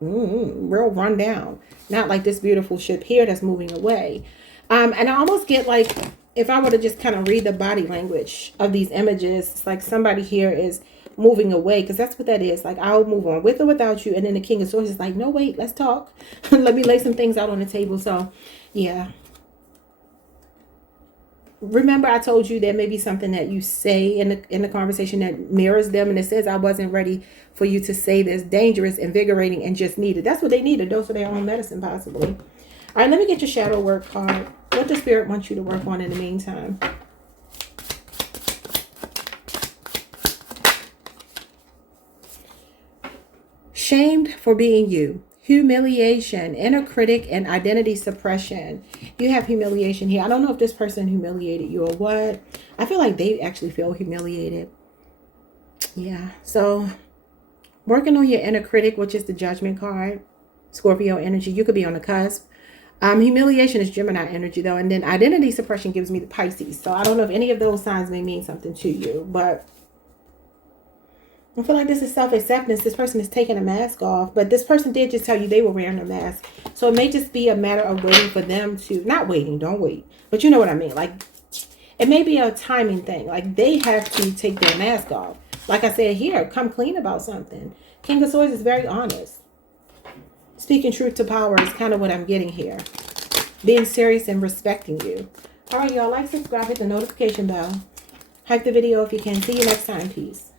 real run down. Not like this beautiful ship here that's moving away. And I almost get like, if I were to just kind of read the body language of these images, it's like somebody here is moving away, because that's what that is. Like, I'll move on with or without you. And then the King of Swords is like, no, wait, let's talk. Let me lay some things out on the table. So yeah, remember I told you there may be something that you say in the conversation that mirrors them, and it says, I wasn't ready for you to say this. Dangerous, invigorating, and just needed. That's what they need, a dose of their own medicine possibly. All right, let me get your shadow work card. What does Spirit want you to work on in the meantime? Shamed for being you. Humiliation, inner critic, and identity suppression. You have humiliation here. I don't know if this person humiliated you or what. I feel like they actually feel humiliated. Yeah. So working on your inner critic, which is the Judgment card. Scorpio energy. You could be on the cusp. Humiliation is Gemini energy, though. And then identity suppression gives me the Pisces. So I don't know if any of those signs may mean something to you, but I feel like this is self-acceptance. This person is taking a mask off, but this person did just tell you they were wearing a mask. So it may just be a matter of waiting for them to, not waiting, don't wait, but you know what I mean. Like, it may be a timing thing. Like, they have to take their mask off. Like I said here, come clean about something. King of Swords is very honest. Speaking truth to power is kind of what I'm getting here. Being serious and respecting you. All right, y'all. Like, subscribe, hit the notification bell. Hype the video if you can. See you next time. Peace.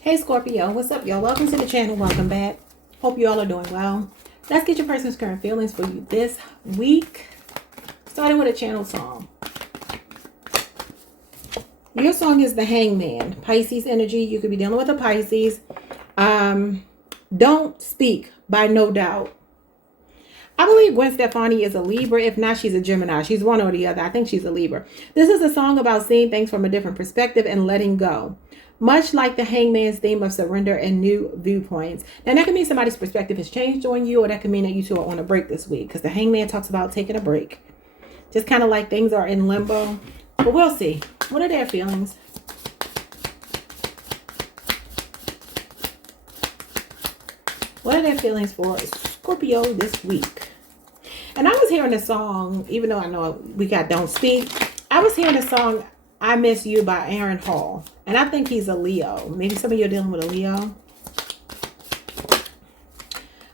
Hey, Scorpio. What's up, y'all? Welcome to the channel. Welcome back. Hope you all are doing well. Let's get your person's current feelings for you this week. Starting with a channel song. Your song is The Hangman. Pisces energy. You could be dealing with a Pisces. Don't Speak by No Doubt. I believe Gwen Stefani is a Libra. If not, she's a Gemini. She's one or the other. I think she's a Libra. This is a song about seeing things from a different perspective and letting go. Much like the Hangman's theme of surrender and new viewpoints. Now, that can mean somebody's perspective has changed on you, or that can mean that you two are on a break this week, because the Hangman talks about taking a break. Just kind of like things are in limbo. But we'll see. What are their feelings? What are their feelings for Scorpio this week? And I was hearing a song, even though I know we got Don't Speak. I was hearing a song, I Miss You by Aaron Hall. And I think he's a Leo. Maybe some of you are dealing with a Leo.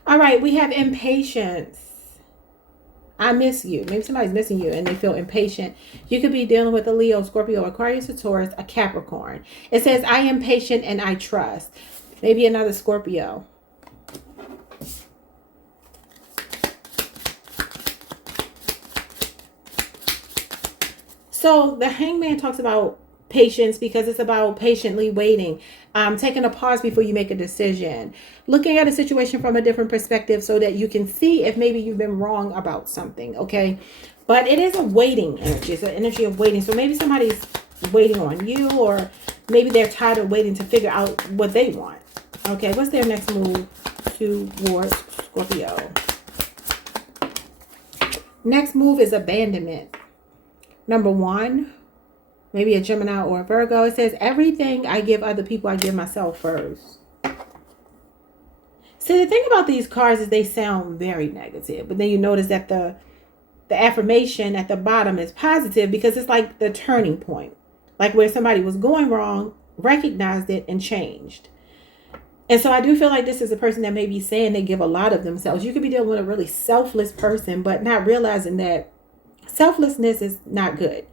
All right, we have impatience. I miss you. Maybe somebody's missing you and they feel impatient. You could be dealing with a Leo, Scorpio, Aquarius, a Taurus, a Capricorn. It says, I am patient and I trust. Maybe another Scorpio. So the Hangman talks about patience because it's about patiently waiting, taking a pause before you make a decision, looking at a situation from a different perspective so that you can see if maybe you've been wrong about something. Okay, but it is a waiting energy. It's an energy of waiting. So maybe somebody's waiting on you, or maybe they're tired of waiting to figure out what they want. Okay, what's their next move towards Scorpio? Next move is abandonment. Number one, maybe a Gemini or a Virgo. It says, everything I give other people, I give myself first. See, the thing about these cards is they sound very negative. But then you notice that the affirmation at the bottom is positive because it's like the turning point. Like where somebody was going wrong, recognized it, and changed. And so I do feel like this is a person that may be saying they give a lot of themselves. You could be dealing with a really selfless person, but not realizing that selflessness is not good.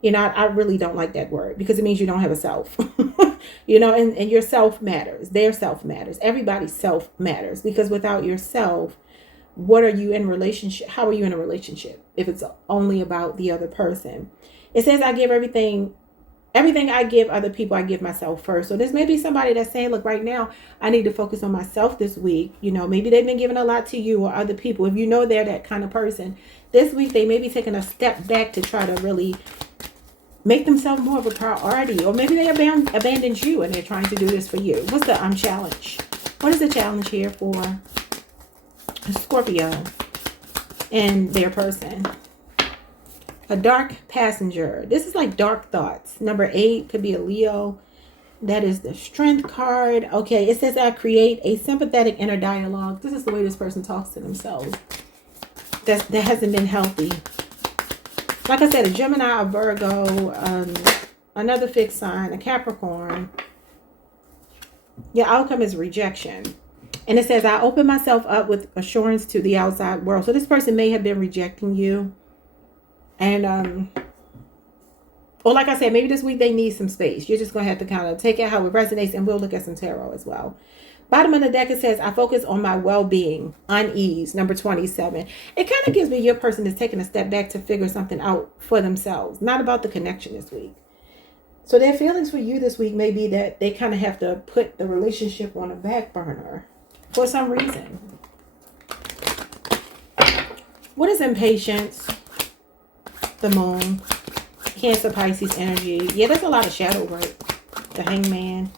You know, I really don't like that word because it means you don't have a self. You know, and your self matters. Their self matters. Everybody's self matters because without yourself, what are you in relationship? How are you in a relationship if it's only about the other person? It says, I give everything I give other people, I give myself first. So this may be somebody that's saying, look, right now, I need to focus on myself this week. You know, maybe they've been giving a lot to you or other people. If you know they're that kind of person, this week they may be taking a step back to try to really make themselves more of a priority. Or maybe they abandoned you and they're trying to do this for you. What's the challenge? What is the challenge here for Scorpio and their person? A dark passenger. This is like dark thoughts. Number 8 could be a Leo. That is the strength card. Okay, it says I create a sympathetic inner dialogue. This is the way this person talks to themselves. That hasn't been healthy. Like I said, a Gemini, a Virgo, another fixed sign, a Capricorn. Your outcome is rejection. And it says I open myself up with assurance to the outside world. So this person may have been rejecting you. And, or like I said, maybe this week they need some space. You're just going to have to kind of take it how it resonates, and we'll look at some tarot as well. Bottom of the deck, it says, I focus on my well-being, unease, number 27. It kind of gives me your person is taking a step back to figure something out for themselves, not about the connection this week. So their feelings for you this week may be that they kind of have to put the relationship on a back burner for some reason. What is impatience? The moon, Cancer, Pisces energy. Yeah, there's a lot of shadow work. The Hangman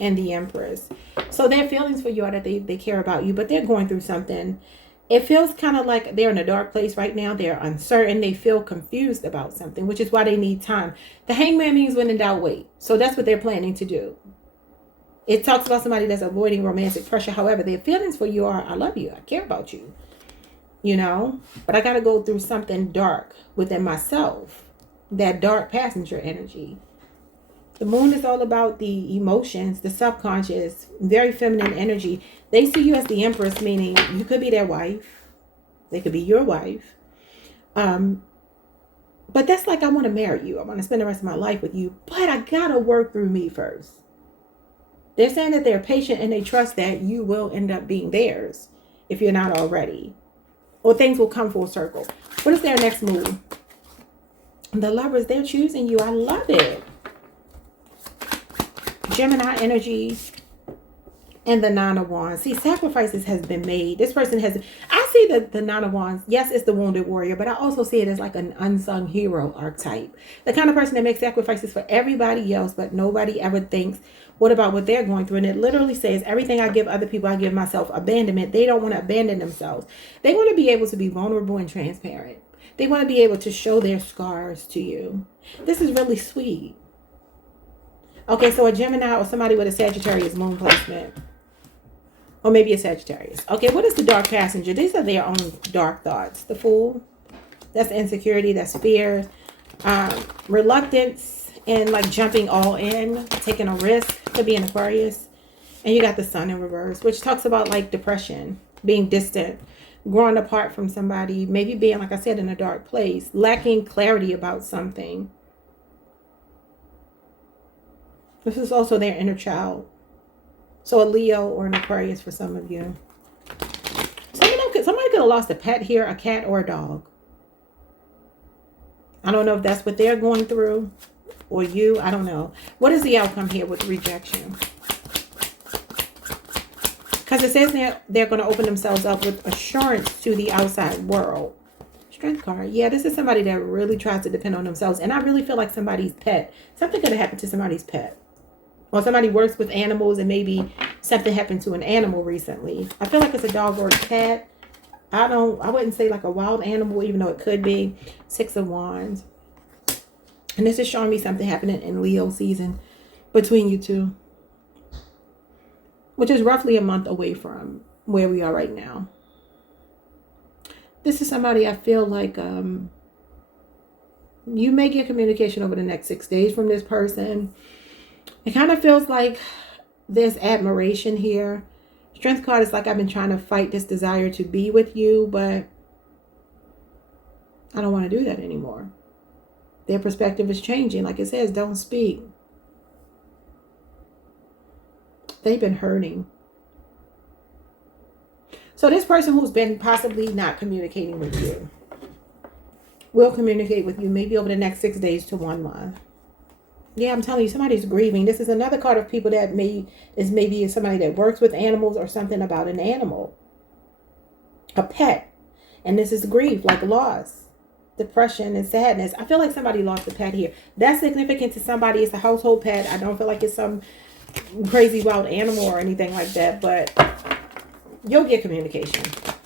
and the Empress. So their feelings for you are that they care about you, but they're going through something. It feels kind of like they're in a dark place right now. They're uncertain. They feel confused about something, which is why they need time. The Hangman means when in doubt, wait. So that's what they're planning to do. It talks about somebody that's avoiding romantic pressure. However, their feelings for you are, I love you. I care about you. You know, but I got to go through something dark within myself. That dark passenger energy. The moon is all about the emotions, the subconscious, very feminine energy. They see you as the Empress, meaning you could be their wife. They could be your wife. But that's like, I want to marry you. I want to spend the rest of my life with you. But I got to work through me first. They're saying that they're patient and they trust that you will end up being theirs if you're not already. Or things will come full circle. What is their next move? The Lovers, they're choosing you. I love it. Gemini energy and the Nine of Wands. See, sacrifices has been made. This person has, I see the Nine of Wands. Yes, it's the wounded warrior, but I also see it as like an unsung hero archetype. The kind of person that makes sacrifices for everybody else, but nobody ever thinks, what about what they're going through? And it literally says, everything I give other people, I give myself. Abandonment. They don't want to abandon themselves. They want to be able to be vulnerable and transparent. They want to be able to show their scars to you. This is really sweet. Okay, so a Gemini or somebody with a Sagittarius moon placement. Or maybe a Sagittarius. Okay, what is the dark passenger? These are their own dark thoughts. The Fool. That's insecurity. That's fear. Reluctance and like jumping all in. Taking a risk. Could be an Aquarius. And you got the Sun in reverse, which talks about like depression. Being distant. Growing apart from somebody. Maybe being, like I said, in a dark place. Lacking clarity about something. This is also their inner child. So a Leo or an Aquarius for some of you. Somebody could have lost a pet here, a cat or a dog. I don't know if that's what they're going through or you. I don't know. What is the outcome here with rejection? Because it says they're going to open themselves up with assurance to the outside world. Strength card. Yeah, this is somebody that really tries to depend on themselves. And I really feel like somebody's pet. Something could have happened to somebody's pet. Or somebody works with animals and maybe something happened to an animal recently. I feel like it's a dog or a cat. I wouldn't say like a wild animal, even though it could be. 6 of Wands. And this is showing me something happening in Leo season between you two. Which is roughly a month away from where we are right now. This is somebody I feel like you may get communication over the next 6 days from this person. It kind of feels like there's admiration here. Strength card is like I've been trying to fight this desire to be with you, but I don't want to do that anymore. Their perspective is changing. Like it says, don't speak. They've been hurting. So this person who's been possibly not communicating with you will communicate with you maybe over the next 6 days to 1 month. Yeah, I'm telling you, somebody's grieving. This is another card of people that maybe somebody that works with animals or something about an animal. A pet. And this is grief, like loss, depression, and sadness. I feel like somebody lost a pet here. That's significant to somebody. It's a household pet. I don't feel like it's some crazy wild animal or anything like that. But you'll get communication,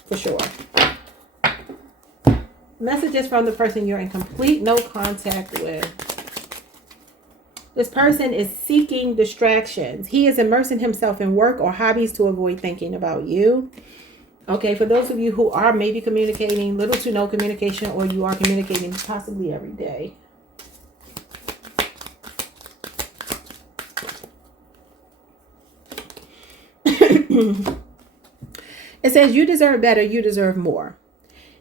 for sure. Messages from the person you're in complete no contact with. This person is seeking distractions. He is immersing himself in work or hobbies to avoid thinking about you. Okay, for those of you who are maybe communicating, little to no communication, or you are communicating possibly every day. It says you deserve better, you deserve more.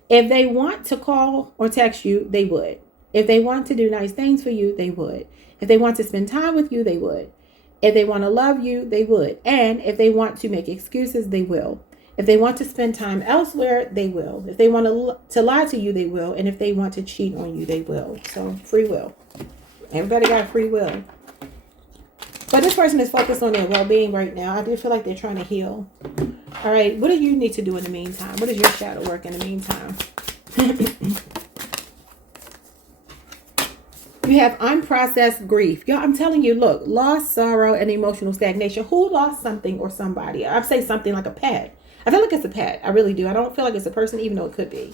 If they want to call or text you, they would. If they want to do nice things for you, they would. If they want to spend time with you, they would. If they want to love you, they would. And if they want to make excuses, they will. If they want to spend time elsewhere, they will. If they want to lie to you, they will. And if they want to cheat on you, they will. So free will. Everybody got free will. But this person is focused on their well-being right now. I do feel like they're trying to heal. All right. What do you need to do in the meantime? What is your shadow work in the meantime? You have unprocessed grief. Y'all, I'm telling you, look, loss, sorrow, and emotional stagnation. Who lost something or somebody? I'd say something like a pet. I feel like it's a pet. I really do. I don't feel like it's a person, even though it could be.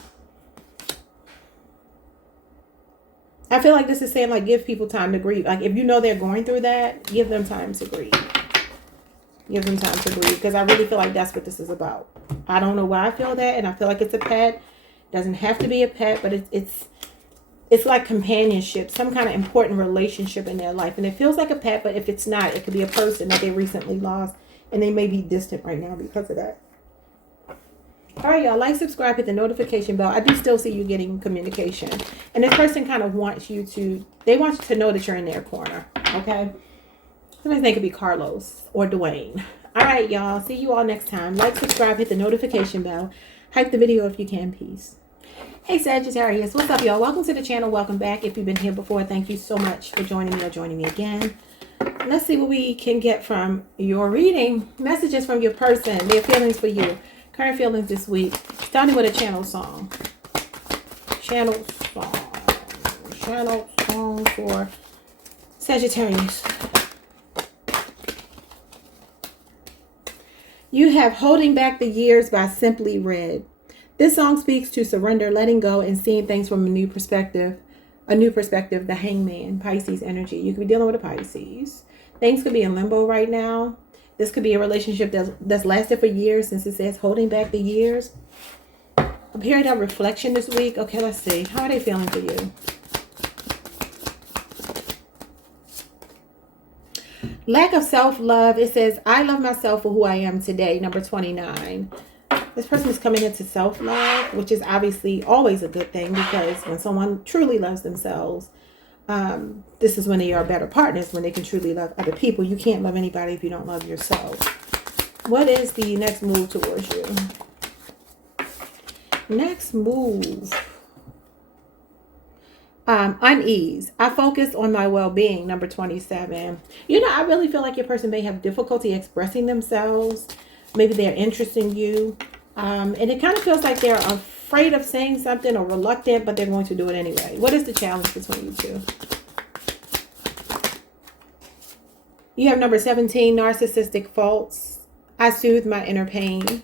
I feel like this is saying, like, give people time to grieve. Like, if you know they're going through that, give them time to grieve. Give them time to grieve. Because I really feel like that's what this is about. I don't know why I feel that. And I feel like it's a pet. Doesn't have to be a pet, but it's like companionship, some kind of important relationship in their life. And it feels like a pet, but if it's not, it could be a person that they recently lost. And they may be distant right now because of that. All right, y'all. Like, subscribe, hit the notification bell. I do still see you getting communication. And this person kind of wants you to, they want you to know that you're in their corner. Okay? Sometimes they could be Carlos or Dwayne. All right, y'all. See you all next time. Like, subscribe, hit the notification bell. Hype the video if you can. Peace. Hey Sagittarius, what's up y'all? Welcome to the channel. Welcome back. If you've been here before, thank you so much for joining me or joining me again. Let's see what we can get from your reading. Messages from your person, their feelings for you. Current feelings this week. Starting with a channel song. Channel song for Sagittarius. You have Holding Back the Years by Simply Red. This song speaks to surrender, letting go, and seeing things from a new perspective. A new perspective, the Hangman, Pisces energy. You could be dealing with a Pisces. Things could be in limbo right now. This could be a relationship that's lasted for years, since it says holding back the years. A period of reflection this week. Okay, let's see. How are they feeling for you? Lack of self-love. It says, I love myself for who I am today. Number 29. This person is coming into self-love, which is obviously always a good thing, because when someone truly loves themselves, this is when they are better partners, when they can truly love other people. You can't love anybody if you don't love yourself. What is the next move towards you? Next move. Unease. I focus on my well-being. Number 27. You know, I really feel like your person may have difficulty expressing themselves. Maybe they're interested in you. And it kind of feels like they're afraid of saying something or reluctant, but they're going to do it anyway. What is the challenge between you two? You have number 17, narcissistic faults. I soothe my inner pain.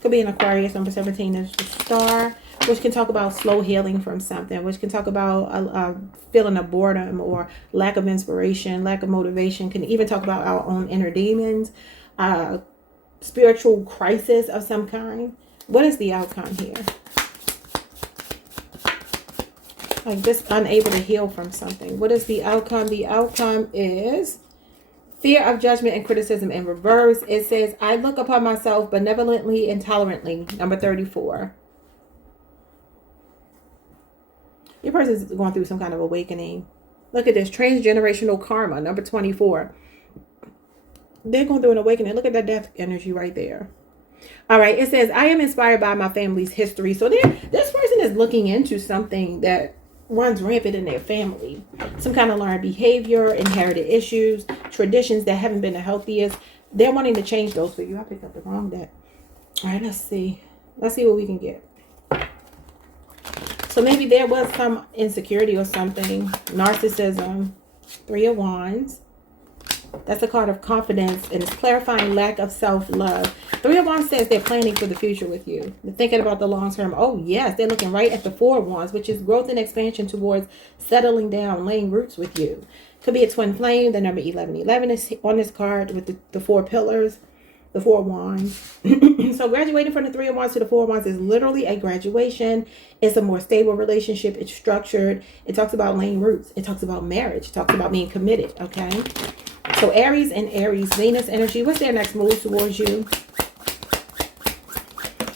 Could be an Aquarius. Number 17 is the star, which can talk about slow healing from something, which can talk about a feeling of boredom or lack of inspiration, lack of motivation. Can even talk about our own inner demons, spiritual crisis of some kind. What is the outcome here? Like just unable to heal from something. What is the outcome? The outcome is fear of judgment and criticism in reverse. It says, I look upon myself benevolently and tolerantly. Number 34. Your person is going through some kind of awakening. Look at this. Transgenerational karma. Number 24. They're going through an awakening. Look at that death energy right there. All right. It says, I am inspired by my family's history. So this person is looking into something that runs rampant in their family. Some kind of learned behavior, inherited issues, traditions that haven't been the healthiest. They're wanting to change those for you. I picked up the wrong deck. All right. Let's see. Let's see what we can get. So maybe there was some insecurity or something. Narcissism. 3 of Wands. That's a card of confidence, and it's clarifying lack of self-love. 3 of Wands says they're planning for the future with you. They're thinking about the long term. Oh, yes. They're looking right at the 4 of Wands, which is growth and expansion towards settling down, laying roots with you. Could be a twin flame. The number 1111 is on this card with the 4 pillars, the 4 of Wands. So graduating from the 3 of Wands to the 4 of Wands is literally a graduation. It's a more stable relationship. It's structured. It talks about laying roots. It talks about marriage. It talks about being committed. Okay. So Aries and Aries, Venus energy. What's their next move towards you?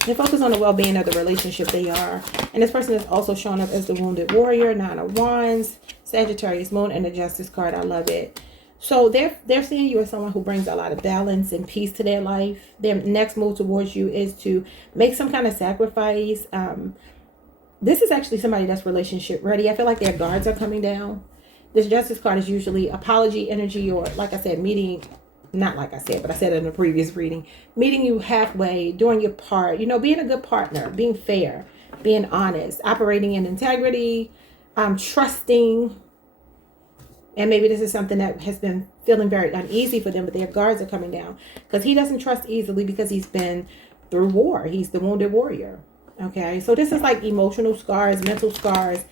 They focus on the well-being of the relationship they are. And this person is also showing up as the wounded warrior. 9 of Wands, Sagittarius moon, and the Justice card. I love it. So they're seeing you as someone who brings a lot of balance and peace to their life. Their next move towards you is to make some kind of sacrifice. This is actually somebody that's relationship ready. I feel like their guards are coming down. This Justice card is usually apology energy, or like I said, meeting, not like I said, but I said it in a previous reading, meeting you halfway, doing your part, you know, being a good partner, being fair, being honest, operating in integrity, trusting. And maybe this is something that has been feeling very uneasy for them, but their guards are coming down because he doesn't trust easily because he's been through war. He's the wounded warrior. Okay, so this is like emotional scars, mental scars,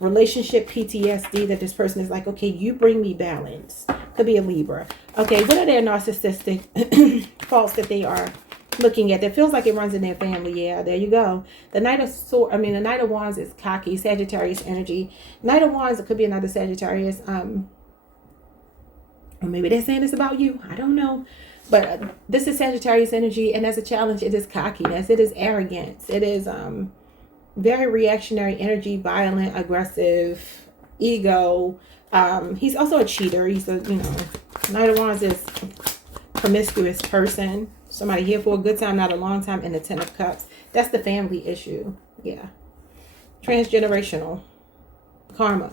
relationship PTSD that this person is like, okay, you bring me balance. Could be a Libra. Okay, what are their narcissistic faults that they are looking at that feels like it runs in their family? Yeah, there you go. The Knight of Wands is cocky, Sagittarius energy. Knight of Wands, it could be another Sagittarius. Or maybe they're saying this about you. I don't know. But this is Sagittarius energy, and as a challenge, it is cockiness. It is arrogance. It is very reactionary energy, violent, aggressive, ego. He's also a cheater. He's a, Knight of Wands is promiscuous person. Somebody here for a good time, not a long time, and the 10 of Cups. That's the family issue. Yeah. Transgenerational karma.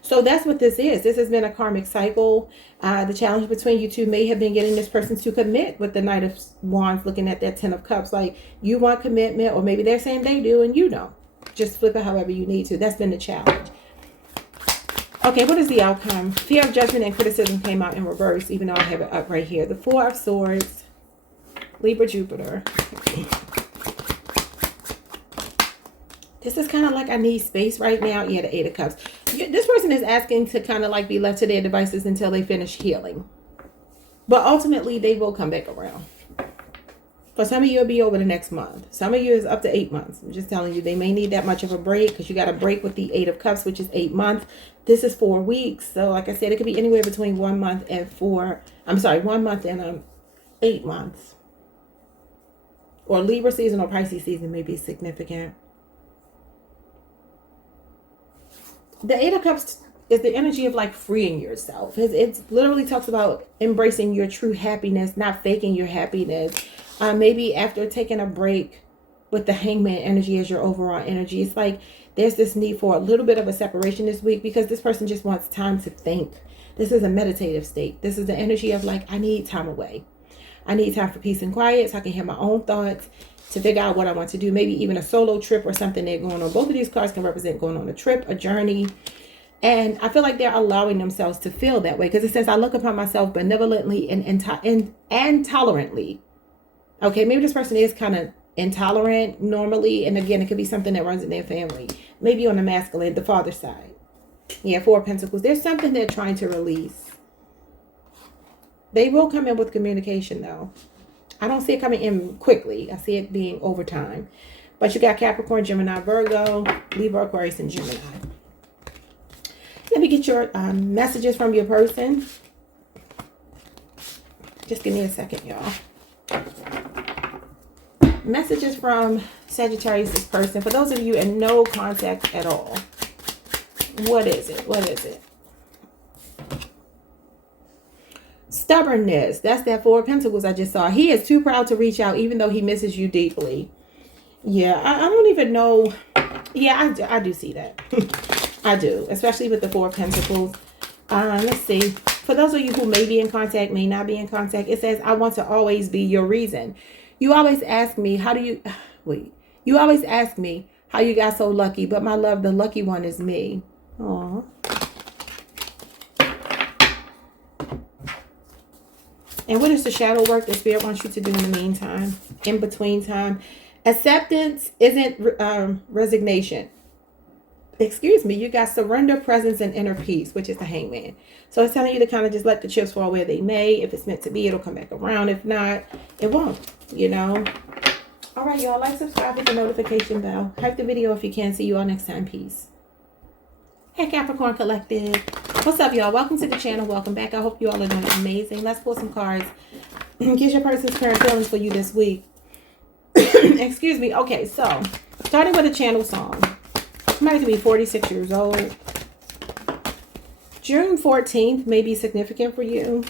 So that's what this is. This has been a karmic cycle. The challenge between you two may have been getting this person to commit with the Knight of Wands, looking at that 10 of Cups. Like, you want commitment, or maybe they're saying they do and you don't. Just flip it however you need to. That's been the challenge. Okay, what is the outcome? Fear of judgment and criticism came out in reverse, even though I have it up right here. The 4 of Swords, Libra, Jupiter. This is kind of like I need space right now. Yeah, the Eight of Cups. This person is asking to kind of like be left to their devices until they finish healing. But ultimately, they will come back around. For some of you, it'll be over the next month. Some of you is up to 8 months. I'm just telling you, they may need that much of a break because you got a break with the Eight of Cups, which is 8 months. This is 4 weeks. So like I said, it could be anywhere between 1 month and 1 month and 8 months. Or Libra season or Pisces season may be significant. The Eight of Cups is the energy of like freeing yourself. It literally talks about embracing your true happiness, not faking your happiness. Maybe after taking a break with the Hangman energy as your overall energy, it's like there's this need for a little bit of a separation this week because this person just wants time to think. This is a meditative state. This is the energy of like, I need time away. I need time for peace and quiet so I can hear my own thoughts, to figure out what I want to do. Maybe even a solo trip or something they're going on. Both of these cards can represent going on a trip, a journey. And I feel like they're allowing themselves to feel that way. Because it says, I look upon myself benevolently and tolerantly. Okay, maybe this person is kind of intolerant normally. And again, it could be something that runs in their family. Maybe on the masculine, the father side. Yeah, Four of Pentacles. There's something they're trying to release. They will come in with communication, though. I don't see it coming in quickly. I see it being over time. But you got Capricorn, Gemini, Virgo, Libra, Aquarius, and Gemini. Let me get your messages from your person. Just give me a second, y'all. Messages from Sagittarius' person. For those of you in no contact at all. What is it? What is it? Stubbornness. That's that Four of Pentacles I just saw. He is too proud to reach out even though he misses you deeply. Yeah, I don't even know. Yeah, I do see that. I do. Especially with the Four of Pentacles. Let's see. For those of you who may be in contact, may not be in contact, it says, I want to always be your reason. You always ask me, how do you... Wait. You always ask me how you got so lucky, but my love, the lucky one is me. Aww. And what is the shadow work that Spirit wants you to do in the meantime, in between time? Acceptance isn't resignation. Excuse me, you got surrender, presence, and inner peace, which is the Hangman. So it's telling you to kind of just let the chips fall where they may. If it's meant to be, it'll come back around. If not, it won't, you know. All right, y'all, like, subscribe, hit the notification bell. Hype the video if you can. See you all next time. Peace. Hey, Capricorn Collective. What's up, y'all? Welcome to the channel. Welcome back. I hope you all are doing amazing. Let's pull some cards. Get your person's current feelings for you this week. Excuse me. Okay, so starting with a channel song. Somebody could be 46 years old. June 14th may be significant for you.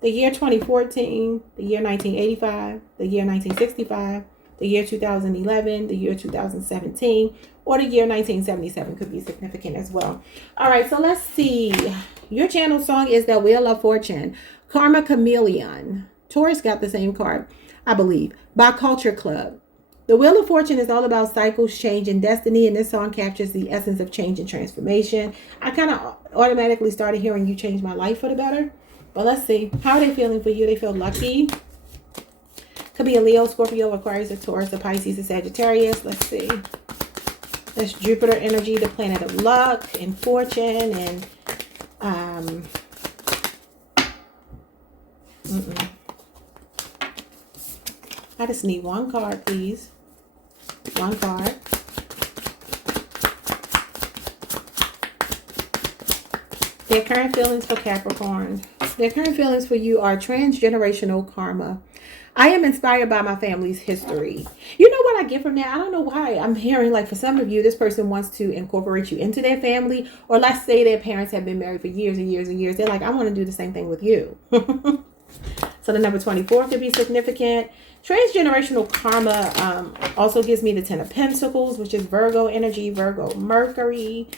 The year 2014, the year 1985, the year 1965, the year 2011, the year 2017, or the year 1977 could be significant as well. All right, so let's see. Your channel song is The Wheel of Fortune. Karma Chameleon. Taurus got the same card, I believe, by Culture Club. The Wheel of Fortune is all about cycles, change, and destiny, and this song captures the essence of change and transformation. I kind of automatically started hearing You Changed My Life for the better. But let's see. How are they feeling for you? They feel lucky. Could be a Leo, Scorpio, Aquarius, a Taurus, a Pisces, a Sagittarius. Let's see. That's Jupiter energy, the planet of luck and fortune. And I just need one card, please. One card. Their current feelings for Capricorn. Their current feelings for you are transgenerational karma. I am inspired by my family's history. You know what I get from that? I don't know why. I'm hearing like for some of you, this person wants to incorporate you into their family. Or let's say their parents have been married for years and years and years. They're like, I want to do the same thing with you. So the number 24 could be significant. Transgenerational karma also gives me the 10 of Pentacles, which is Virgo energy, Virgo Mercury.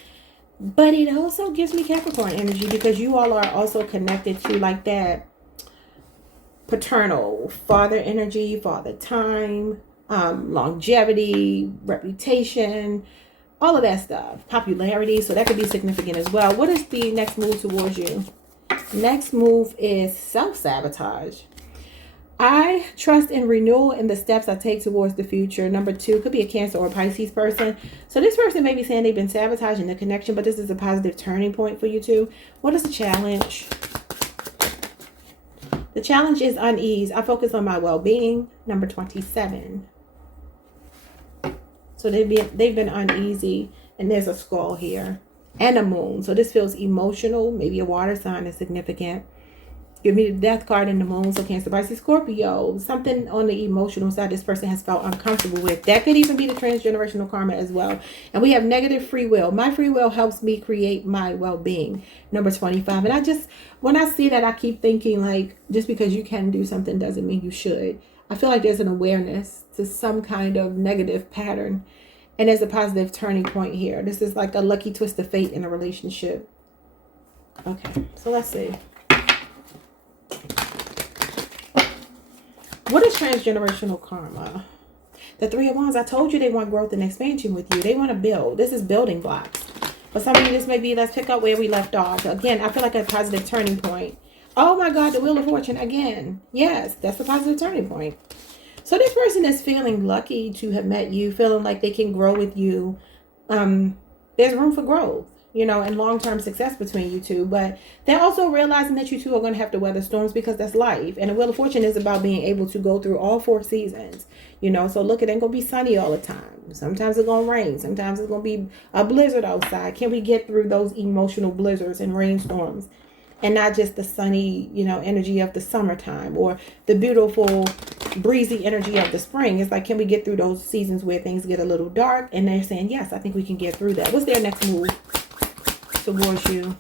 But it also gives me Capricorn energy because you all are also connected to like that paternal father energy, father time, longevity, reputation, all of that stuff, popularity. So that could be significant as well. What is the next move towards you? Next move is self-sabotage. I trust in renewal in the steps I take towards the future. Number 2 could be a Cancer or Pisces person. So this person may be saying they've been sabotaging the connection, but this is a positive turning point for you too. What is the challenge? The challenge is unease. I focus on my well-being. Number 27. So they've been uneasy, and there's a skull here and a moon. So this feels emotional. Maybe a water sign is significant. Give me the death card in the moon. So Cancer, Pisces, Scorpio. Something on the emotional side this person has felt uncomfortable with. That could even be the transgenerational karma as well. And we have negative free will. My free will helps me create my well-being. Number 25. And when I see that, I keep thinking like, just because you can do something doesn't mean you should. I feel like there's an awareness to some kind of negative pattern. And there's a positive turning point here. This is like a lucky twist of fate in a relationship. Okay, so let's see. What is transgenerational karma? The 3 of Wands. I told you they want growth and expansion with you. They want to build. This is building blocks. For some of you, this may be, let's pick up where we left off. Again, I feel like a positive turning point. Oh my God, the Wheel of Fortune again. Yes, that's a positive turning point. So this person is feeling lucky to have met you, feeling like they can grow with you. There's room for growth, and long-term success between you two. But they're also realizing that you two are going to have to weather storms because that's life. And the Wheel of Fortune is about being able to go through all 4 seasons, So look, it ain't going to be sunny all the time. Sometimes it's going to rain. Sometimes it's going to be a blizzard outside. Can we get through those emotional blizzards and rainstorms? And not just the sunny, energy of the summertime or the beautiful, breezy energy of the spring. It's like, can we get through those seasons where things get a little dark? And they're saying, yes, I think we can get through that. What's their next move towards you?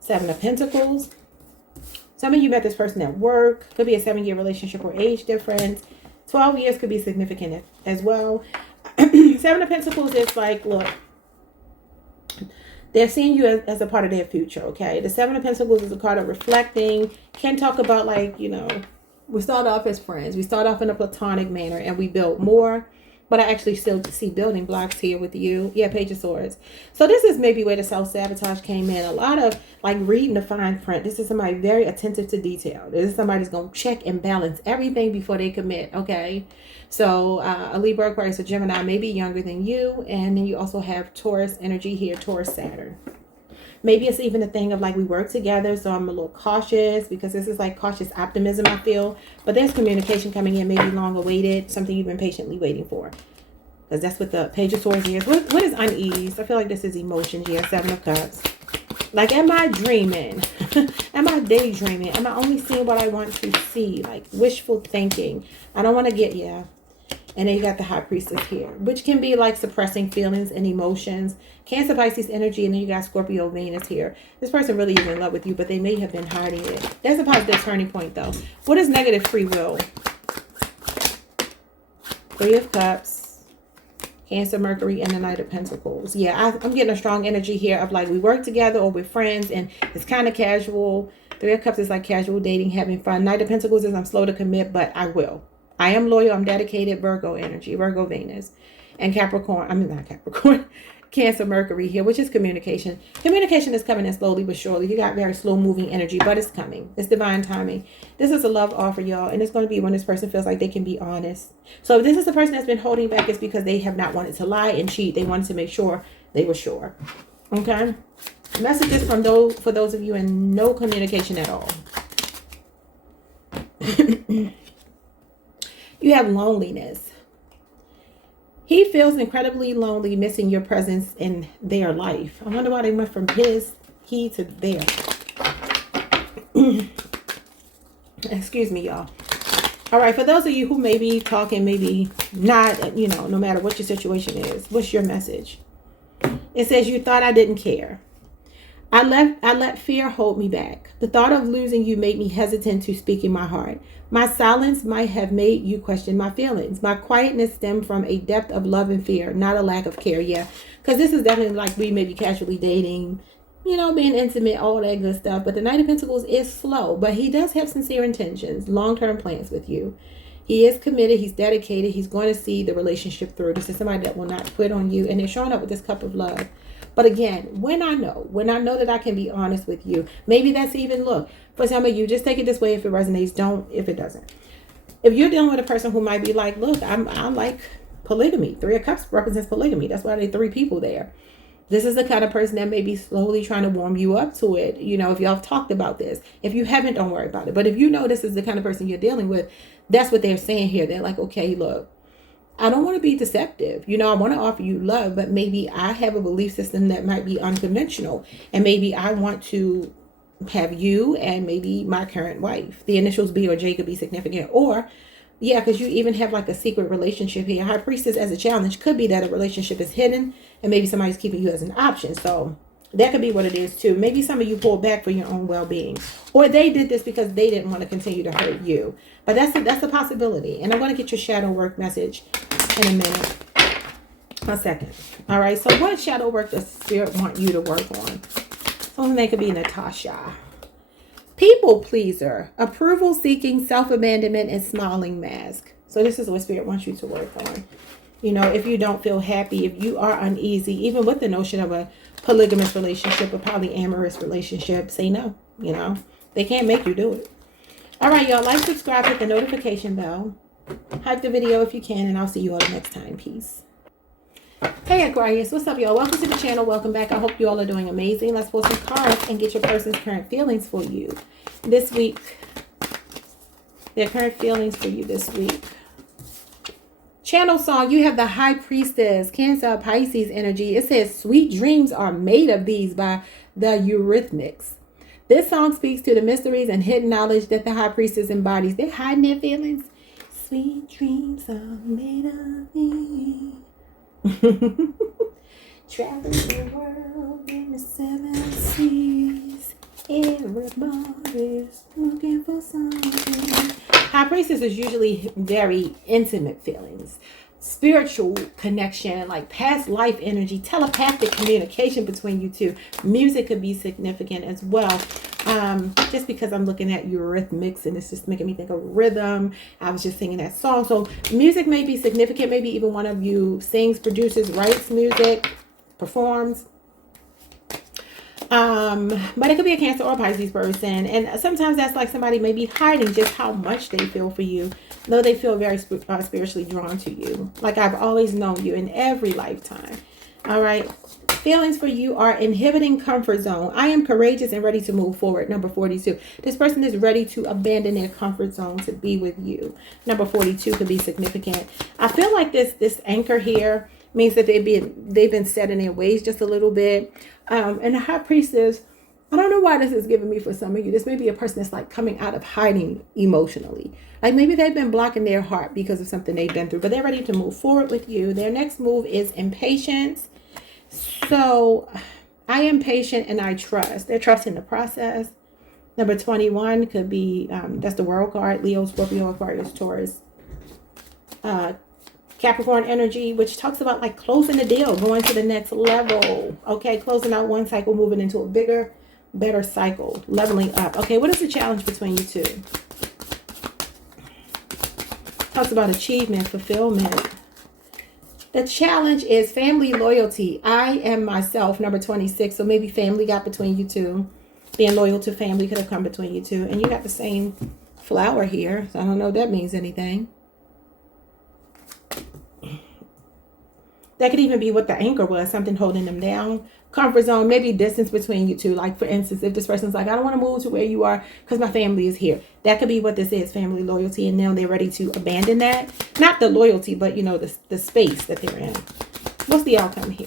7 of Pentacles. Some of you met this person at work. Could be a 7-year relationship or age difference. 12 years could be significant as well. 7 of Pentacles is like, look, they're seeing you as a part of their future, okay? The 7 of Pentacles is a card of reflecting. Can talk about like, we start off as friends. We start off in a platonic manner and we build more. But I actually still see building blocks here with you. Yeah, Page of Swords. So this is maybe where the self-sabotage came in. A lot of like reading the fine print. This is somebody very attentive to detail. This is somebody that's going to check and balance everything before they commit, okay? So a Libra, Aquarius, or Gemini may be younger than you. And then you also have Taurus energy here, Taurus, Saturn. Maybe it's even a thing of like we work together, so I'm a little cautious because this is like cautious optimism, I feel. But there's communication coming in, maybe long awaited, something you've been patiently waiting for. Because that's what the Page of Swords is. What is unease? I feel like this is emotions. Yeah, 7 of Cups. Like, am I dreaming? Am I daydreaming? Am I only seeing what I want to see? Like wishful thinking. I don't want to get, yeah. And then you got the High Priestess here, which can be like suppressing feelings and emotions. Cancer, Pisces energy, and then you got Scorpio, Venus here. This person really is in love with you, but they may have been hiding it. There's a positive turning point, though. What is negative free will? 3 of Cups, Cancer, Mercury, and the Knight of Pentacles. Yeah, I'm getting a strong energy here of like we work together or we're friends, and it's kind of casual. 3 of Cups is like casual dating, having fun. Knight of Pentacles is I'm slow to commit, but I will. I am loyal. I'm dedicated. Virgo energy. Virgo, Venus. And Capricorn. I mean, not Capricorn. Cancer, Mercury here, which is communication. Communication is coming in slowly but surely. You got very slow moving energy, but it's coming. It's divine timing. This is a love offer, y'all. And it's going to be when this person feels like they can be honest. So if this is the person that's been holding back, it's because they have not wanted to lie and cheat. They wanted to make sure they were sure. Okay. Messages from for those of you in no communication at all. You have loneliness. He feels incredibly lonely, missing your presence in their life. I wonder why they went from he to their. Excuse me, y'all. All right, for those of you who may be talking, maybe not, no matter what your situation is, what's your message? It says, you thought I didn't care. I let fear hold me back. The thought of losing you made me hesitant to speak in my heart. My silence might have made you question my feelings. My quietness stemmed from a depth of love and fear, not a lack of care. Yeah, because this is definitely like we may be casually dating, being intimate, all that good stuff. But the Knight of Pentacles is slow, but he does have sincere intentions, long-term plans with you. He is committed. He's dedicated. He's going to see the relationship through. This is somebody that will not quit on you. And they're showing up with this Cup of Love. But again, when I know that I can be honest with you, maybe that's even, look, for some of you, just take it this way. If it resonates, don't if it doesn't. If you're dealing with a person who might be like, look, I like polygamy. 3 of Cups represents polygamy. That's why there are 3 people there. This is the kind of person that may be slowly trying to warm you up to it. You know, if y'all have talked about this. If you haven't, don't worry about it. But if you know this is the kind of person you're dealing with, that's what they're saying here. They're like, okay, look, I don't want to be deceptive. You know, I want to offer you love, but maybe I have a belief system that might be unconventional. And maybe I want to have you and maybe my current wife. The initials B or J could be significant. Or, yeah, because you even have like a secret relationship here. High Priestess as a challenge could be that a relationship is hidden and maybe somebody's keeping you as an option. So that could be what it is too. Maybe some of you pulled back for your own well-being. Or they did this because they didn't want to continue to hurt you. But that's a possibility. And I'm going to get your shadow work message in a minute. A second. All right. So what shadow work does Spirit want you to work on? So that could be Natasha. People pleaser, approval seeking, self-abandonment, and smiling mask. So this is what Spirit wants you to work on. You know, if you don't feel happy, if you are uneasy, even with the notion of a polygamous relationship, a polyamorous relationship, say no. You know, they can't make you do it. All right, y'all, like, subscribe, hit the notification bell. Hype the video if you can, and I'll see you all next time. Peace. Hey Aquarius, what's up y'all? Welcome to the channel. Welcome back. I hope you all are doing amazing. Let's pull some cards and get your person's current feelings for you this week. Their current feelings for you this week. Channel song, you have the High Priestess, Cancer, Pisces energy. It says, sweet dreams are made of these by the Eurythmics. This song speaks to the mysteries and hidden knowledge that the High Priestess embodies. They're hiding their feelings. Sweet dreams are made of these. Traveling the world in the 7 seas. Everybody's looking for something. High Priestess is usually very intimate feelings, spiritual connection, like past life energy, telepathic communication between you two. Music could be significant as well. Just because I'm looking at Eurythmics and it's just making me think of rhythm. I was just singing that song. So music may be significant. Maybe even one of you sings, produces, writes music, performs. But it could be a Cancer or Pisces person. And sometimes that's like somebody may be hiding just how much they feel for you, though they feel very spiritually drawn to you. Like I've always known you in every lifetime. All right. Feelings for you are inhibiting comfort zone. I am courageous and ready to move forward. Number 42. This person is ready to abandon their comfort zone to be with you. Number 42 could be significant. I feel like this anchor here means that they've been set in their ways just a little bit. And the High Priestess, I don't know why this is giving me for some of you. This may be a person that's like coming out of hiding emotionally. Like maybe they've been blocking their heart because of something they've been through, but they're ready to move forward with you. Their next move is impatience. So I am patient and I trust. They're trusting the process. Number 21 could be, that's the World card, Leo, Scorpio, Aquarius, Taurus. Capricorn energy, which talks about like closing the deal, going to the next level. Okay, closing out one cycle, moving into a bigger, better cycle, leveling up. Okay, what is the challenge between you two? Talks about achievement, fulfillment. The challenge is family loyalty. I am myself, number 26. So maybe family got between you two. Being loyal to family could have come between you two. And you got the same flower here. So I don't know if that means anything. That could even be what the anchor was, something holding them down. Comfort zone, maybe distance between you two. Like, for instance, if this person's like, I don't want to move to where you are because my family is here. That could be what this is, family loyalty. And now they're ready to abandon that. Not the loyalty, but, you know, the space that they're in. What's the outcome here?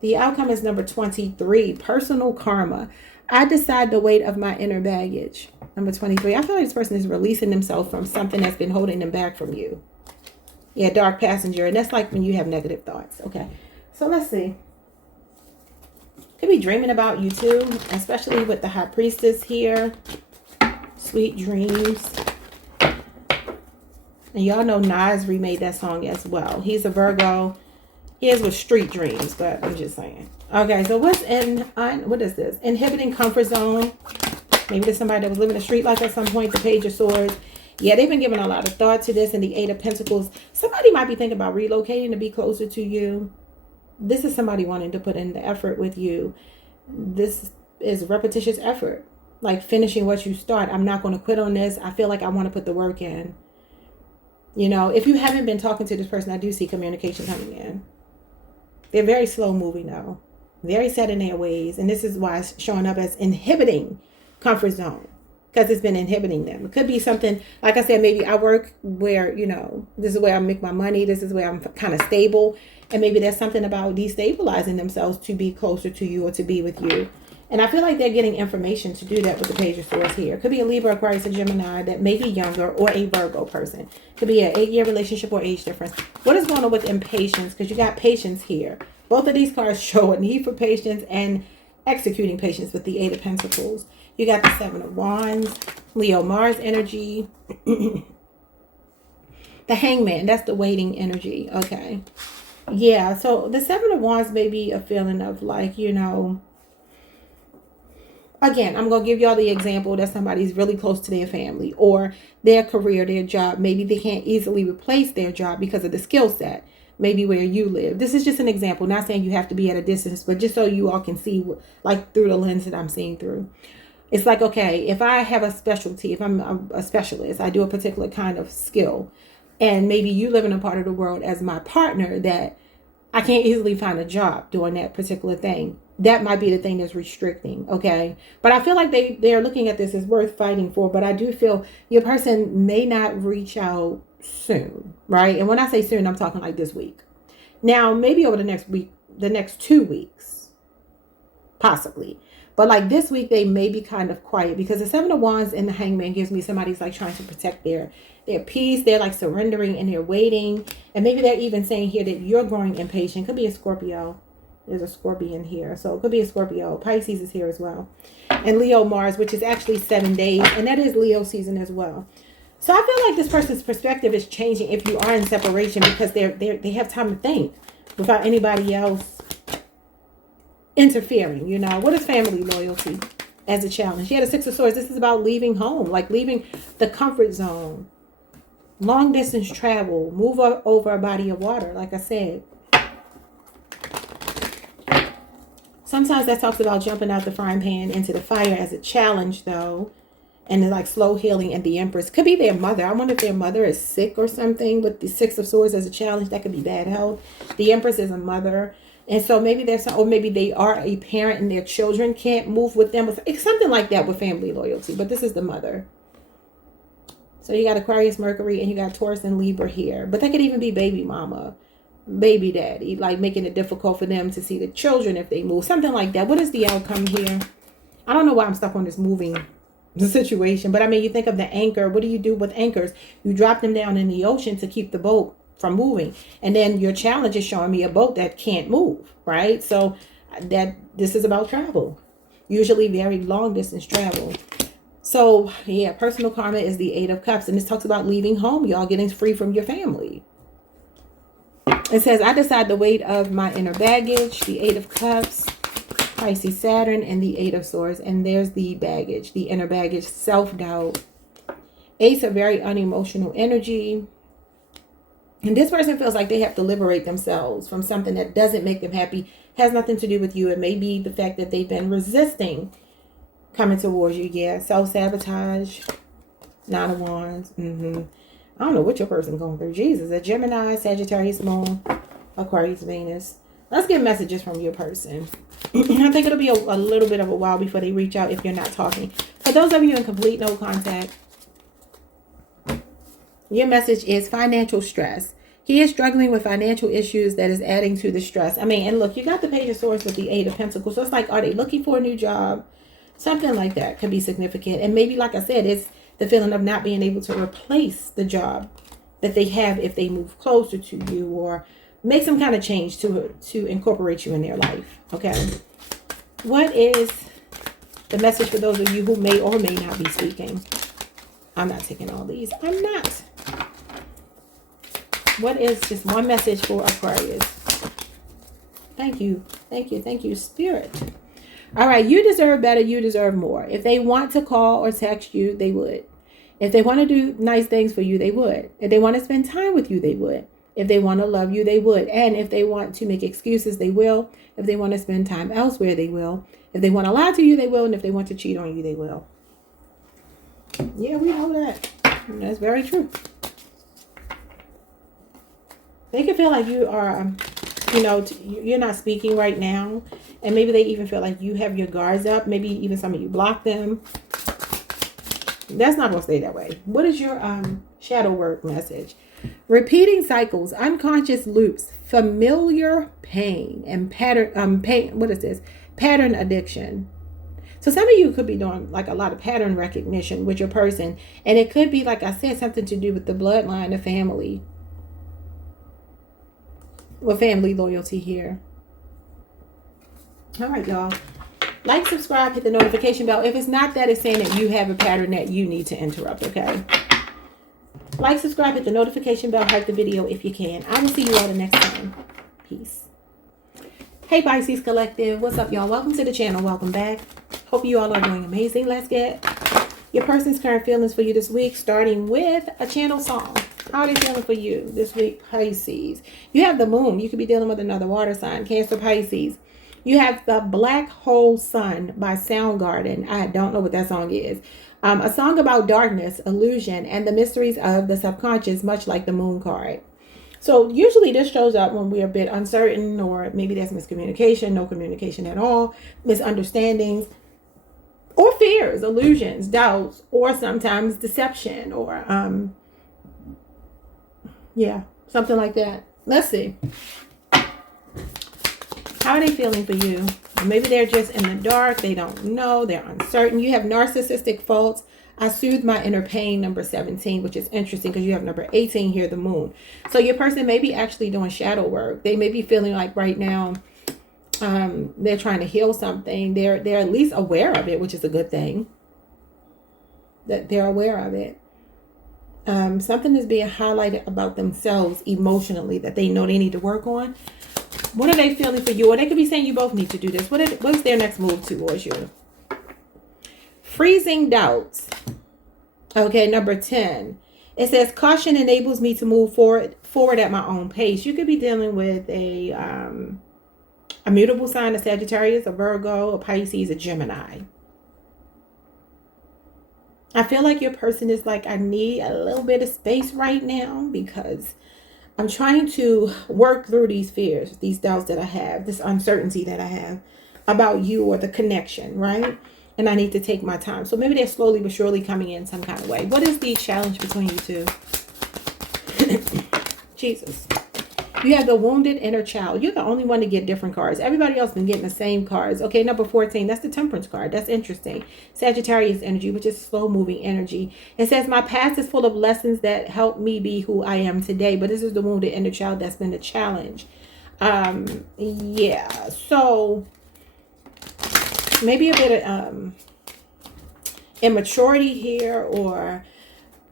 The outcome is number 23, personal karma. I decide the weight of my inner baggage. Number 23. I feel like this person is releasing themselves from something that's been holding them back from you. Yeah, dark passenger. And that's like when you have negative thoughts. Okay. So let's see. Could be dreaming about you too. Especially with the High Priestess here. Sweet dreams. And y'all know Nas remade that song as well. He's a Virgo. He is with street dreams. But I'm just saying. Okay. So what is this? Inhibiting comfort zone. Maybe there's somebody that was living the street life at some point. The Page of Swords. Yeah, they've been giving a lot of thought to this. And the 8 of Pentacles. Somebody might be thinking about relocating to be closer to you. This is somebody wanting to put in the effort with you. This is repetitious effort, like finishing what you start. I'm not going to quit on this. I feel like I want to put the work in. You know, if you haven't been talking to this person, I do see communication coming in. They're very slow moving though, very set in their ways. And this is why it's showing up as inhibiting comfort zone, because it's been inhibiting them. It could be something, like I said, maybe I work where, you know, this is where I make my money. This is where I'm kind of stable. And maybe there's something about destabilizing themselves to be closer to you or to be with you. And I feel like they're getting information to do that with the Page of Swords here. It could be a Libra, Aquarius, a Gemini that may be younger, or a Virgo person. It could be an 8-year relationship or age difference. What is going on with impatience? Because you got patience here. Both of these cards show a need for patience and executing patience with the 8 of Pentacles. You got the 7 of Wands, Leo, Mars energy. The Hangman, that's the waiting energy. Okay. Yeah, so the 7 of Wands may be a feeling of like, you know, again, I'm going to give y'all the example that somebody's really close to their family or their career, their job. Maybe they can't easily replace their job because of the skill set. Maybe where you live. This is just an example. Not saying you have to be at a distance, but just so you all can see, like through the lens that I'm seeing through. It's like, okay, if I have a specialty, if I'm a specialist, I do a particular kind of skill. And maybe you live in a part of the world as my partner that I can't easily find a job doing that particular thing. That might be the thing that's restricting, okay? But I feel like they're looking at this as worth fighting for, but I do feel your person may not reach out soon, right? And when I say soon, I'm talking like this week. Now, maybe over the next week, the next 2 weeks, possibly. But like this week, they may be kind of quiet because the 7 of Wands and the Hangman gives me somebody's like trying to protect their peace. They're like surrendering and they're waiting. And maybe they're even saying here that you're growing impatient. Could be a Scorpio. There's a Scorpion here. So it could be a Scorpio. Pisces is here as well. And Leo, Mars, which is actually 7 days. And that is Leo season as well. So I feel like this person's perspective is changing if you are in separation because they have time to think without anybody else interfering. You know, what is family loyalty as a challenge? Yeah, the 6 of Swords. This is about leaving home, like leaving the comfort zone. Long distance travel, move over a body of water, like I said. Sometimes that talks about jumping out the frying pan into the fire as a challenge, though. And like slow healing. And the Empress could be their mother. I wonder if their mother is sick or something with the 6 of Swords as a challenge. That could be bad health. The Empress is a mother. And so maybe there's some, or maybe they are a parent and their children can't move with them. It's something like that with family loyalty. But this is the mother. So you got Aquarius, Mercury, and you got Taurus and Libra here. But that could even be baby mama, baby daddy, like making it difficult for them to see the children if they move. Something like that. What is the outcome here? I don't know why I'm stuck on this moving situation. But I mean, you think of the anchor. What do you do with anchors? You drop them down in the ocean to keep the boat from moving. And then your challenge is showing me a boat that can't move, right? So that this is about travel. Usually very long distance travel. So, yeah, personal karma is the 8 of Cups. And this talks about leaving home, y'all, getting free from your family. It says, I decide the weight of my inner baggage, the 8 of Cups, Pisces, Saturn, and the 8 of Swords. And there's the baggage, the inner baggage, self-doubt. Ace of very unemotional energy. And this person feels like they have to liberate themselves from something that doesn't make them happy, has nothing to do with you. It may be the fact that they've been resisting coming towards you. Yeah, self-sabotage. 9 of Wands. I don't know what your person's going through. Jesus, a Gemini, Sagittarius, Moon, Aquarius, Venus. Let's get messages from your person. I think it'll be a little bit of a while before they reach out if you're not talking. For those of you in complete no contact, your message is financial stress. He is struggling with financial issues that is adding to the stress. I mean, and look, you got the Page of Swords with the 8 of Pentacles. So it's like, are they looking for a new job? Something like that could be significant. And maybe, like I said, it's the feeling of not being able to replace the job that they have if they move closer to you or make some kind of change to incorporate you in their life. Okay. What is the message for those of you who may or may not be speaking? I'm not taking all these. I'm not. What is just one message for Aquarius? Thank you. Thank you. Thank you, Spirit. All right. You deserve better. You deserve more. If they want to call or text you, they would. If they want to do nice things for you, they would. If they want to spend time with you, they would. If they want to love you, they would. And if they want to make excuses, they will. If they want to spend time elsewhere, they will. If they want to lie to you, they will. And if they want to cheat on you, they will. Yeah, we know that. And that's very true. They can feel like you are, you know, you're not speaking right now. And maybe they even feel like you have your guards up. Maybe even some of you block them. That's not going to stay that way. What is your shadow work message? Repeating cycles, unconscious loops, familiar pain, and pattern what is this? Pattern addiction. So some of you could be doing like a lot of pattern recognition with your person, and it could be, like I said, something to do with the bloodline, the family, with family loyalty here. All right, y'all. Like, subscribe, hit the notification bell. If it's not that, it's saying that you have a pattern that you need to interrupt, okay? Like, subscribe, hit the notification bell, hype the video if you can. I will see you all the next time. Peace. Hey, Pisces Collective. What's up, y'all? Welcome to the channel. Welcome back. Hope you all are doing amazing. Let's get your person's current feelings for you this week, starting with a channel song. How are they feeling for you this week, Pisces? You have the moon. You could be dealing with another water sign, Cancer, Pisces. You have the Black Hole Sun by Soundgarden. I don't know what that song is. A song about darkness, illusion, and the mysteries of the subconscious, much like the moon card. So usually this shows up when we're a bit uncertain, or maybe there's miscommunication, no communication at all, misunderstandings, or fears, illusions, doubts, or sometimes deception, or yeah, something like that. Let's see. How are they feeling for you? Maybe they're just in the dark. They don't know. They're uncertain. You have narcissistic faults. I soothe my inner pain, number 17, which is interesting because you have number 18 here, the moon. So your person may be actually doing shadow work. They may be feeling like right now they're trying to heal something. They're at least aware of it, which is a good thing. That they're aware of it. Something is being highlighted about themselves emotionally that they know they need to work on. What are they feeling for you? Or they could be saying you both need to do this. What's their next move towards you? Freezing doubts. Okay, number 10. It says, caution enables me to move forward at my own pace. You could be dealing with a mutable sign, a Sagittarius, a Virgo, a Pisces, a Gemini. I feel like your person is like, I need a little bit of space right now because I'm trying to work through these fears, these doubts that I have, this uncertainty that I have about you or the connection, right? And I need to take my time. So maybe they're slowly but surely coming in some kind of way. What is the challenge between you two? Jesus. You have the wounded inner child. You're the only one to get different cards. Everybody else been getting the same cards. Okay, number 14. That's the Temperance card. That's interesting. Sagittarius energy, which is slow-moving energy. It says, my past is full of lessons that help me be who I am today. But this is the wounded inner child that's been the challenge. Yeah. So maybe a bit of immaturity here, or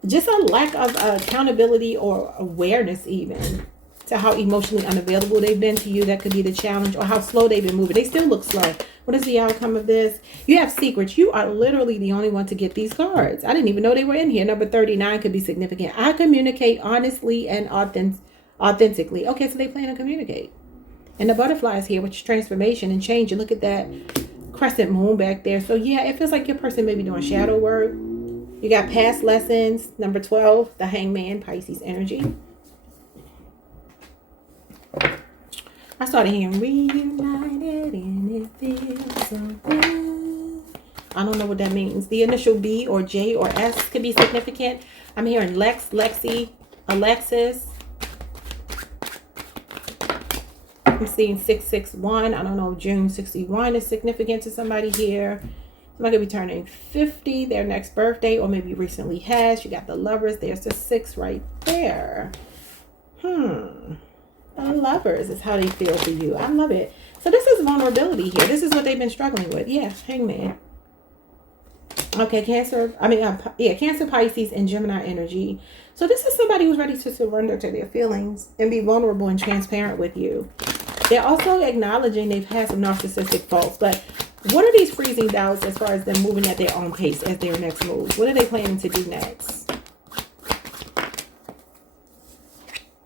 just a lack of accountability or awareness even to how emotionally unavailable they've been to you. That could be the challenge, or how slow they've been moving. They still look slow. What is the outcome of this? You have secrets. You are literally the only one to get these cards. I didn't even know they were in here. Number 39 could be significant. I communicate honestly and authentically. Okay, so they plan to communicate. And the butterfly is here, which is transformation and change. And look at that crescent moon back there. So yeah, it feels like your person may be doing shadow work. You got past lessons. Number 12, the Hangman, Pisces energy. I started hearing reunited and it feels so good. I don't know what that means. The initial B or J or S could be significant. I'm hearing Lex, Lexi, Alexis. I'm seeing 661. I don't know if June 61 is significant to somebody here. Somebody could be turning 50, their next birthday, or maybe recently has. You got the Lovers. There's the 6 right there. The Lovers is how they feel for you. I love it. So this is vulnerability here. This is what they've been struggling with. Yeah, Hangman. Okay, Cancer. Cancer, Pisces, and Gemini energy. So this is somebody who's ready to surrender to their feelings and be vulnerable and transparent with you. They're also acknowledging they've had some narcissistic faults. But what are these freezing doubts as far as them moving at their own pace as their next move? What are they planning to do next?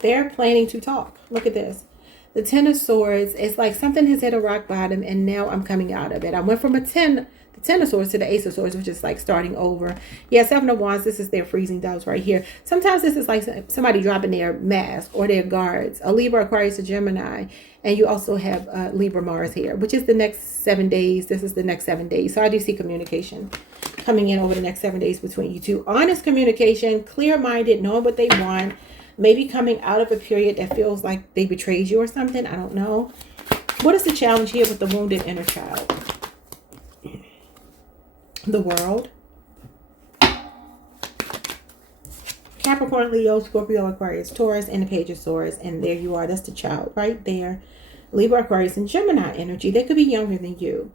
They're planning to talk. Look at this. The Ten of Swords, it's like something has hit a rock bottom and now I'm coming out of it. I went from the Ten of Swords to the Ace of Swords, which is like starting over. Yeah, Seven of Wands, this is their freezing doubts right here. Sometimes this is like somebody dropping their mask or their guards. A Libra, Aquarius, a Gemini. And you also have Libra, Mars here, which is the next 7 days. This is the next 7 days. So I do see communication coming in over the next 7 days between you two. Honest communication, clear-minded, knowing what they want. Maybe coming out of a period that feels like they betrayed you or something. I don't know. What is the challenge here with the wounded inner child? The World. Capricorn, Leo, Scorpio, Aquarius, Taurus, and the Page of Swords. And there you are. That's the child right there. Libra, Aquarius, and Gemini energy. They could be younger than you.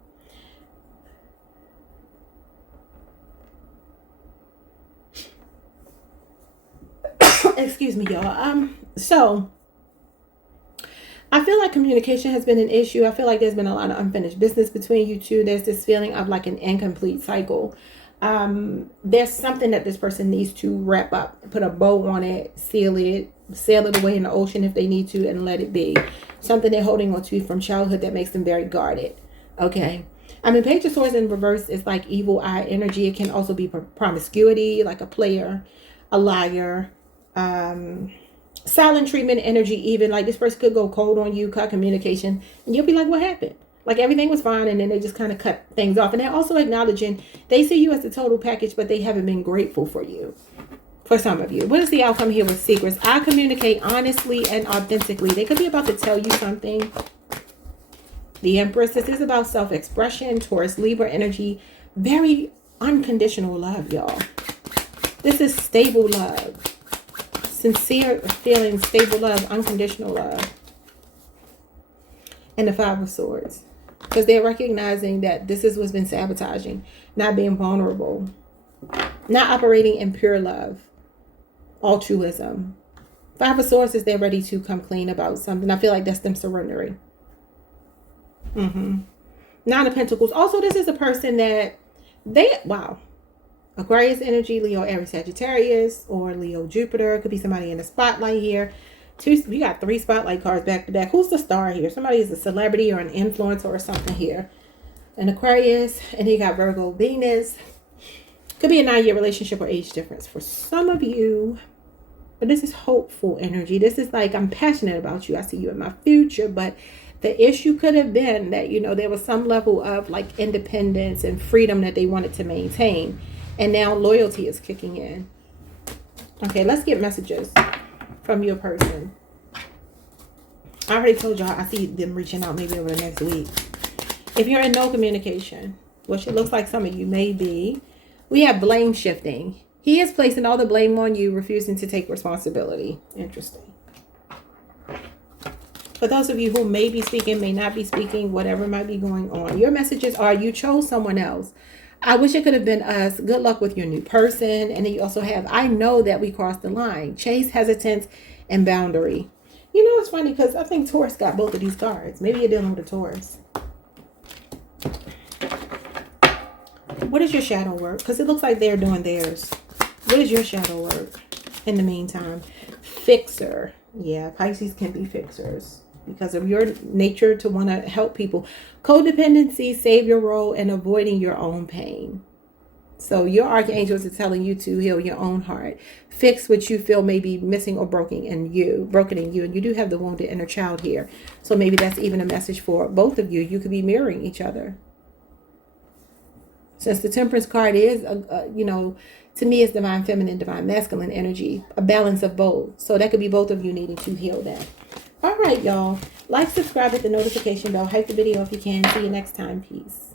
Excuse me, y'all. So I feel like communication has been an issue. I feel like there's been a lot of unfinished business between you two. There's this feeling of like an incomplete cycle. There's something that this person needs to wrap up, put a bow on it, seal it, sail it away in the ocean if they need to, and let it be. Something they're holding on to from childhood that makes them very guarded. Okay. I mean, Page of Swords in reverse is like evil eye energy. It can also be promiscuity, like a player, a liar, silent treatment energy, even like this person could go cold on you, cut communication, and you'll be like, what happened? Like everything was fine, and then they just kind of cut things off. And they're also acknowledging they see you as the total package, but they haven't been grateful for you. For some of you, what is the outcome here with secrets? I communicate honestly and authentically. They could be about to tell you something. The Empress, this is about self-expression. Taurus, Libra energy, very unconditional love, y'all. This is stable love. Sincere feelings, stable love, unconditional love. And the Five of Swords. Because they're recognizing that this is what's been sabotaging. Not being vulnerable. Not operating in pure love. Altruism. Five of Swords is they're ready to come clean about something. I feel like that's them surrendering. Nine of Pentacles. Also, this is a person that wow. Aquarius energy, Leo, Aries, Sagittarius, or Leo, Jupiter. Could be somebody in the spotlight here. We got 3 spotlight cards back to back. Who's the star here? Somebody is a celebrity or an influencer or something here. An Aquarius, and then you got Virgo, Venus. Could be a 9-year relationship or age difference for some of you. But this is hopeful energy. This is like, I'm passionate about you. I see you in my future. But the issue could have been that, you know, there was some level of like independence and freedom that they wanted to maintain. And now loyalty is kicking in. Okay, let's get messages from your person. I already told y'all I see them reaching out maybe over the next week. If you're in no communication, which it looks like some of you may be, we have blame shifting. He is placing all the blame on you, refusing to take responsibility. Interesting. For those of you who may be speaking, may not be speaking, whatever might be going on, your messages are you chose someone else. I wish it could have been us. Good luck with your new person. And then you also have, I know that we crossed the line. Chase, hesitance, and boundary. You know, it's funny because I think Taurus got both of these cards. Maybe you're dealing with a Taurus. What is your shadow work? Because it looks like they're doing theirs. What is your shadow work in the meantime? Fixer. Yeah, Pisces can be fixers because of your nature to want to help people. Codependency, save your role, and avoiding your own pain. So your archangels are telling you to heal your own heart. Fix what you feel may be missing or broken in you. And you do have the wounded inner child here. So maybe that's even a message for both of you. You could be mirroring each other. Since the Temperance card is, you know, to me it's divine feminine, divine masculine energy. A balance of both. So that could be both of you needing to heal that. All right, y'all. Like, subscribe, hit the notification bell. Hype the video if you can. See you next time. Peace.